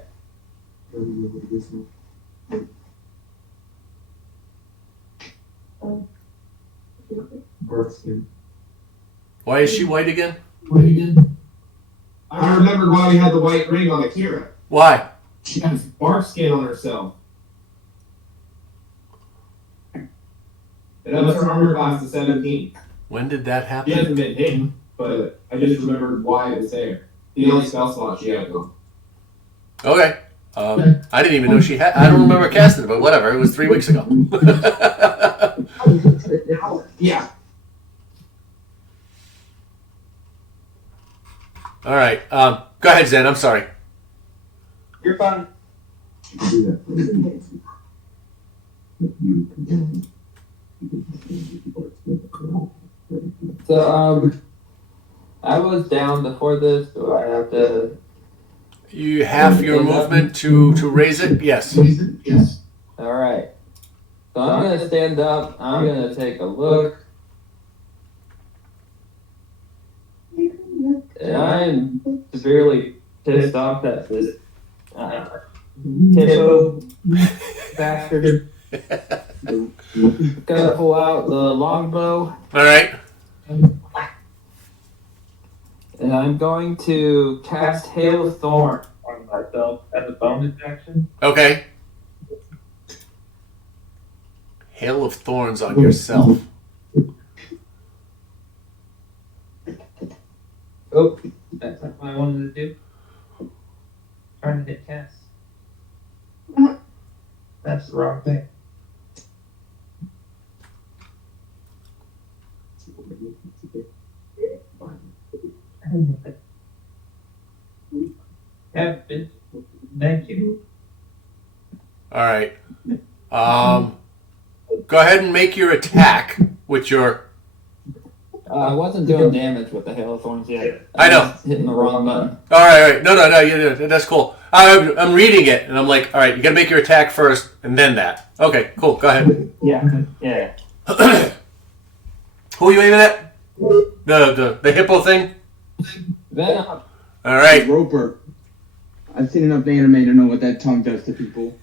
Why is she white again? I remembered why we had the white ring on Akira. Why? She has bark skin on herself. And that was her armor class to 17. When did that She happen? hasn't been hit, but I just remembered why it was there. The only spell slot she had though. Okay. I didn't even know she had. I don't remember casting it, but whatever. It was 3 weeks ago. Yeah. All right. Go ahead, Zen. I'm sorry. You're fine. So, I was down before this. Do I have to? You have your movement to raise it? Yes. Yes. All right. So I'm gonna stand up. I'm gonna take a look. And I'm severely pissed off that this hippo bastard gonna pull out the longbow. All right. And I'm going to cast Hail of Thorn on myself as a bonus action. Okay. Hail of Thorns on yourself. Oh, that's not what I wanted to do. Trying to hit cast. That's the wrong thing. Yeah, thank you. All right. Go ahead and make your attack with your... I wasn't doing damage with the Hail of Thorns yet. I know. was hitting the wrong button. All right. No, that's cool. I'm reading it, and I'm like, all right, you got to make your attack first, and then that. Okay, cool. Go ahead. Yeah. Who are you aiming at? The hippo thing? Venom. All right. Roper. I've seen enough anime to know what that tongue does to people.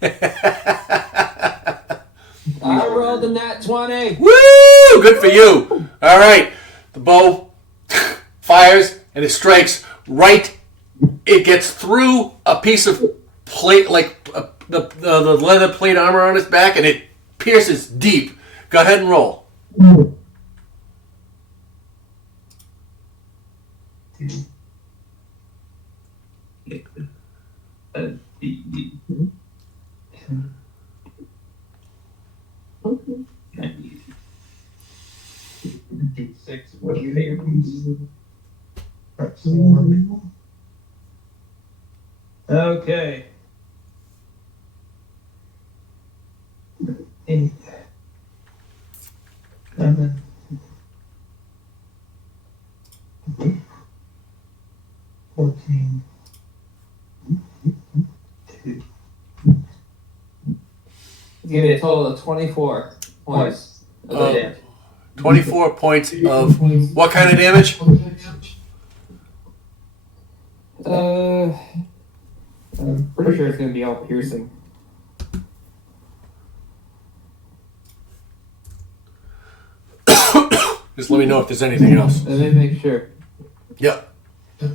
I rolled a nat 20. Woo! Good for you. All right. The bow fires and it strikes right. It gets through a piece of plate, like the leather plate armor on its back, and it pierces deep. Go ahead and roll. Okay. 8, 7, 14, 2. Give me a total of 24 points of damage. 24 points of what kind of damage? I'm pretty sure it's gonna be all piercing. Just let me know if there's anything else. Let me make sure. Yeah. All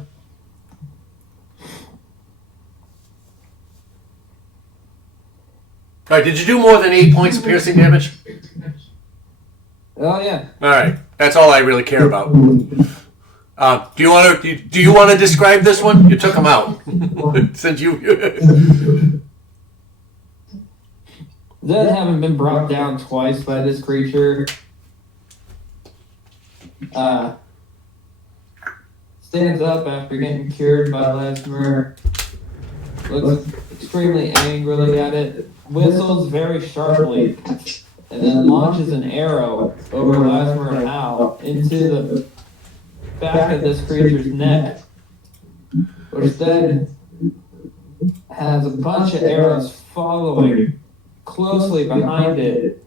right, did you do more than 8 points of piercing damage? Oh yeah. All right, that's all I really care about. Do you want to describe this one? You took him out since you. Zed having been brought down twice by this creature. Stands up after getting cured by Lasmer. Looks extremely angrily at it. Whistles very sharply. And then launches an arrow over Lasmer and Al into the back of this creature's neck, which then has a bunch of arrows following closely behind it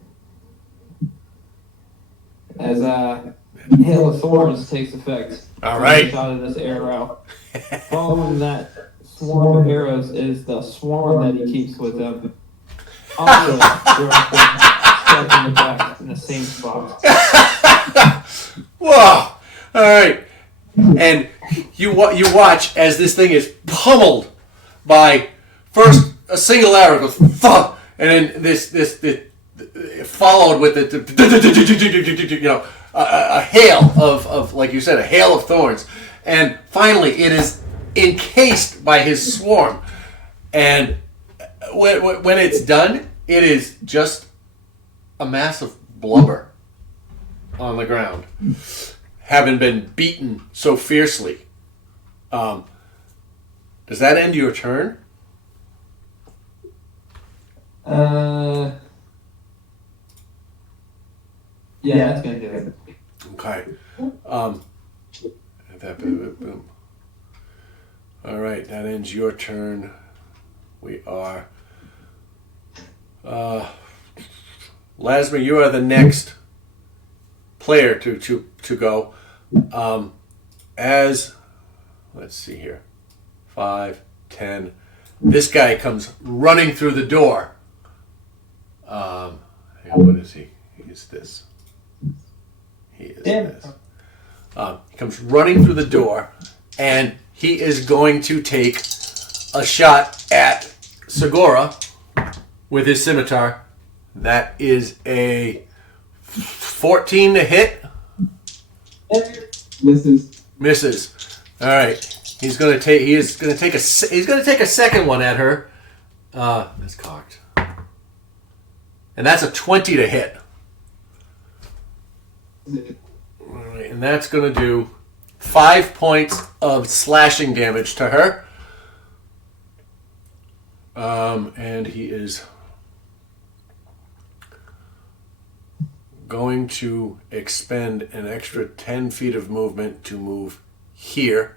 as a hail of thorns takes effect. All right. Shot of this arrow. Following that swarm of arrows is the swarm that he keeps with him. Also, striking the back in the same spot. Whoa! All right, and you watch as this thing is pummeled by first a single arrow goes thud, and then this followed with a hail of like you said, a hail of thorns, and finally it is encased by his swarm, and when it's done, it is just a mass of blubber on the ground, having been beaten so fiercely. Does that end your turn? Yeah, that's gonna do it. Okay. Boom. All right, that ends your turn. We are. Lasmer, you are the next player to go. As let's see here, 5, 10. This guy comes running through the door. What is he? He is this. He is this. He comes running through the door, and he is going to take a shot at Segura with his scimitar. That is a 14 to hit. Misses. All right. He's going to take a second one at her. That's cocked. And that's a 20 to hit. All right, and that's going to do 5 points of slashing damage to her. And he is going to expend an extra 10 feet of movement to move here.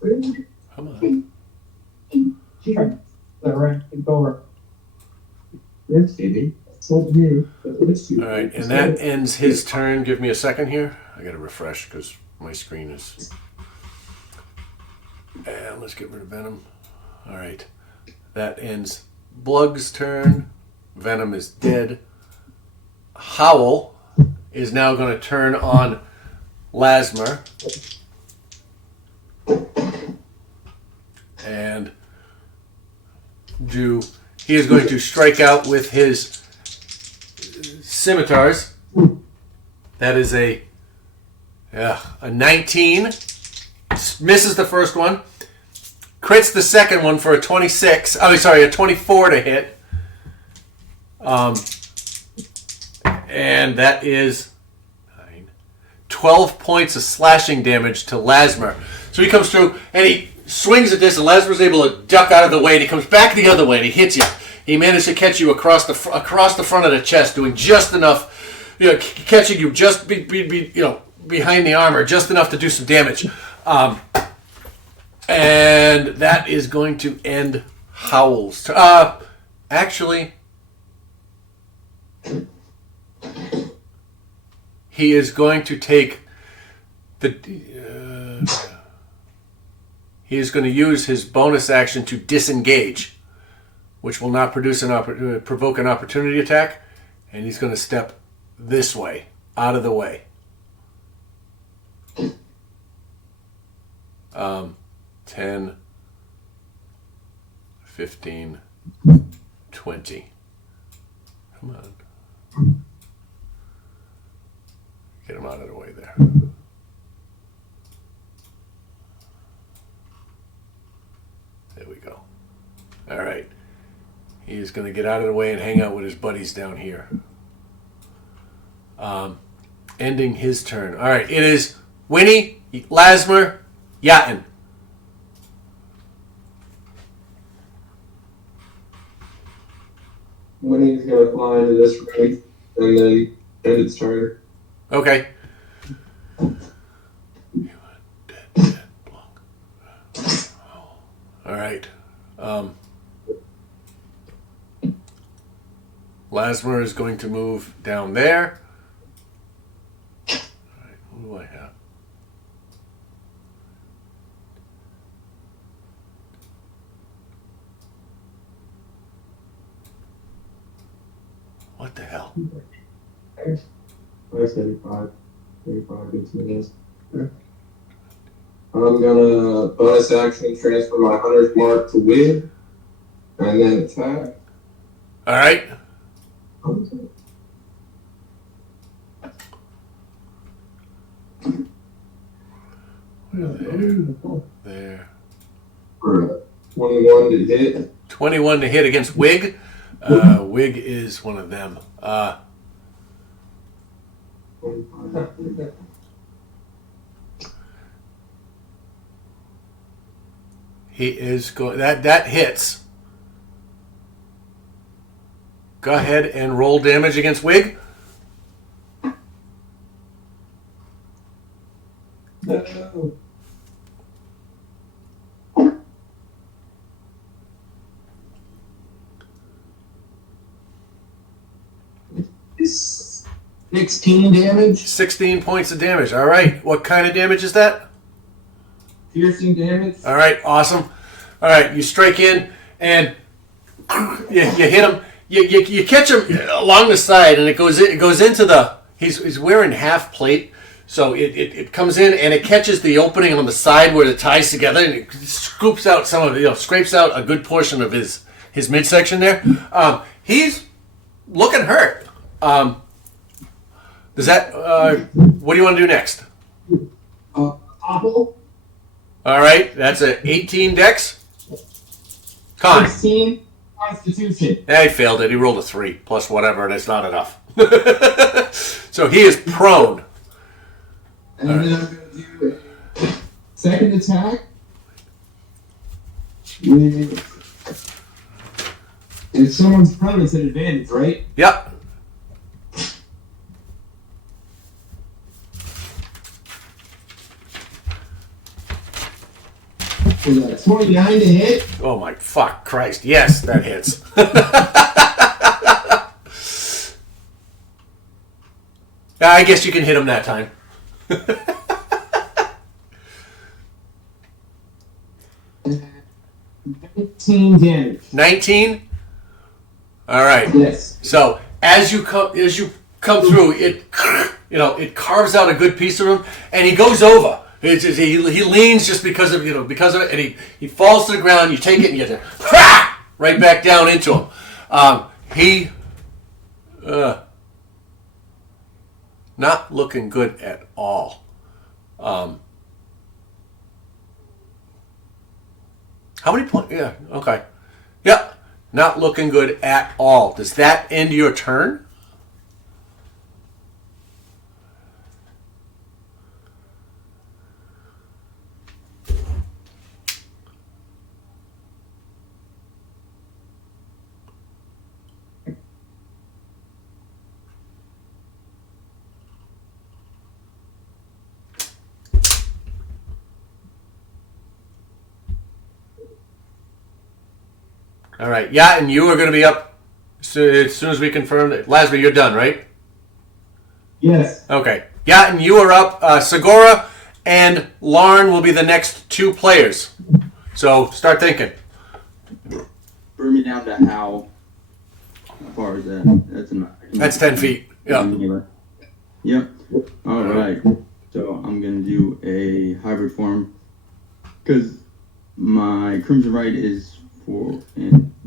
Come on. Sure. That right? Go over. Yes, baby. All right, and that ends his turn. Give me a second here. I gotta refresh because my screen is. And let's get rid of Venom. All right, that ends Blug's turn. Venom is dead. Howl is now going to turn on Lasmer. And he is going to strike out with his scimitars. That is a 19. Misses the first one. Crits the second one for a 26. Oh, sorry, a 24 to hit. And that is 12 points of slashing damage to Lasmer. So he comes through and he swings at this, and Lasmer's able to duck out of the way, and he comes back the other way and he hits you. He managed to catch you across the front of the chest, doing just enough, catching you just behind the armor, just enough to do some damage. And that is going to end Howl's turn. Actually, he is going to take he is going to use his bonus action to disengage, which will not provoke an opportunity attack, and he's going to step this way, out of the way. 10, 15, 20. Come on. Get him out of the way there. There we go. All right. He's going to get out of the way and hang out with his buddies down here. Ending his turn. All right. It is Winnie, Lasmer, Yatin. Winnie's gonna fly into this ring and then end its turn. Okay. All right. Lasmer is going to move down there. All right, who do I have? What the hell? 35. 35 gets me this. I'm gonna bonus action transfer my Hunter's Mark to Wig and then attack. All right. There. For 21 to hit. 21 to hit against Wig. Wig is one of them. He is going. That hits. Go ahead and roll damage against Wig. No. It's 16 damage. 16 points of damage. All right. What kind of damage is that? Piercing damage. All right. Awesome. All right. You strike in and you hit him. You catch him along the side, and it goes into the. He's wearing half plate, so it comes in and it catches the opening on the side where it ties together, and it scoops out scrapes out a good portion of his midsection there. He's looking hurt. Does that? What do you want to do next? Apple. All right, that's a 18 Dex. Con. 16 Constitution. Yeah, he failed it. He rolled a 3 plus whatever, and it's not enough. So he is prone. And then I'm going to do a second attack. If someone's prone, it's an advantage, right? Yep. Was that 29 to hit? Oh my fuck Christ! Yes, that hits. I guess you can hit him that time. 19 damage. 19. All right. Yes. So as you come through, it carves out a good piece of him, and he goes over. He leans just because of it, and he falls to the ground. You take it and you get right back down into him. Not looking good at all. How many points? Yeah. Okay. Yeah. Not looking good at all. Does that end your turn? All right. Yeah, and you are going to be up as soon as we confirm that. Lasby, you're done, right? Yes. Okay. Yeah, and you are up. Segura and Lauren will be the next two players. So start thinking. Bring me down to how far is that? That's 10 feet. Yeah. Yep. All right. So I'm going to do a hybrid form because my Crimson Right is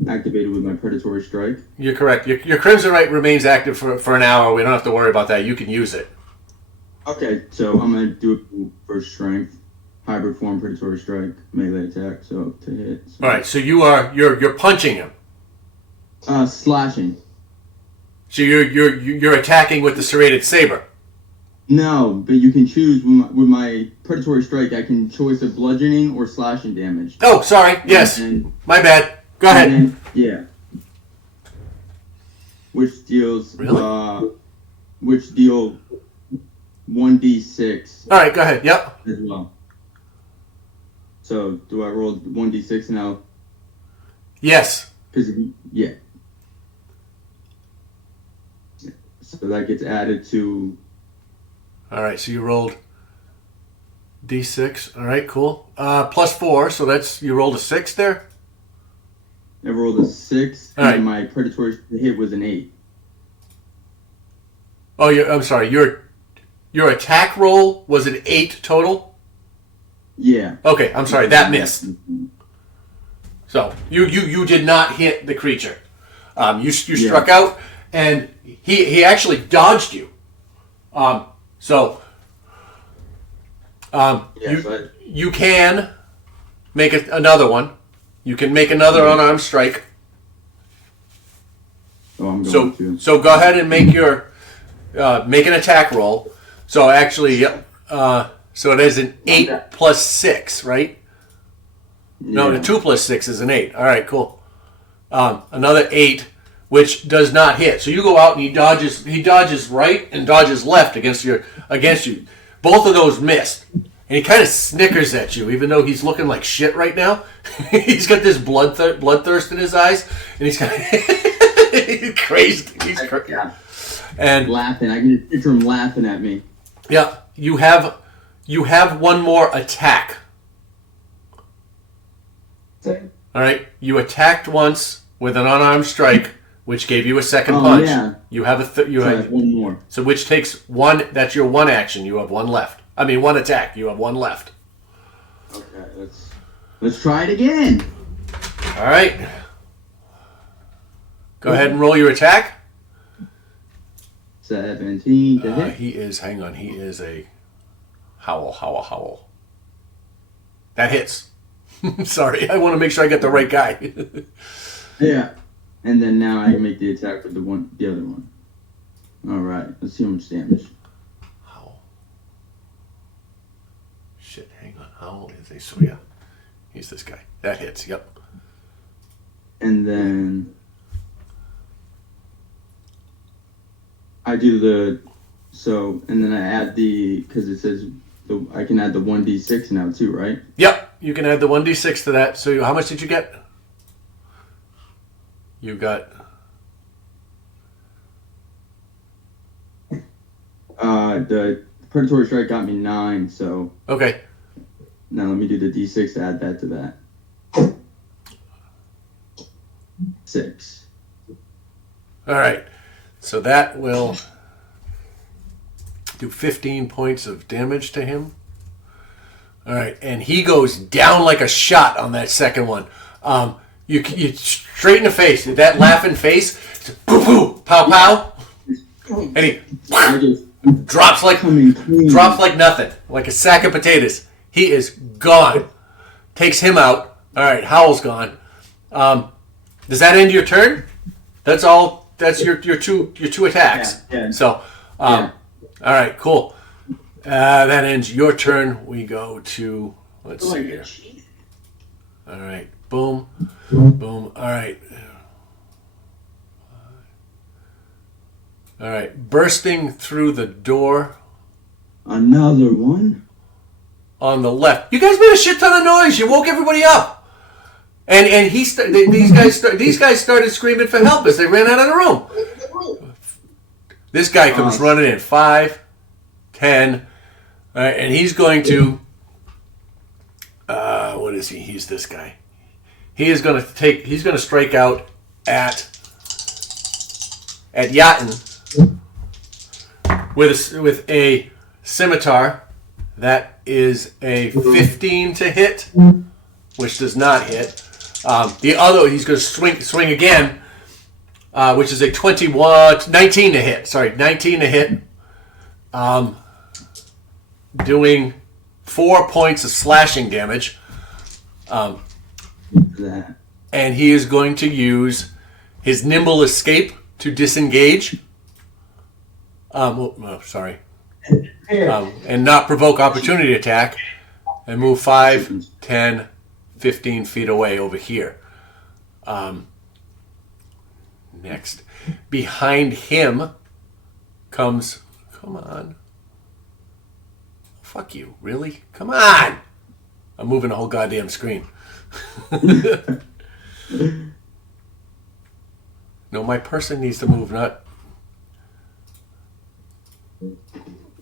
activated with my Predatory Strike. You're correct. Your Crimson Right remains active for an hour. We don't have to worry about that. You can use it. Okay, so I'm going to do it for strength. Hybrid form, Predatory Strike, melee attack, so to hit. So. All right, so you're punching him. Slashing. So you're attacking with the serrated saber. No, but you can choose with my Predatory Strike. I can choose a bludgeoning or slashing damage. Oh, sorry. Yes, my bad. Go ahead. Then, yeah. Which deals really? Which deal 1d6. All right, go ahead. Yep. As well. So do I roll 1d6 now? Yes. Yeah. So that gets added to. All right, so you rolled d6. All right, cool. +4, so that's you rolled a 6 there. I rolled a 6, all and right. my Predatory hit was an 8. Oh, I'm sorry. Your attack roll was an 8 total. Yeah. Okay, I'm sorry. That missed. So you did not hit the creature. You struck out, and he actually dodged you. You can make another one. You can make another unarmed strike. Oh, I'm going to. So go ahead and make your make an attack roll. So actually, so it is an 8 plus 6, right? Yeah. No, the 2 plus 6 is an 8. All right, cool. Another 8, which does not hit. So you go out and he dodges right and dodges left against you. Both of those missed. And he kind of snickers at you, even though he's looking like shit right now. He's got this bloodthirst in his eyes, and he's kind of he's crazy. He's crazy. And laughing. I can picture him laughing at me. Yeah, you have one more attack. All right, you attacked once with an unarmed strike, which gave you a second punch. Yeah. You have have one more. So which takes one. That's your one action. You have one left. I mean, one attack. You have one left. Okay, let's try it again. All right. Go ahead and roll your attack. 17 to hit. He is. Hang on. He is a howl. That hits. Sorry, I want to make sure I get the right guy. Yeah, and then now I make the attack with the other one. All right, let's see how much damage. Howl. Shit, hang on. Howl is a yeah. He's this guy. That hits. Yep. And then I do and then I add because it says I can add the 1d6 now too, right? Yep. You can add the 1d6 to that. So how much did you get? You got right, the predatory strike got me 9, so Okay. now let me do the d6 to add that to that. 6. All right. So that will do 15 points of damage to him. All right, and he goes down like a shot on that second one. You straight in the face, that laughing face, boo boo, pow pow, and he drops like nothing, like a sack of potatoes. He is gone. Takes him out. All right, Howl's gone. Does that end your turn? That's all. That's your two attacks. Yeah. So, all right, cool. That ends your turn. We go to, let's see here. All right, boom, boom. All right. All right, bursting through the door. Another one? On the left. You guys made a shit ton of noise. You woke everybody up. And these guys started screaming for help as they ran out of the room. This guy comes running in 5, 10, and he's going to. What is he? He's this guy. He is going to take. He's going to strike out at Yatin with a scimitar. That is a 15 to hit, which does not hit. The other, he's going to swing again, which is a 19 to hit. Sorry, 19 to hit. Doing 4 points of slashing damage. And he is going to use his nimble escape to disengage. Sorry. And not provoke opportunity attack. And move 5, 10, 15 feet away over here. Next. Behind him comes... Come on. Fuck you. Really? Come on! I'm moving the whole goddamn screen. No, my person needs to move, not...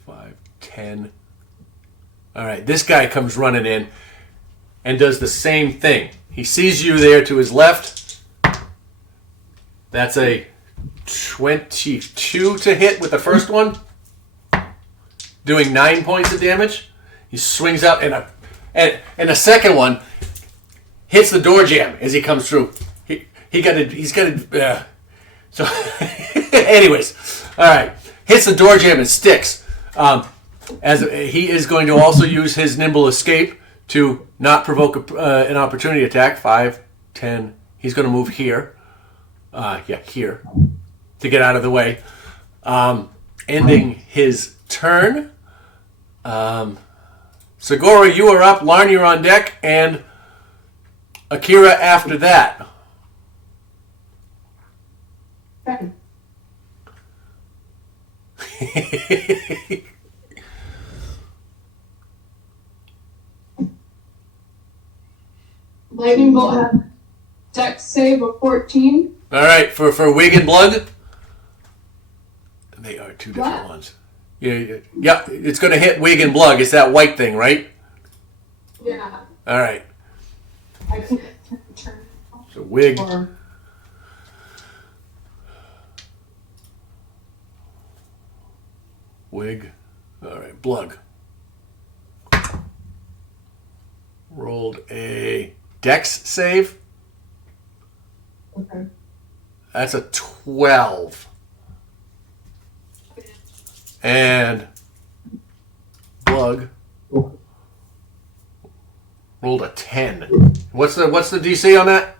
5, 10... Alright, this guy comes running in and does the same thing. He sees you there to his left. That's a 22 to hit with the first one. Doing 9 points of damage. He swings out and the second one hits the door jamb as he comes through. So anyways, alright. Hits the door jamb and sticks. As he is going to also use his nimble escape to not provoke an opportunity attack. 5, 10. He's going to move here. Here. To get out of the way. Ending his turn. Segura, you are up. Larn, you're on deck. And Akira after that. Lightning bolt has dex save of 14. All right, for Wig and Blood. They are two different ones. Yeah, it's going to hit Wig and Blood. It's that white thing, right? Yeah. All right. I can turn. So Wig. Wig. All right, Blood. Rolled a Dex save. Okay. That's a 12. And Blug rolled a 10. What's the DC on that?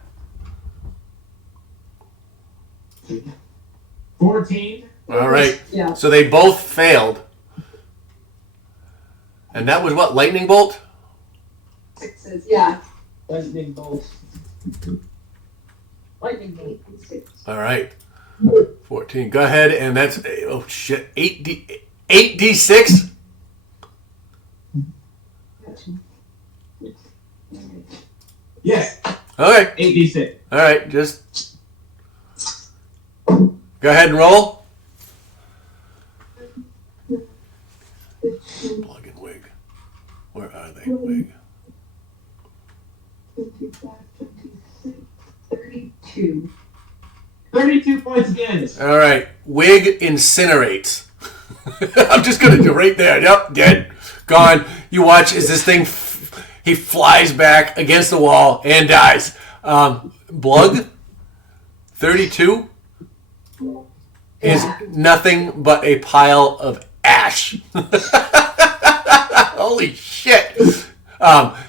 14. All right. Yeah. So they both failed. And that was what? Lightning bolt? 6s. Yeah. Lightning bolt. Lightning bolt. 6. All right. 14. Go ahead, and that's 8d6. Yes. All right. 8d6. All right. Just go ahead and roll. Wig. 25, 26, 32. 32 points again. All right. Wig incinerates. I'm just going to do right there. Yep, dead. Gone. You watch as this thing, he flies back against the wall and dies. Blug, 32, is nothing but a pile of ash. Holy shit.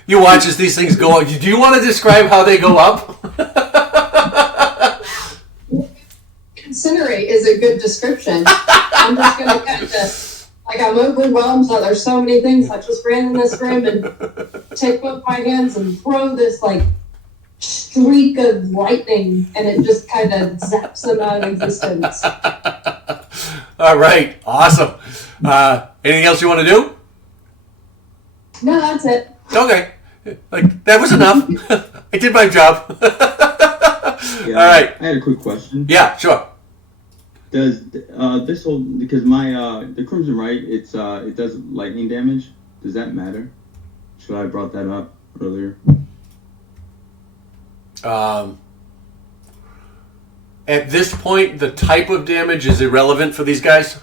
You watch as these things go up. Do you want to describe how they go up? Incinerate is a good description. I'm just gonna kind of, like, I'm overwhelmed that there's so many things. I just ran in this room and take both my hands and throw this like streak of lightning, and it just kind of zaps them out of existence. All right, awesome. Anything else you want to do? No, that's it. Okay, like that was enough. I did my job. Yeah, All right. I had a quick question. Yeah, sure. Does this whole, because my the Crimson Right, it does lightning damage. Does that matter? Should I have brought that up earlier? At this point, the type of damage is irrelevant for these guys.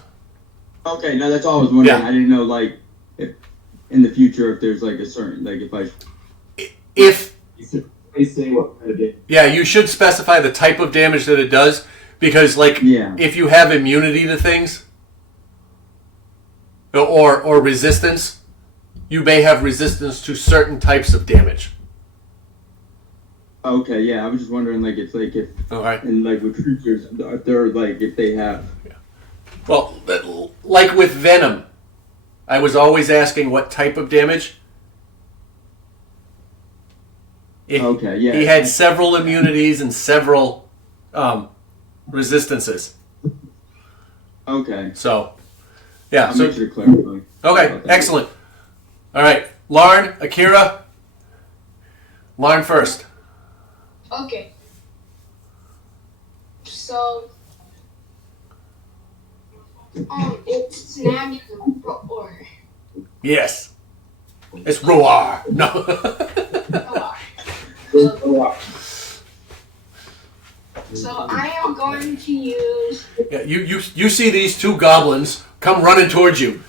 Okay, no, that's all I was wondering. Yeah. I didn't know, like, if in the future if there's like a certain, like, if I If They say what kind of damage. yeah, you should specify the type of damage that it does, because like Yeah. if you have immunity to things or resistance, you may have resistance to certain types of damage. Okay, yeah, I was just wondering, like, if All right. and like with creatures, if they're like, if they have. Well, like with Venom, I was always asking what type of damage. Okay, yeah. He had several immunities and several resistances. Okay. So, yeah. I'll So, make sure to clarify. okay, excellent. All right, Lauren, Akira. Lauren first. Okay. So, it's Snag or Yes. It's Roar. No. So I am going to use. Yeah, you see these two goblins come running towards you.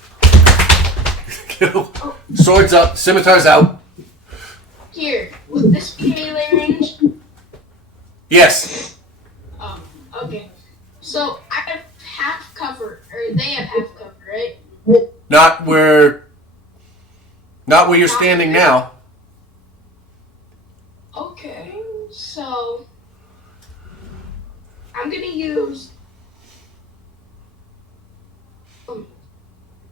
Swords up, scimitars out. Here, would this be melee range? Yes. Okay. So I have half cover, or they have half cover, right? Not where you're standing now. Okay, so I'm gonna use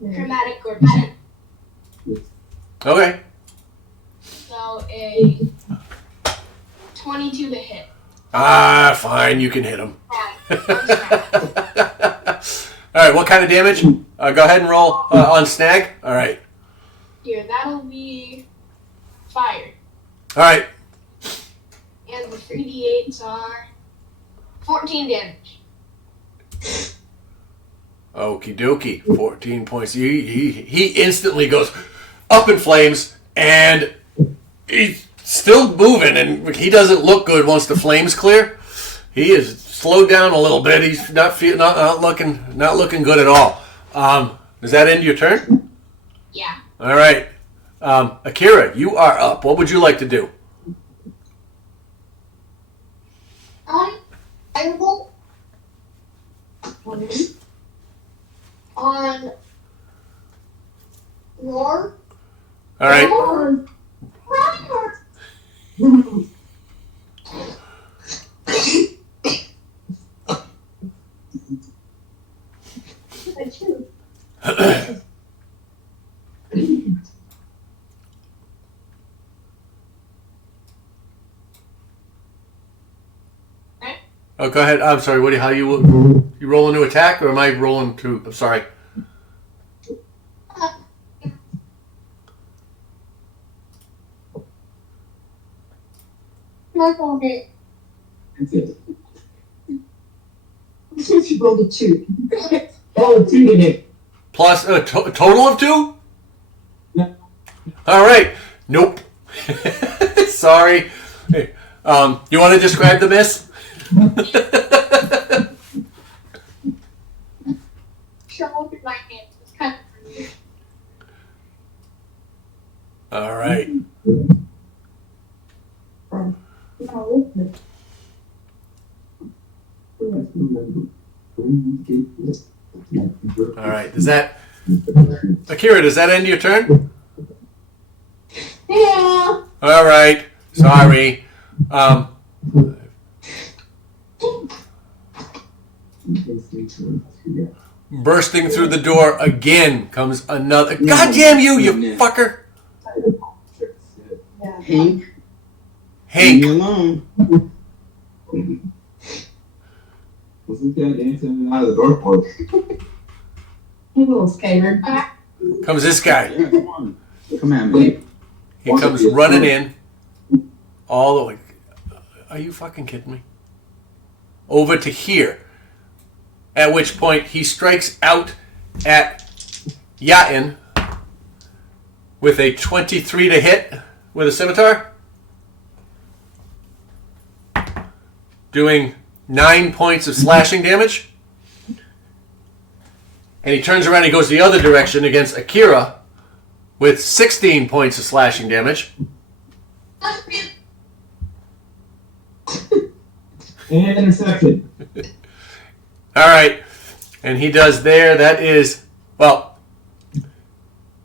chromatic or 10. Okay. So a 22 to hit. Ah, fine. You can hit him. Right. All right. What kind of damage? Go ahead and roll on Snag. All right. Here, that'll be fire. All right. And the 3d8s are 14 damage. Okie dokie. 14 points. He instantly goes up in flames, and he's still moving, and he doesn't look good once the flames clear. He is slowed down a little bit. He's not looking good at all. Does that end your turn? Yeah. All right. Akira, you are up. What would you like to do? I will on war. All right. Oh, go ahead. I'm sorry. How do you rolling to attack, or am I rolling to? I'm sorry. Not all day. That's it. She rolled a 2. Oh, 2 to hit. Plus a total of 2. No. All right. Nope. Sorry. Hey, you want to describe the miss? Show with my hand. It's kind of weird. All right. All right. Does that, Akira? Does that end your turn? Yeah. All right. Sorry. Bursting through the door again comes another. God damn you, you fucker! Hank, leave Hank. me alone. What's this guy dancing out of the door for? He's a little scared. Comes this guy. Yeah, come on. Come at me. He comes running in. All the way. Are you fucking kidding me? Over to here. At which point he strikes out at Yatin with a 23 to hit with a scimitar. Doing 9 points of slashing damage. And he turns around and he goes the other direction against Akira with 16 points of slashing damage. And interception. All right. And he does there. That is, well,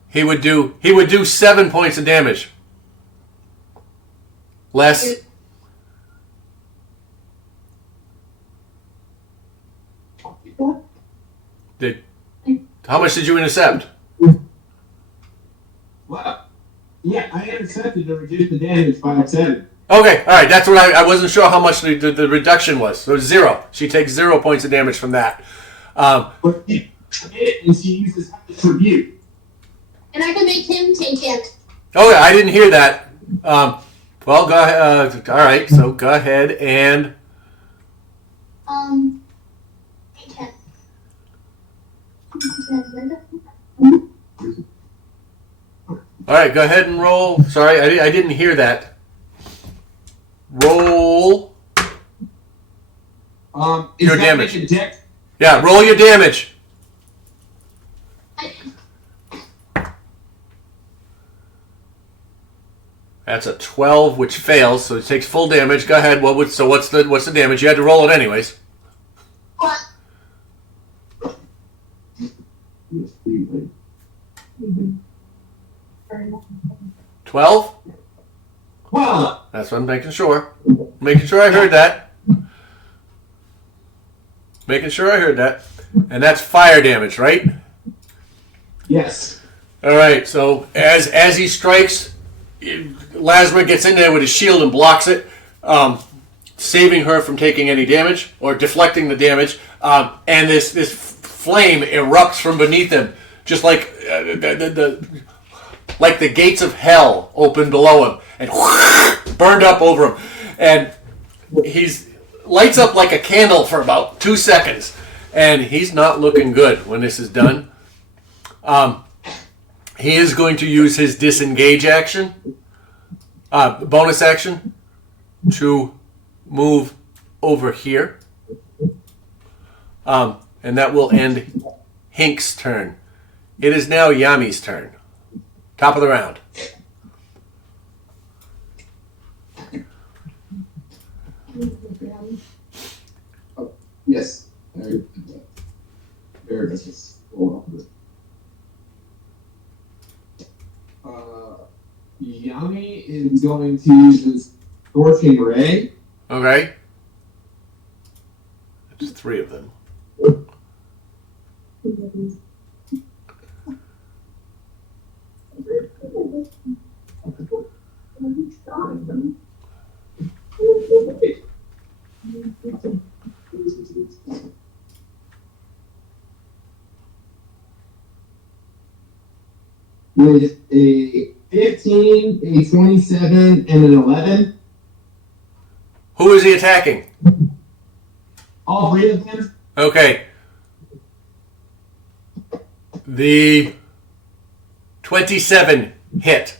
he would do 7 points of damage. Less. How much did you intercept? Wow. Yeah, I intercepted to reduce the damage by 7. Okay, all right. That's what I wasn't sure how much the reduction was. So 0. She takes 0 points of damage from that. But she hit and she uses tribute. And I can make him take damage. Oh yeah, I didn't hear that. Well, go ahead. All right, so go ahead and Okay. all right, go ahead and roll. Sorry, I didn't hear that. Roll Is your that damage. make a dex? Yeah, roll your damage. That's a 12, which fails, so it takes full damage. Go ahead. What's the damage? You had to roll it anyways. What? 12? Well, That's what I'm making sure. Making sure I heard that. Making sure I heard that. And that's fire damage, right? yes. All right. So as he strikes, Lasmer gets in there with his shield and blocks it, saving her from taking any damage or deflecting the damage. And this flame erupts from beneath him, just like like the gates of hell opened below him and burned up over him. And he's lights up like a candle for about 2 seconds, and he's not looking good when this is done. He is going to use his disengage action, bonus action, to move over here. And that will end Hink's turn. It is now Yami's turn. Top of the round. Yes. There it is. Yami is going to use his Scorching Ray. Okay. There's 3 of them. With a 15, a 27, and an 11. Who is he attacking? All 3 of them. Okay. The 27 Hit.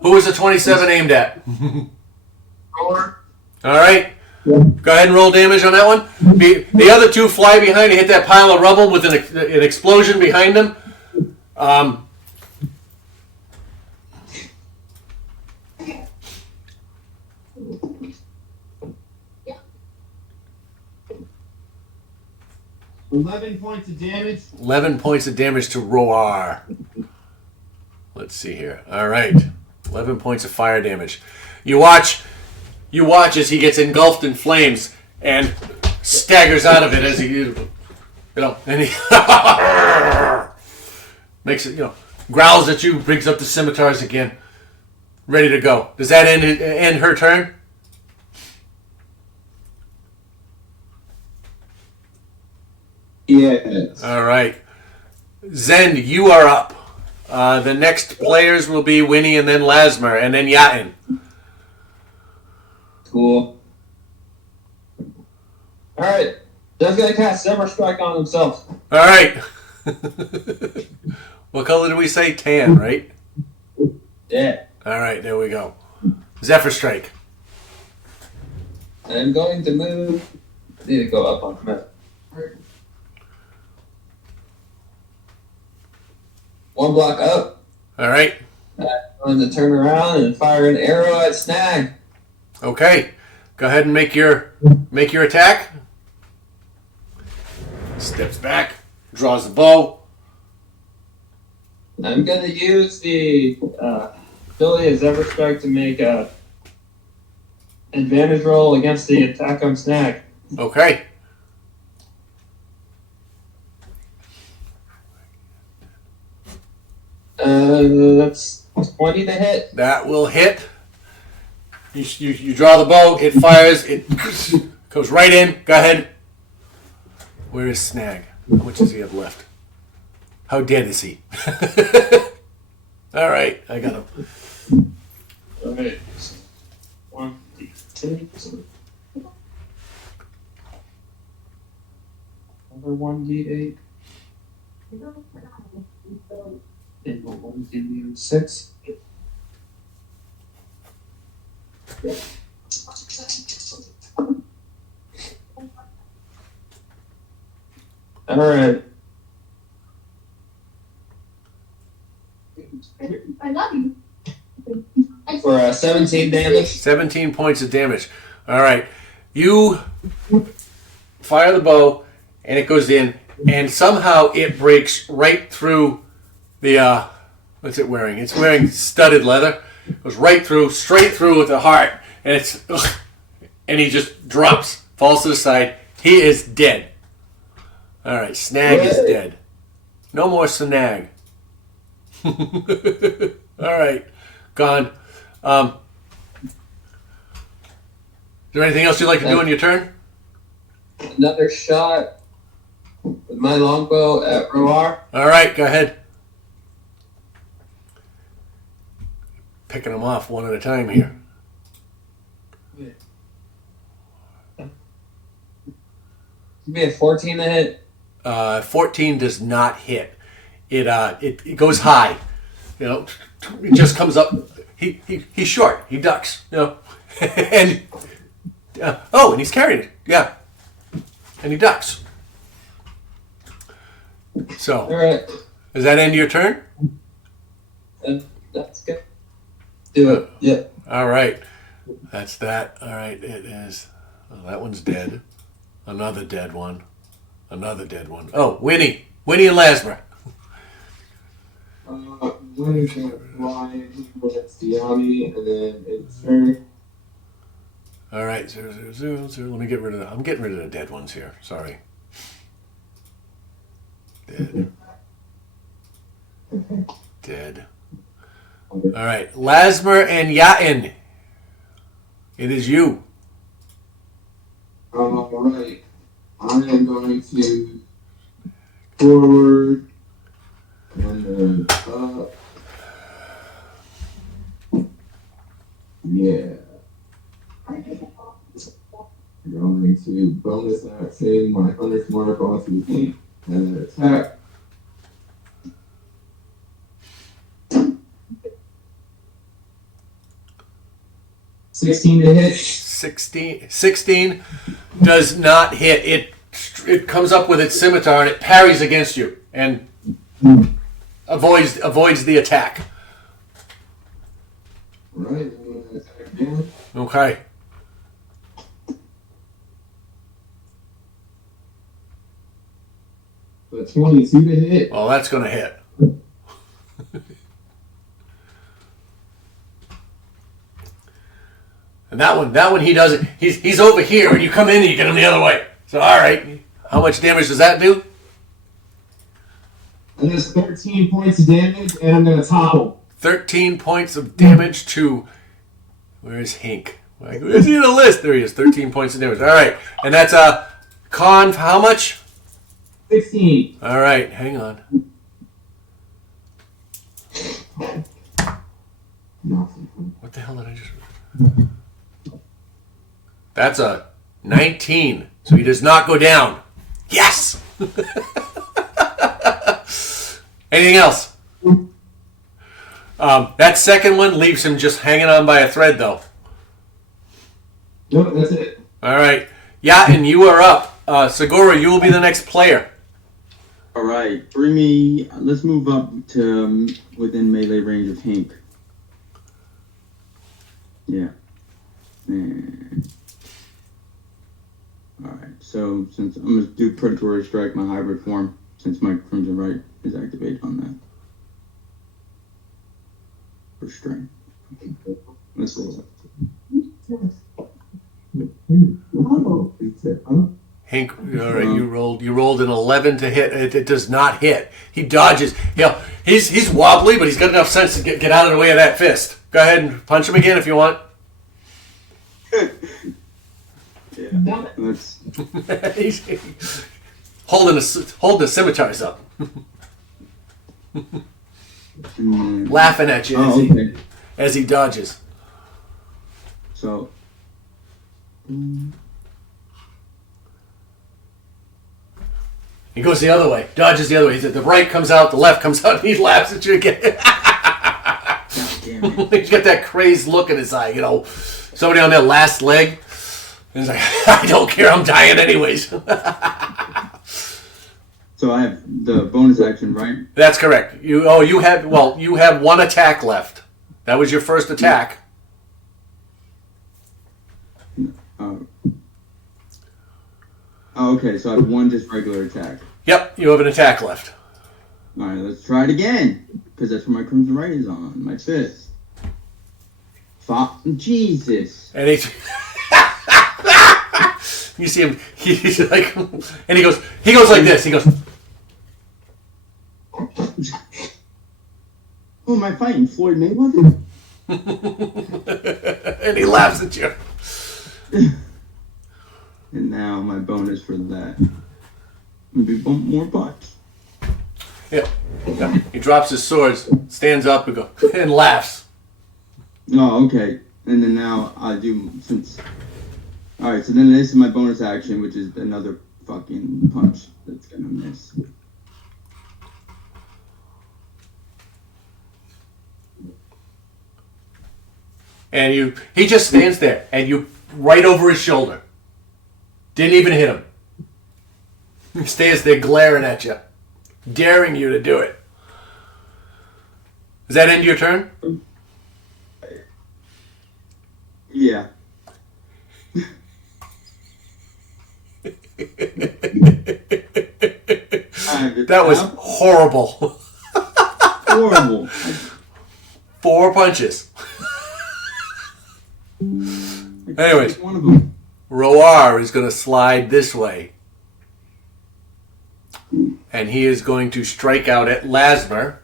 Who was the 27 aimed at? All right. Go ahead and roll damage on that one. The other two fly behind and hit that pile of rubble with an explosion behind them. 11 points of damage. 11 points of damage to Roar. Let's see here. All right. 11 points of fire damage. You watch as he gets engulfed in flames and staggers out of it as he, and he makes it, growls at you, brings up the scimitars again, ready to go. Does that end her turn? Yes. All right. Zend, you are up. The next players will be Winnie and then Lasmer and then Yatin. Cool. Alright. Just gonna cast Zephyr Strike on himself. All right. What color did we say? Tan, right? Yeah. All right, there we go. Zephyr Strike. I'm going to move. I need to go up on the map. One block up. All right. I'm going to turn around and fire an arrow at Snag. Okay. Go ahead and make your attack. Steps back, draws the bow. I'm going to use the ability of Zephyr Strike to make a advantage roll against the attack on Snag. Okay. That's 20 to hit. That will hit. You draw the bow, it fires, it goes right in. Go ahead. Where is Snag? How much does he have left? How dead is he? All right, I got him. Okay. 1d10. Another 1d8. And we'll give you 6. Alright. I love you. For 17 damage. 17 points of damage. All right. You fire the bow, and it goes in, and somehow it breaks right through the, what's it wearing? It's wearing studded leather. It goes right through, straight through with the heart, and and he just drops, falls to the side. He is dead. All right, Snag is dead. No more Snag. All right, gone. Is there anything else you'd like to do on your turn? Another shot with my longbow at Roar. All right, go ahead. Picking them off one at a time here. Give me a 14 to hit. 14 does not hit. It goes high. It just comes up. He's short. He ducks. And and he's carrying it. Yeah, and he ducks. So, All right. does that end your turn? That's good. Do it. Yeah. All right, that's that. All right, it is. Oh, that one's dead. Another dead one. Another dead one. Oh, Winnie and Lasmer. Winnie's gonna fly into Yami, and then it's turn. All right, 0, 0, 0, 0. Let me get rid of I'm getting rid of the dead ones here. Sorry. Dead. Dead. All right, Lasmer and Yatin. It is you. Alright. I am going to forward and then up. Yeah. I'm going to bonus action my Hunter's Mark off the game. Attack. 16 to hit. 16 does not hit. It comes up with its scimitar and it parries against you and avoids the attack. Right, I'm gonna attack again. Okay. So 22 to hit. Well, that's going to hit. And that one he doesn't. He's over here, and you come in and you get him the other way. So all right, how much damage does that do? And there's 13 points of damage, and I'm gonna topple. 13 points of damage to. Where's Hink? Where's he in the list? There he is. 13 points of damage. All right, and that's a con. How much? 16. All right, hang on. What the hell did I just? That's a 19, so he does not go down. Yes! Anything else? That second one leaves him just hanging on by a thread, though. Nope, that's it. All right. Yeah, and you are up. Segura, you will be the next player. All right, bring me. Let's move up to within melee range of Hink. Yeah. And, all right. So since I'm gonna do predatory strike, my hybrid form, since my Crimson Right is activated on that for strength. Let's roll. Hank, all right, you rolled an 11 to hit. It does not hit. He dodges. He's wobbly, but he's got enough sense to get out of the way of that fist. Go ahead and punch him again if you want. Yeah, let's. He's holding the scimitars up, laughing at you as he dodges. So. He goes the other way, dodges the other way. The right comes out, the left comes out, and he laughs at you again. Damn it. He's got that crazed look in his eye, somebody on their last leg. And he's like, I don't care, I'm dying anyways. So I have the bonus action, right? That's correct. You have one attack left. That was your first attack. Okay, so I have one just regular attack. Yep, you have an attack left. All right, let's try it again, because that's where my Crimson Right is on, my fist. Jesus. And you see him. He's like, and he goes like this. He goes. Who am I fighting? Floyd Mayweather? And he laughs at you. And now my bonus for that would be one more punch. Yeah. He drops his swords, stands up, and laughs. Oh, okay. And then now I do since. All right, so then this is my bonus action, which is another fucking punch that's gonna miss. And he just stands there, and you right over his shoulder. Didn't even hit him. He stands there glaring at you, daring you to do it. Does that end your turn? Yeah. That was horrible. Horrible. 4 punches. Anyways, one of them. Roar is going to slide this way. And he is going to strike out at Lasmer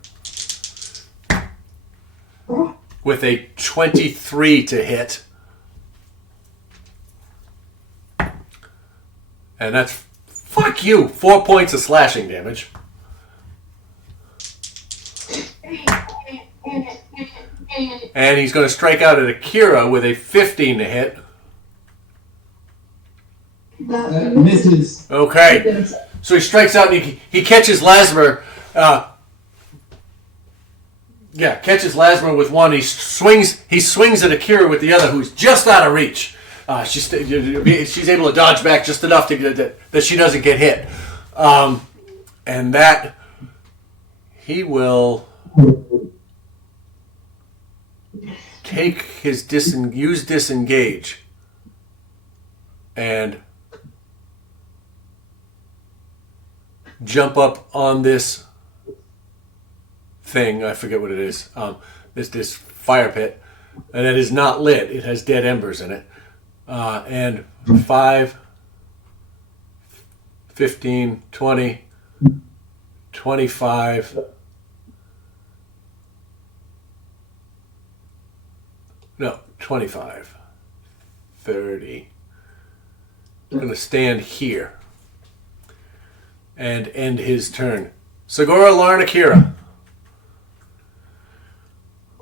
with a 23 to hit. And that's, fuck you, 4 points of slashing damage. And he's going to strike out at Akira with a 15 to hit. Misses. Okay. So he strikes out and he catches Lasmer. Catches Lasmer with one. He swings at Akira with the other, who's just out of reach. She's able to dodge back just enough that she doesn't get hit. And that he will take his use disengage and jump up on this thing. I forget what it is. This fire pit, and it is not lit. It has dead embers in it. And 5, 15, 20, 25. No, 25, 30. I'm going to stand here and end his turn. Segura, Larn, Akira.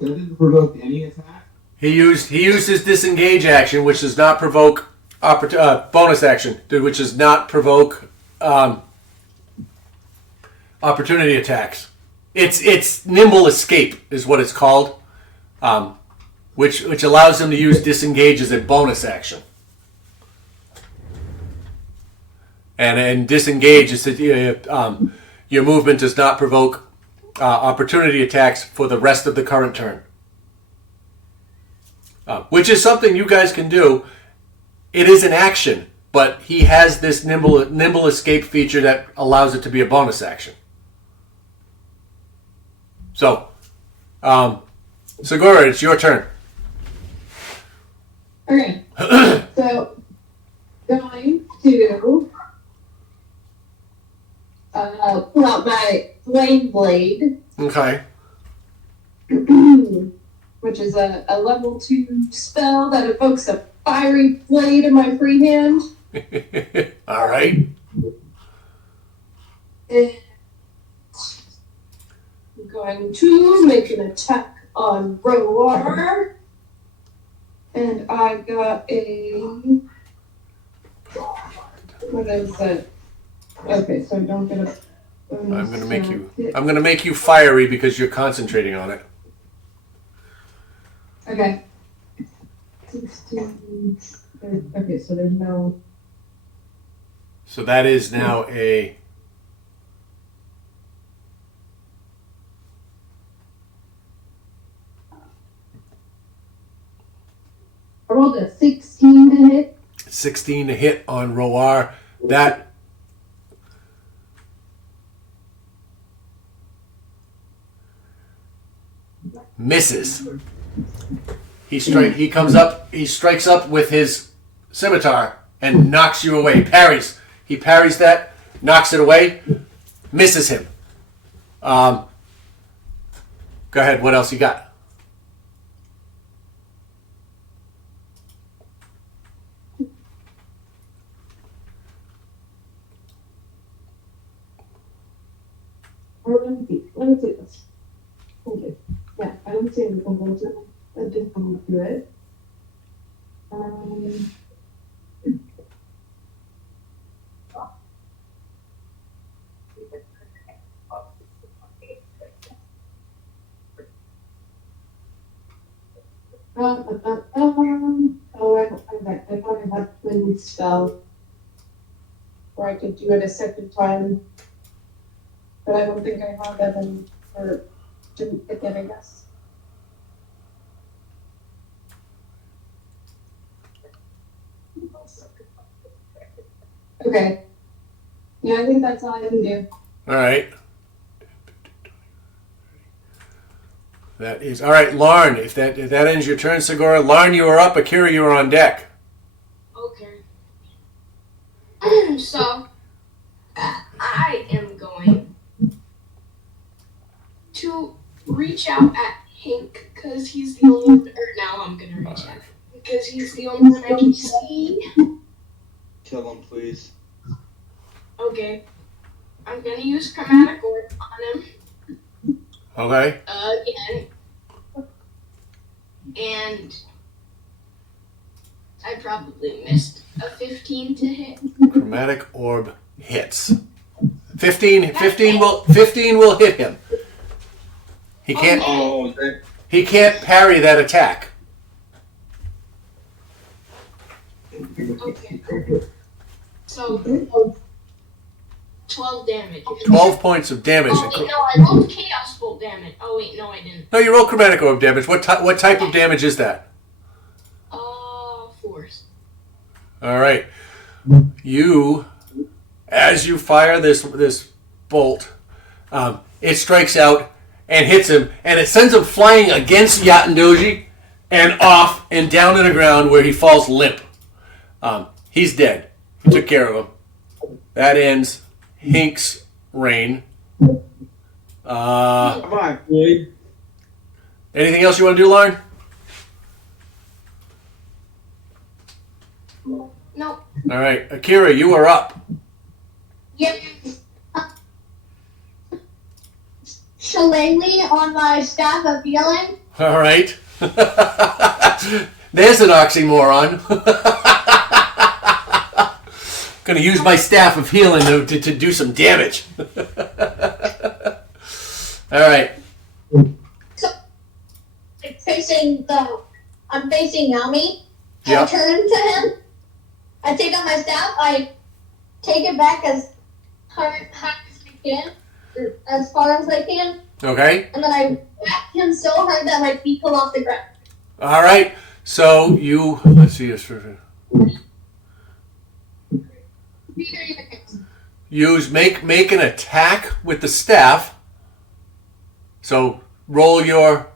That didn't provoke any attack? He used his disengage action, which does not provoke bonus action, which does not provoke opportunity attacks. It's nimble escape is what it's called, which allows him to use disengage as a bonus action. And disengage is that your movement does not provoke opportunity attacks for the rest of the current turn. Which is something you guys can do. It is an action, but he has this nimble escape feature that allows it to be a bonus action. So, Segura, it's your turn. Okay. So, going to pull out my flame blade. Okay. Which is a level 2 spell that evokes a fiery blade in my free hand. All right. And I'm going to make an attack on Roar. And I got a... What is it? Okay, so I don't get a... I'm gonna make you fiery because you're concentrating on it. Okay. 16. Okay, so there's no... So that is now a... I rolled a 16 to hit. 16 to hit on Roar. That misses. He strikes up with his scimitar and knocks you away. Parries. He parries that, knocks it away, misses him. Go ahead, what else you got? Let me see this. Okay. Yeah, I don't see any composer. That didn't come up good. I thought I had twin spell where I could do it a second time. But I don't think I have that in, or didn't get that, I guess. Okay. Yeah, I think that's all I can do. All right. That is all right, Larn. If that ends your turn, Segura. Larn, you are up. Akira, you are on deck. Okay. So, I am going to reach out at Hank because he's the only one. Or now I'm gonna reach out because he's the only one I can see. Kill him, please. Okay. I'm gonna use Chromatic Orb on him. Okay. Again. And I probably missed a 15 to hit. Chromatic orb hits. 15 will hit him. He can't. Oh, that, He can't parry that attack. Okay. So 12 damage. 12 points of damage. Oh wait, no, I rolled chaos bolt damage. Oh wait, no, I didn't. No, you roll chromatic orb damage. What type of damage is that? Force. All right. You, as you fire this bolt, it strikes out and hits him, and it sends him flying against Yatendoji and off and down to the ground where he falls limp. He's dead. You took care of him. That ends Hink's reign. Come on, Floyd. Anything else you want to do, Lauren? No. All right, Akira, you are up. Yep. Shillelagh on my staff of healing. All right. There's an oxymoron. Gonna use my staff of healing to do some damage. All right. So, I'm facing Yami. Yeah. I turn to him. I take out my staff. I take it back as hard as I can, or as far as I can, Okay. and then I whack him so hard that my feet come off the ground. All right. So you let's see this. Use make an attack with the staff. So roll your.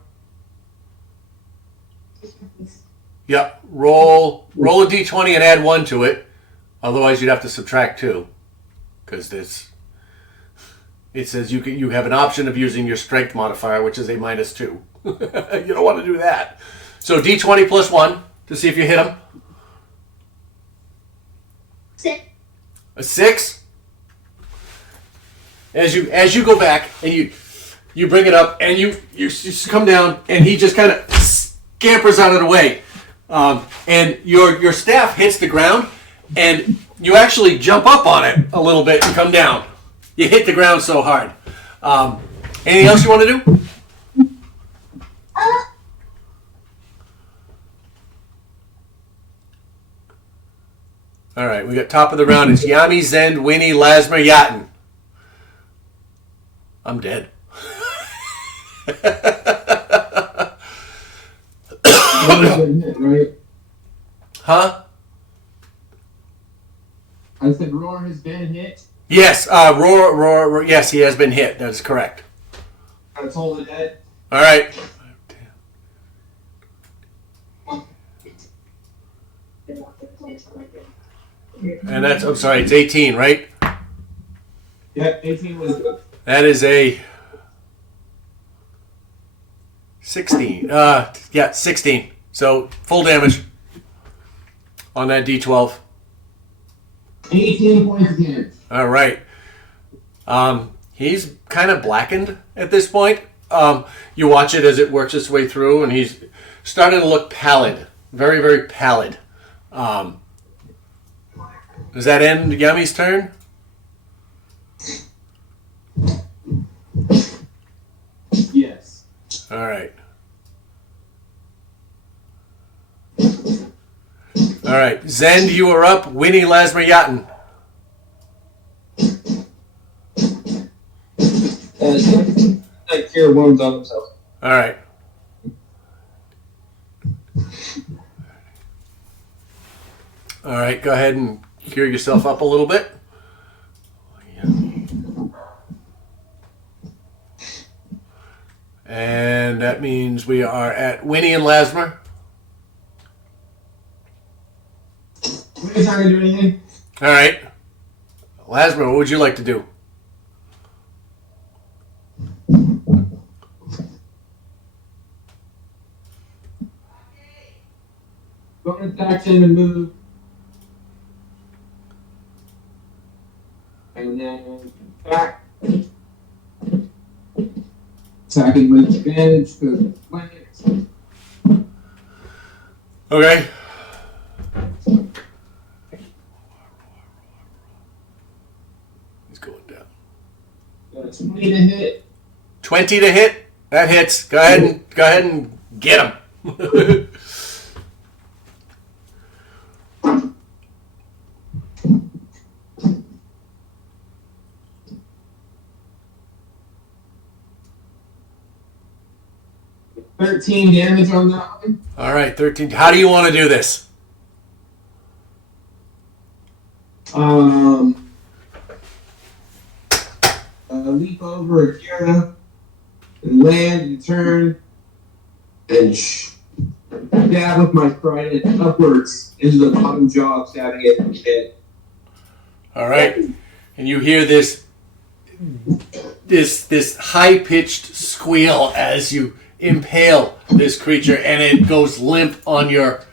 Yep. Roll a d20 and add 1 to it. Otherwise, you'd have to subtract 2, because it says you have an option of using your strength modifier, which is a -2. You don't want to do that. So d20 plus 1 to see if you hit him. 6. A 6. As you go back and you bring it up and you come down and he just kind of scampers out of the way, and your staff hits the ground and you actually jump up on it a little bit and come down. You hit the ground so hard. Anything else you want to do? All right, we got top of the round. It's Yami, Zend, Winnie, Lasmer, Yaten. I'm dead. Roar's been hit, right? Huh? I said Roar has been hit. Yes, Roar. Yes, he has been hit. That is correct. That's all the dead. All right. And that's, I'm sorry, it's 18, right? Yep, 18 was good. That is a 16. Yeah, 16. So full damage on that D12. 18 points of damage. All right. He's kind of blackened at this point. You watch it as it works its way through, and he's starting to look pallid. Very, very pallid. Does that end Yami's turn? Yes. All right. All right. Zend, you are up. Winnie, Lasmer, Yaten. Like cure wounds on himself. All right. All right. Go ahead and cure yourself up a little bit. And that means we are at Winnie and Lasmer. Winnie's not going to do anything. All right. Lasmer, what would you like to do? Bonus action and move. And then back. Attacking with advantage because it's flanked. Okay. He's going down. 20 to hit. 20 to hit. That hits. Go ahead and get him. 13 damage on that one. All right, 13. How do you want to do this? Leap over Akira and land and turn and stab with my trident upwards into the bottom jaw, stabbing it in the head. All right, and you hear this high-pitched squeal as you impale this creature, and it goes limp on your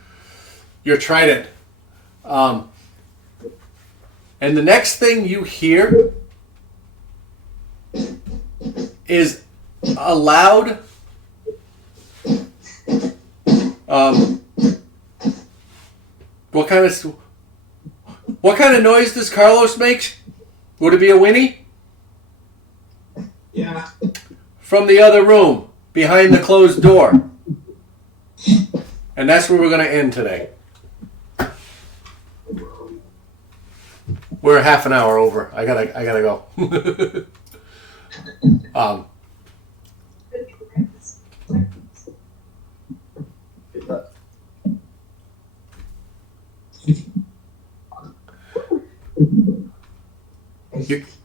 trident. And the next thing you hear is a loud what kind of noise does Carlos make? Would it be a whinny? Yeah. From the other room, behind the closed door. And that's where we're going to end today. We're half an hour over. I gotta go.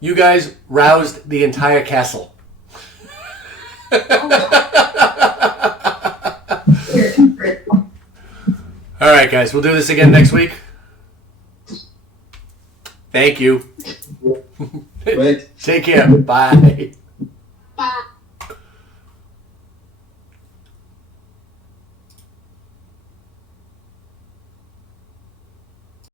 You guys roused the entire castle. All right, guys. We'll do this again next week. Thank you. Wait. Take care. Bye.